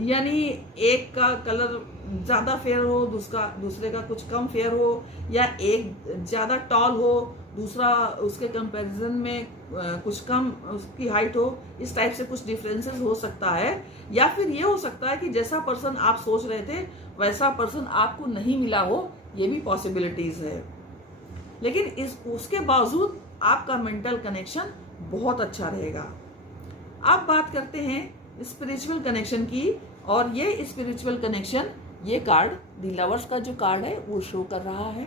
यानी एक का कलर ज्यादा फेयर हो, दूसरे का कुछ कम फेयर हो, या एक ज्यादा टॉल हो, दूसरा उसके कंपैरिजन में कुछ कम उसकी हाइट हो। इस टाइप से कुछ डिफरेंसेस हो सकता है। या फिर ये हो सकता है कि जैसा पर्सन आप सोच रहे थे वैसा पर्सन आपको नहीं मिला हो, ये भी पॉसिबिलिटीज है। लेकिन उसके बावजूद आपका मेंटल कनेक्शन बहुत अच्छा रहेगा। अब बात करते हैं स्पिरिचुअल कनेक्शन की, और ये स्पिरिचुअल कनेक्शन, ये कार्ड द लवर्स का जो कार्ड है वो शो कर रहा है।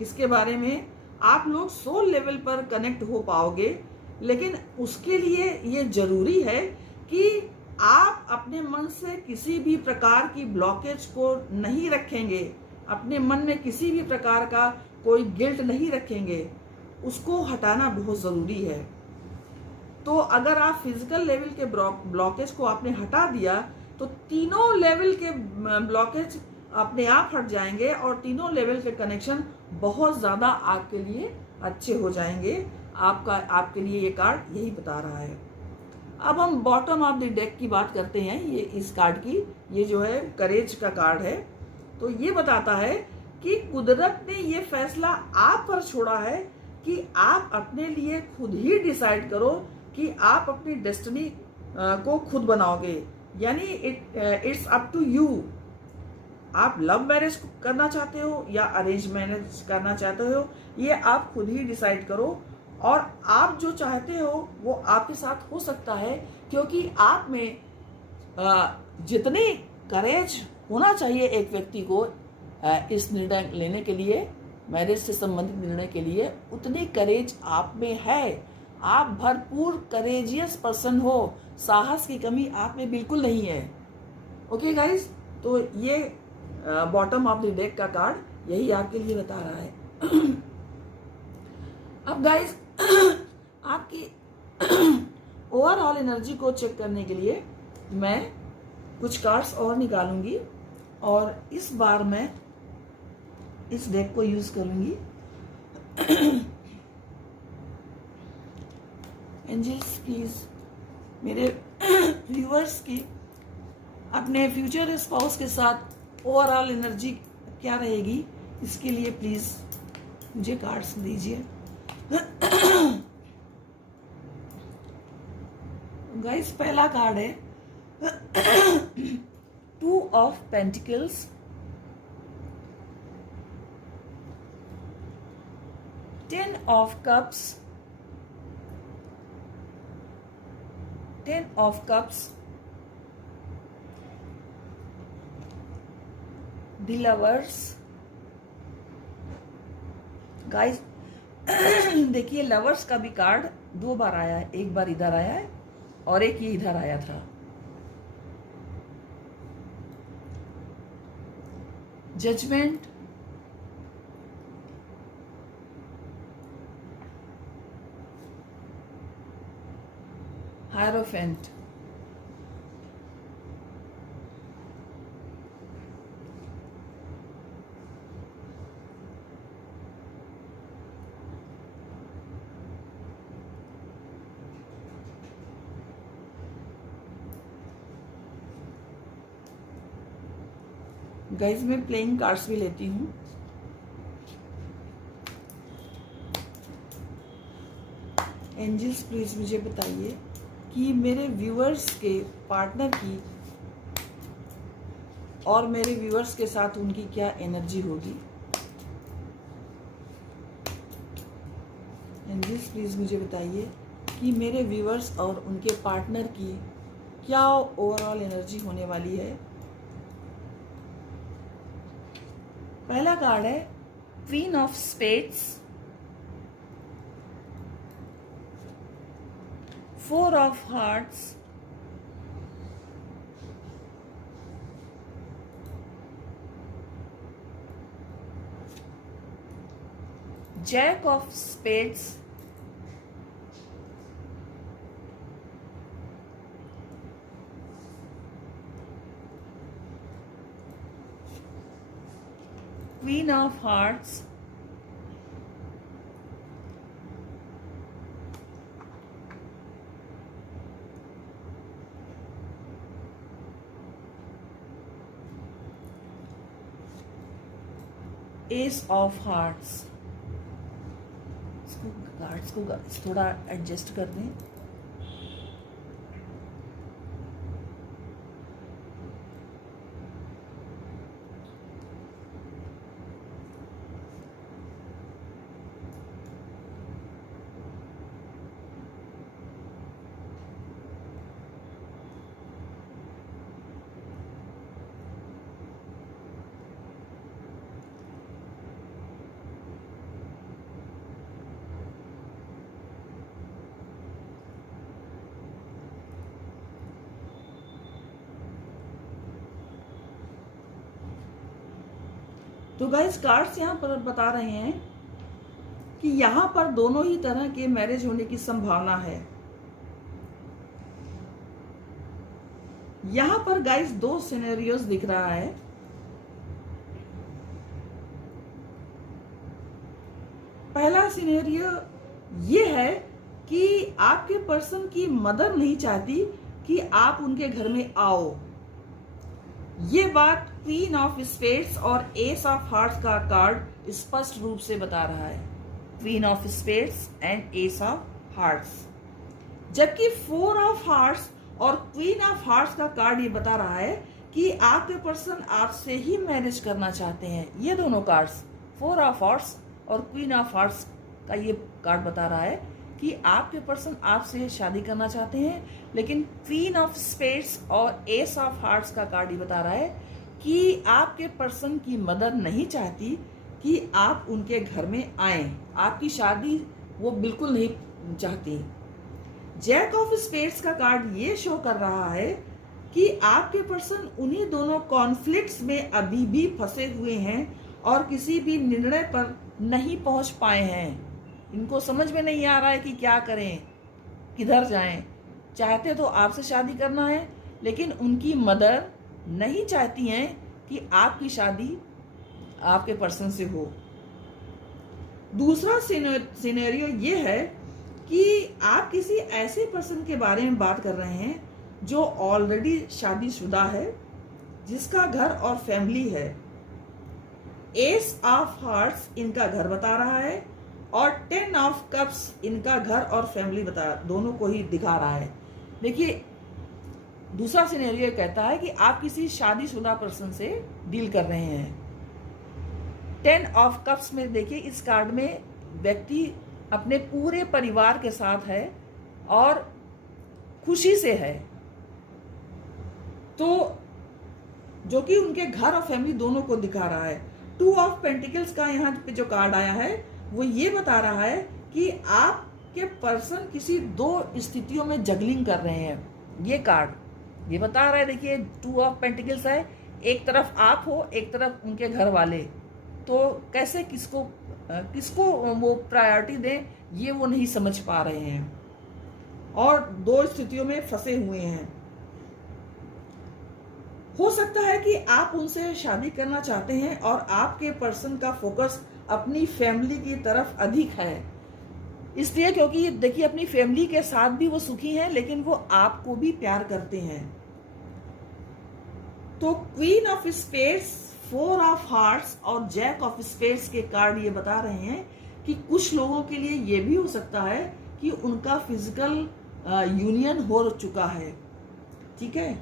इसके बारे में आप लोग सोल लेवल पर कनेक्ट हो पाओगे, लेकिन उसके लिए ये जरूरी है कि आप अपने मन से किसी भी प्रकार की ब्लॉकेज को नहीं रखेंगे, अपने मन में किसी भी प्रकार का कोई गिल्ट नहीं रखेंगे, उसको हटाना बहुत जरूरी है। तो अगर आप फिजिकल लेवल के ब्लॉकेज को आपने हटा दिया तो तीनों लेवल के ब्लॉकेज अपने आप हट जाएंगे और तीनों लेवल के कनेक्शन बहुत ज्यादा आपके लिए अच्छे हो जाएंगे। आपके लिए ये कार्ड यही बता रहा है। अब हम बॉटम ऑफ द डेक की बात करते हैं। ये इस कार्ड की, ये जो है करेज का कार्ड है। तो ये बताता है कि कुदरत ने ये फैसला आप पर छोड़ा है कि आप अपने लिए खुद ही डिसाइड करो कि आप अपनी डेस्टिनी को खुद बनाओगे। यानी इट्स अप टू यू। आप लव मैरिज करना चाहते हो या अरेंज मैरिज करना चाहते हो, ये आप खुद ही डिसाइड करो। और आप जो चाहते हो वो आपके साथ हो सकता है, क्योंकि आप में जितनी करेज होना चाहिए एक व्यक्ति को इस निर्णय लेने के लिए, मैरिज से संबंधित निर्णय के लिए, उतनी करेज आप में है। आप भरपूर करेजियस पर्सन हो, साहस की कमी आप में बिल्कुल नहीं है। ओके गाइस, तो ये बॉटम ऑफ द डेक का कार्ड यही आपके लिए बता रहा है। अब गाइस, आपकी ओवरऑल एनर्जी को चेक करने के लिए मैं कुछ कार्ड्स और निकालूंगी और इस बार मैं इस डेक को यूज करूंगी। एंजल्स प्लीज मेरे व्यूअर्स की अपने फ्यूचर स्पाउस के साथ ओवरऑल एनर्जी क्या रहेगी, इसके लिए प्लीज मुझे कार्ड्स दीजिए। गाइस, पहला कार्ड है 2 of pentacles, 10 of cups, 10 of cups, the lovers. Guys देखिए, लवर्स का भी कार्ड 2 बार आया है, एक बार इधर आया है और एक ये इधर आया था। जजमेंट, हायरोफेंट, गाइस मैं प्लेइंग कार्ड्स भी लेती हूँ। एंजल्स प्लीज मुझे बताइए कि मेरे व्यूअर्स के पार्टनर की और मेरे व्यूअर्स के साथ उनकी क्या एनर्जी होगी। एंजल्स प्लीज मुझे बताइए कि मेरे व्यूअर्स और उनके पार्टनर की क्या ओवरऑल एनर्जी होने वाली है। पहला कार्ड है queen of spades, 4 of hearts, jack of spades, Queen of Hearts, Ace of Hearts। इसको कार्ड्स को थोड़ा एडजस्ट कर दें। तो गाइस, कार्ड्स यहाँ पर बता रहे हैं कि यहाँ पर दोनों ही तरह के मैरिज होने की संभावना है। यहाँ पर गाइस 2 सिनेरियोस दिख रहा है। पहला सिनेरियो ये है कि आपके पर्सन की मदर नहीं चाहती कि आप उनके घर में आओ। ये बात क्वीन ऑफ स्पेड्स और एस ऑफ हार्ट्स का कार्ड स्पष्ट रूप से बता रहा है। Queen of spades and S of hearts, जबकि 4 ऑफ हार्ट्स और क्वीन ऑफ हार्ट्स का कार्ड ये बता रहा है कि आपके पर्सन आपसे ही मैरिज करना चाहते हैं। ये दोनों कार्ड्स 4 ऑफ हार्ट्स और क्वीन ऑफ हार्ट्स का ये कार्ड बता रहा है कि आपके पर्सन आपसे शादी करना चाहते हैं, लेकिन क्वीन ऑफ स्पेड्स और एस ऑफ हार्ट्स का कार्ड ये बता रहा है कि आपके पर्सन की मदर नहीं चाहती कि आप उनके घर में आएं। आपकी शादी वो बिल्कुल नहीं चाहती। जैक ऑफ स्पेड्स का कार्ड ये शो कर रहा है कि आपके पर्सन उन्हीं दोनों कॉन्फ्लिक्ट्स में अभी भी फंसे हुए हैं और किसी भी निर्णय पर नहीं पहुंच पाए हैं। इनको समझ में नहीं आ रहा है कि क्या करें, किधर जाएं। चाहते तो आपसे शादी करना है, लेकिन उनकी मदर नहीं चाहती हैं कि आपकी शादी आपके पर्सन से हो। दूसरा सिनेरियो ये है कि आप किसी ऐसे पर्सन के बारे में बात कर रहे हैं जो ऑलरेडी शादीशुदा है, जिसका घर और फैमिली है। एस ऑफ हार्ट्स इनका घर बता रहा है और 10 ऑफ कप्स इनका घर और फैमिली दोनों को ही दिखा रहा है। देखिए, दूसरा सिनेरियो कहता है कि आप किसी शादीशुदा पर्सन से डील कर रहे हैं। 10 ऑफ कप्स में देखिए, इस कार्ड में व्यक्ति अपने पूरे परिवार के साथ है और खुशी से है, तो जो कि उनके घर और फैमिली दोनों को दिखा रहा है। 2 ऑफ पेंटिकल्स का यहाँ पे जो कार्ड आया है वो ये बता रहा है कि आपके पर्सन किसी 2 स्थितियों में जगलिंग कर रहे हैं। ये कार्ड ये बता रहा है, देखिए 2 ऑफ पेंटिकल्स है, एक तरफ आप हो, एक तरफ उनके घर वाले, तो कैसे किसको वो प्रायोरिटी दें ये वो नहीं समझ पा रहे हैं और 2 स्थितियों में फंसे हुए हैं। हो सकता है कि आप उनसे शादी करना चाहते हैं और आपके पर्सन का फोकस अपनी फैमिली की तरफ अधिक है, इसलिए क्योंकि देखिए अपनी फैमिली के साथ भी वो सुखी हैं, लेकिन वो आपको भी प्यार करते हैं। तो queen of spades, 4 of hearts और जैक ऑफ स्पेड्स के कार्ड ये बता रहे हैं कि कुछ लोगों के लिए ये भी हो सकता है कि उनका फिजिकल यूनियन हो चुका है। ठीक है,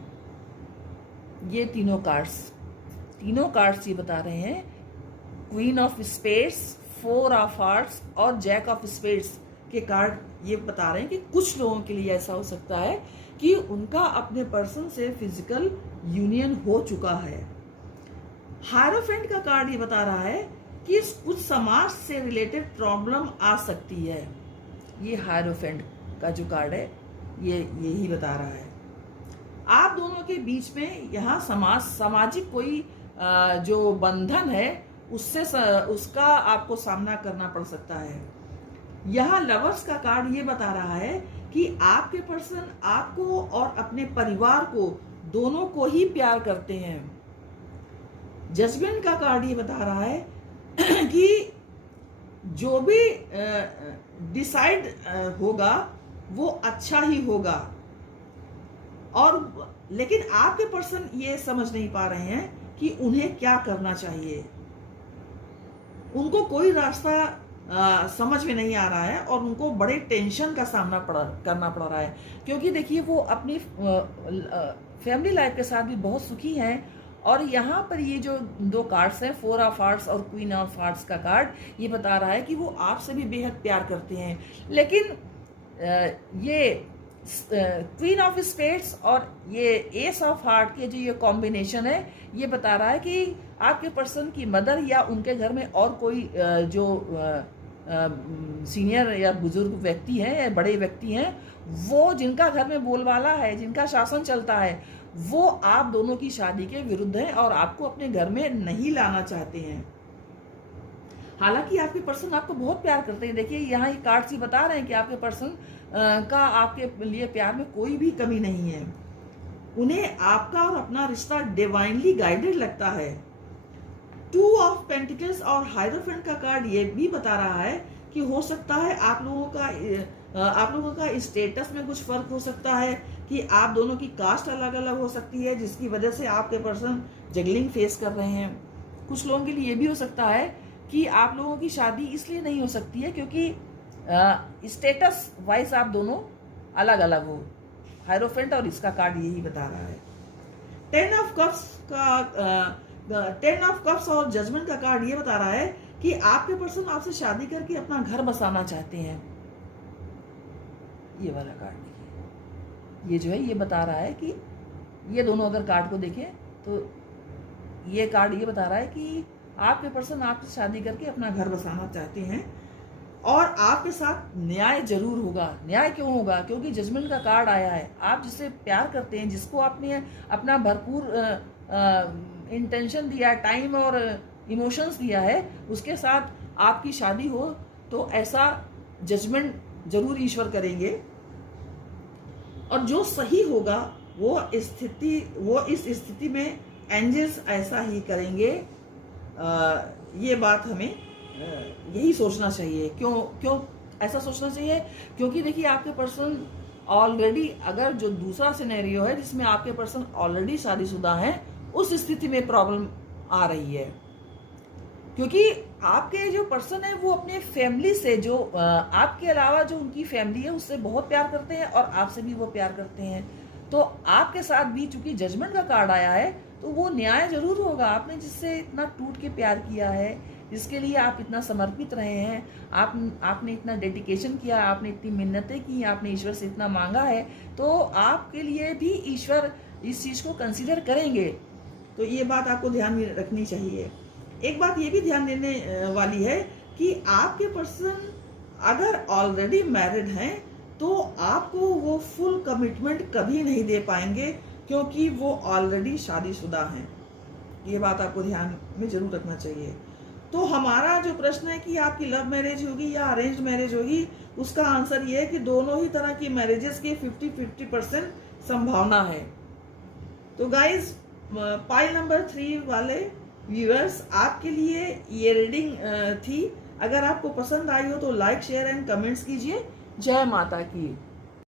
ये तीनों कार्ड्स ये बता रहे हैं, queen of spades, 4 of hearts और जैक ऑफ स्पेड्स के कार्ड ये बता रहे हैं कि कुछ लोगों के लिए ऐसा हो सकता है कि उनका अपने पर्सन से फिजिकल यूनियन हो चुका है। हायरोफेंट का कार्ड ये बता रहा है कि कुछ समाज से रिलेटेड प्रॉब्लम आ सकती है। ये हायरोफेंट का जो कार्ड है ये यही बता रहा है। आप दोनों के बीच में यहाँ सामाजिक कोई जो बंधन है उसका आपको सामना करना पड़ सकता है। यहाँ लवर्स का कार्ड ये बता रहा है कि आपके पर्सन आपको और अपने परिवार को दोनों को ही प्यार करते हैं। जजमेंट का कार्ड ये बता रहा है कि जो भी डिसाइड होगा वो अच्छा ही होगा, और लेकिन आपके पर्सन ये समझ नहीं पा रहे हैं कि उन्हें क्या करना चाहिए। उनको कोई रास्ता समझ में नहीं आ रहा है और उनको बड़े टेंशन का सामना करना पड़ रहा है, क्योंकि देखिए वो अपनी फैमिली लाइफ के साथ भी बहुत सुखी हैं। और यहाँ पर ये जो 2 कार्ड्स हैं, 4 ऑफ हार्ट्स और क्वीन ऑफ हार्ट्स का कार्ड ये बता रहा है कि वो आपसे भी बेहद प्यार करते हैं, लेकिन ये क्वीन ऑफ स्पेड्स और ये एस ऑफ हार्ट के जो ये कॉम्बिनेशन है ये बता रहा है कि आपके पर्सन की मदर या उनके घर में और कोई जो सीनियर या बुजुर्ग व्यक्ति हैं या बड़े व्यक्ति हैं, वो जिनका घर में बोलबाला है, जिनका शासन चलता है, वो आप दोनों की शादी के विरुद्ध हैं और आपको अपने घर में नहीं लाना चाहते हैं। हालांकि आपके पर्सन आपको बहुत प्यार करते हैं। देखिए यहाँ ये कार्ड्स ही बता रहे हैं कि आपके पर्सन का आपके लिए प्यार में कोई भी कमी नहीं है। उन्हें आपका और अपना रिश्ता डिवाइनली गाइडेड लगता है। 2 ऑफ पेंटिकल्स और हायरोफेंट का कार्ड ये भी बता रहा है कि हो सकता है आप लोगों का स्टेटस में कुछ फर्क हो सकता है, कि आप दोनों की कास्ट अलग अलग हो सकती है, जिसकी वजह से आपके पर्सन जगलिंग फेस कर रहे हैं। कुछ लोगों के लिए ये भी हो सकता है कि आप लोगों की शादी इसलिए नहीं हो सकती है क्योंकि स्टेटस वाइज आप दोनों अलग अलग हो। हायरोफेंट और इसका कार्ड यही बता रहा है। 10 ऑफ कप्स और जजमेंट का कार्ड ये बता रहा है कि आपके पर्सन आपसे शादी करके अपना घर बसाना चाहते हैं। ये वाला कार्ड देखिए, ये जो है ये बता रहा है कि ये दोनों अगर कार्ड को देखें तो ये कार्ड ये बता रहा है कि आपके पर्सन आपसे शादी करके अपना घर बसाना चाहते हैं और आपके साथ न्याय जरूर होगा। न्याय क्यों होगा? क्योंकि जजमेंट का कार्ड आया है। आप जिससे प्यार करते हैं, जिसको आपने अपना भरपूर इंटेंशन दिया, टाइम और इमोशंस दिया है, उसके साथ आपकी शादी हो तो ऐसा जजमेंट जरूर ईश्वर करेंगे और जो सही होगा वो इस स्थिति में एंजल्स ऐसा ही करेंगे। ये बात हमें यही सोचना चाहिए। क्यों ऐसा सोचना चाहिए, क्योंकि देखिए आपके पर्सन ऑलरेडी, अगर जो दूसरा सिनेरियो है जिसमें आपके पर्सन ऑलरेडी शादीशुदा है, उस स्थिति में प्रॉब्लम आ रही है, क्योंकि आपके जो पर्सन है वो अपने फैमिली से, जो आपके अलावा जो उनकी फैमिली है उससे बहुत प्यार करते हैं और आपसे भी वो प्यार करते हैं। तो आपके साथ भी चूंकि जजमेंट का कार्ड आया है, तो वो न्याय जरूर होगा। आपने जिससे इतना टूट के प्यार किया है, जिसके लिए आप इतना समर्पित रहे हैं, आपने इतना डेडिकेशन किया, आपने इतनी मिन्नतें की, आपने ईश्वर से इतना मांगा है, तो आपके लिए भी ईश्वर इस चीज को कंसीडर करेंगे। तो ये बात आपको ध्यान में रखनी चाहिए। एक बात ये भी ध्यान देने वाली है कि आपके पर्सन अगर ऑलरेडी मैरिड हैं तो आपको वो फुल कमिटमेंट कभी नहीं दे पाएंगे, क्योंकि वो ऑलरेडी शादीशुदा हैं। ये बात आपको ध्यान में जरूर रखना चाहिए। तो हमारा जो प्रश्न है कि आपकी लव मैरिज होगी या अरेंज मैरिज होगी, उसका आंसर ये है कि दोनों ही तरह की मैरिजेस की 50-50% संभावना है। तो गाइज, पाइल नंबर 3 वाले व्यूअर्स, आपके लिए ये रीडिंग थी। अगर आपको पसंद आई हो तो लाइक, शेयर एंड कमेंट्स कीजिए। जय माता की।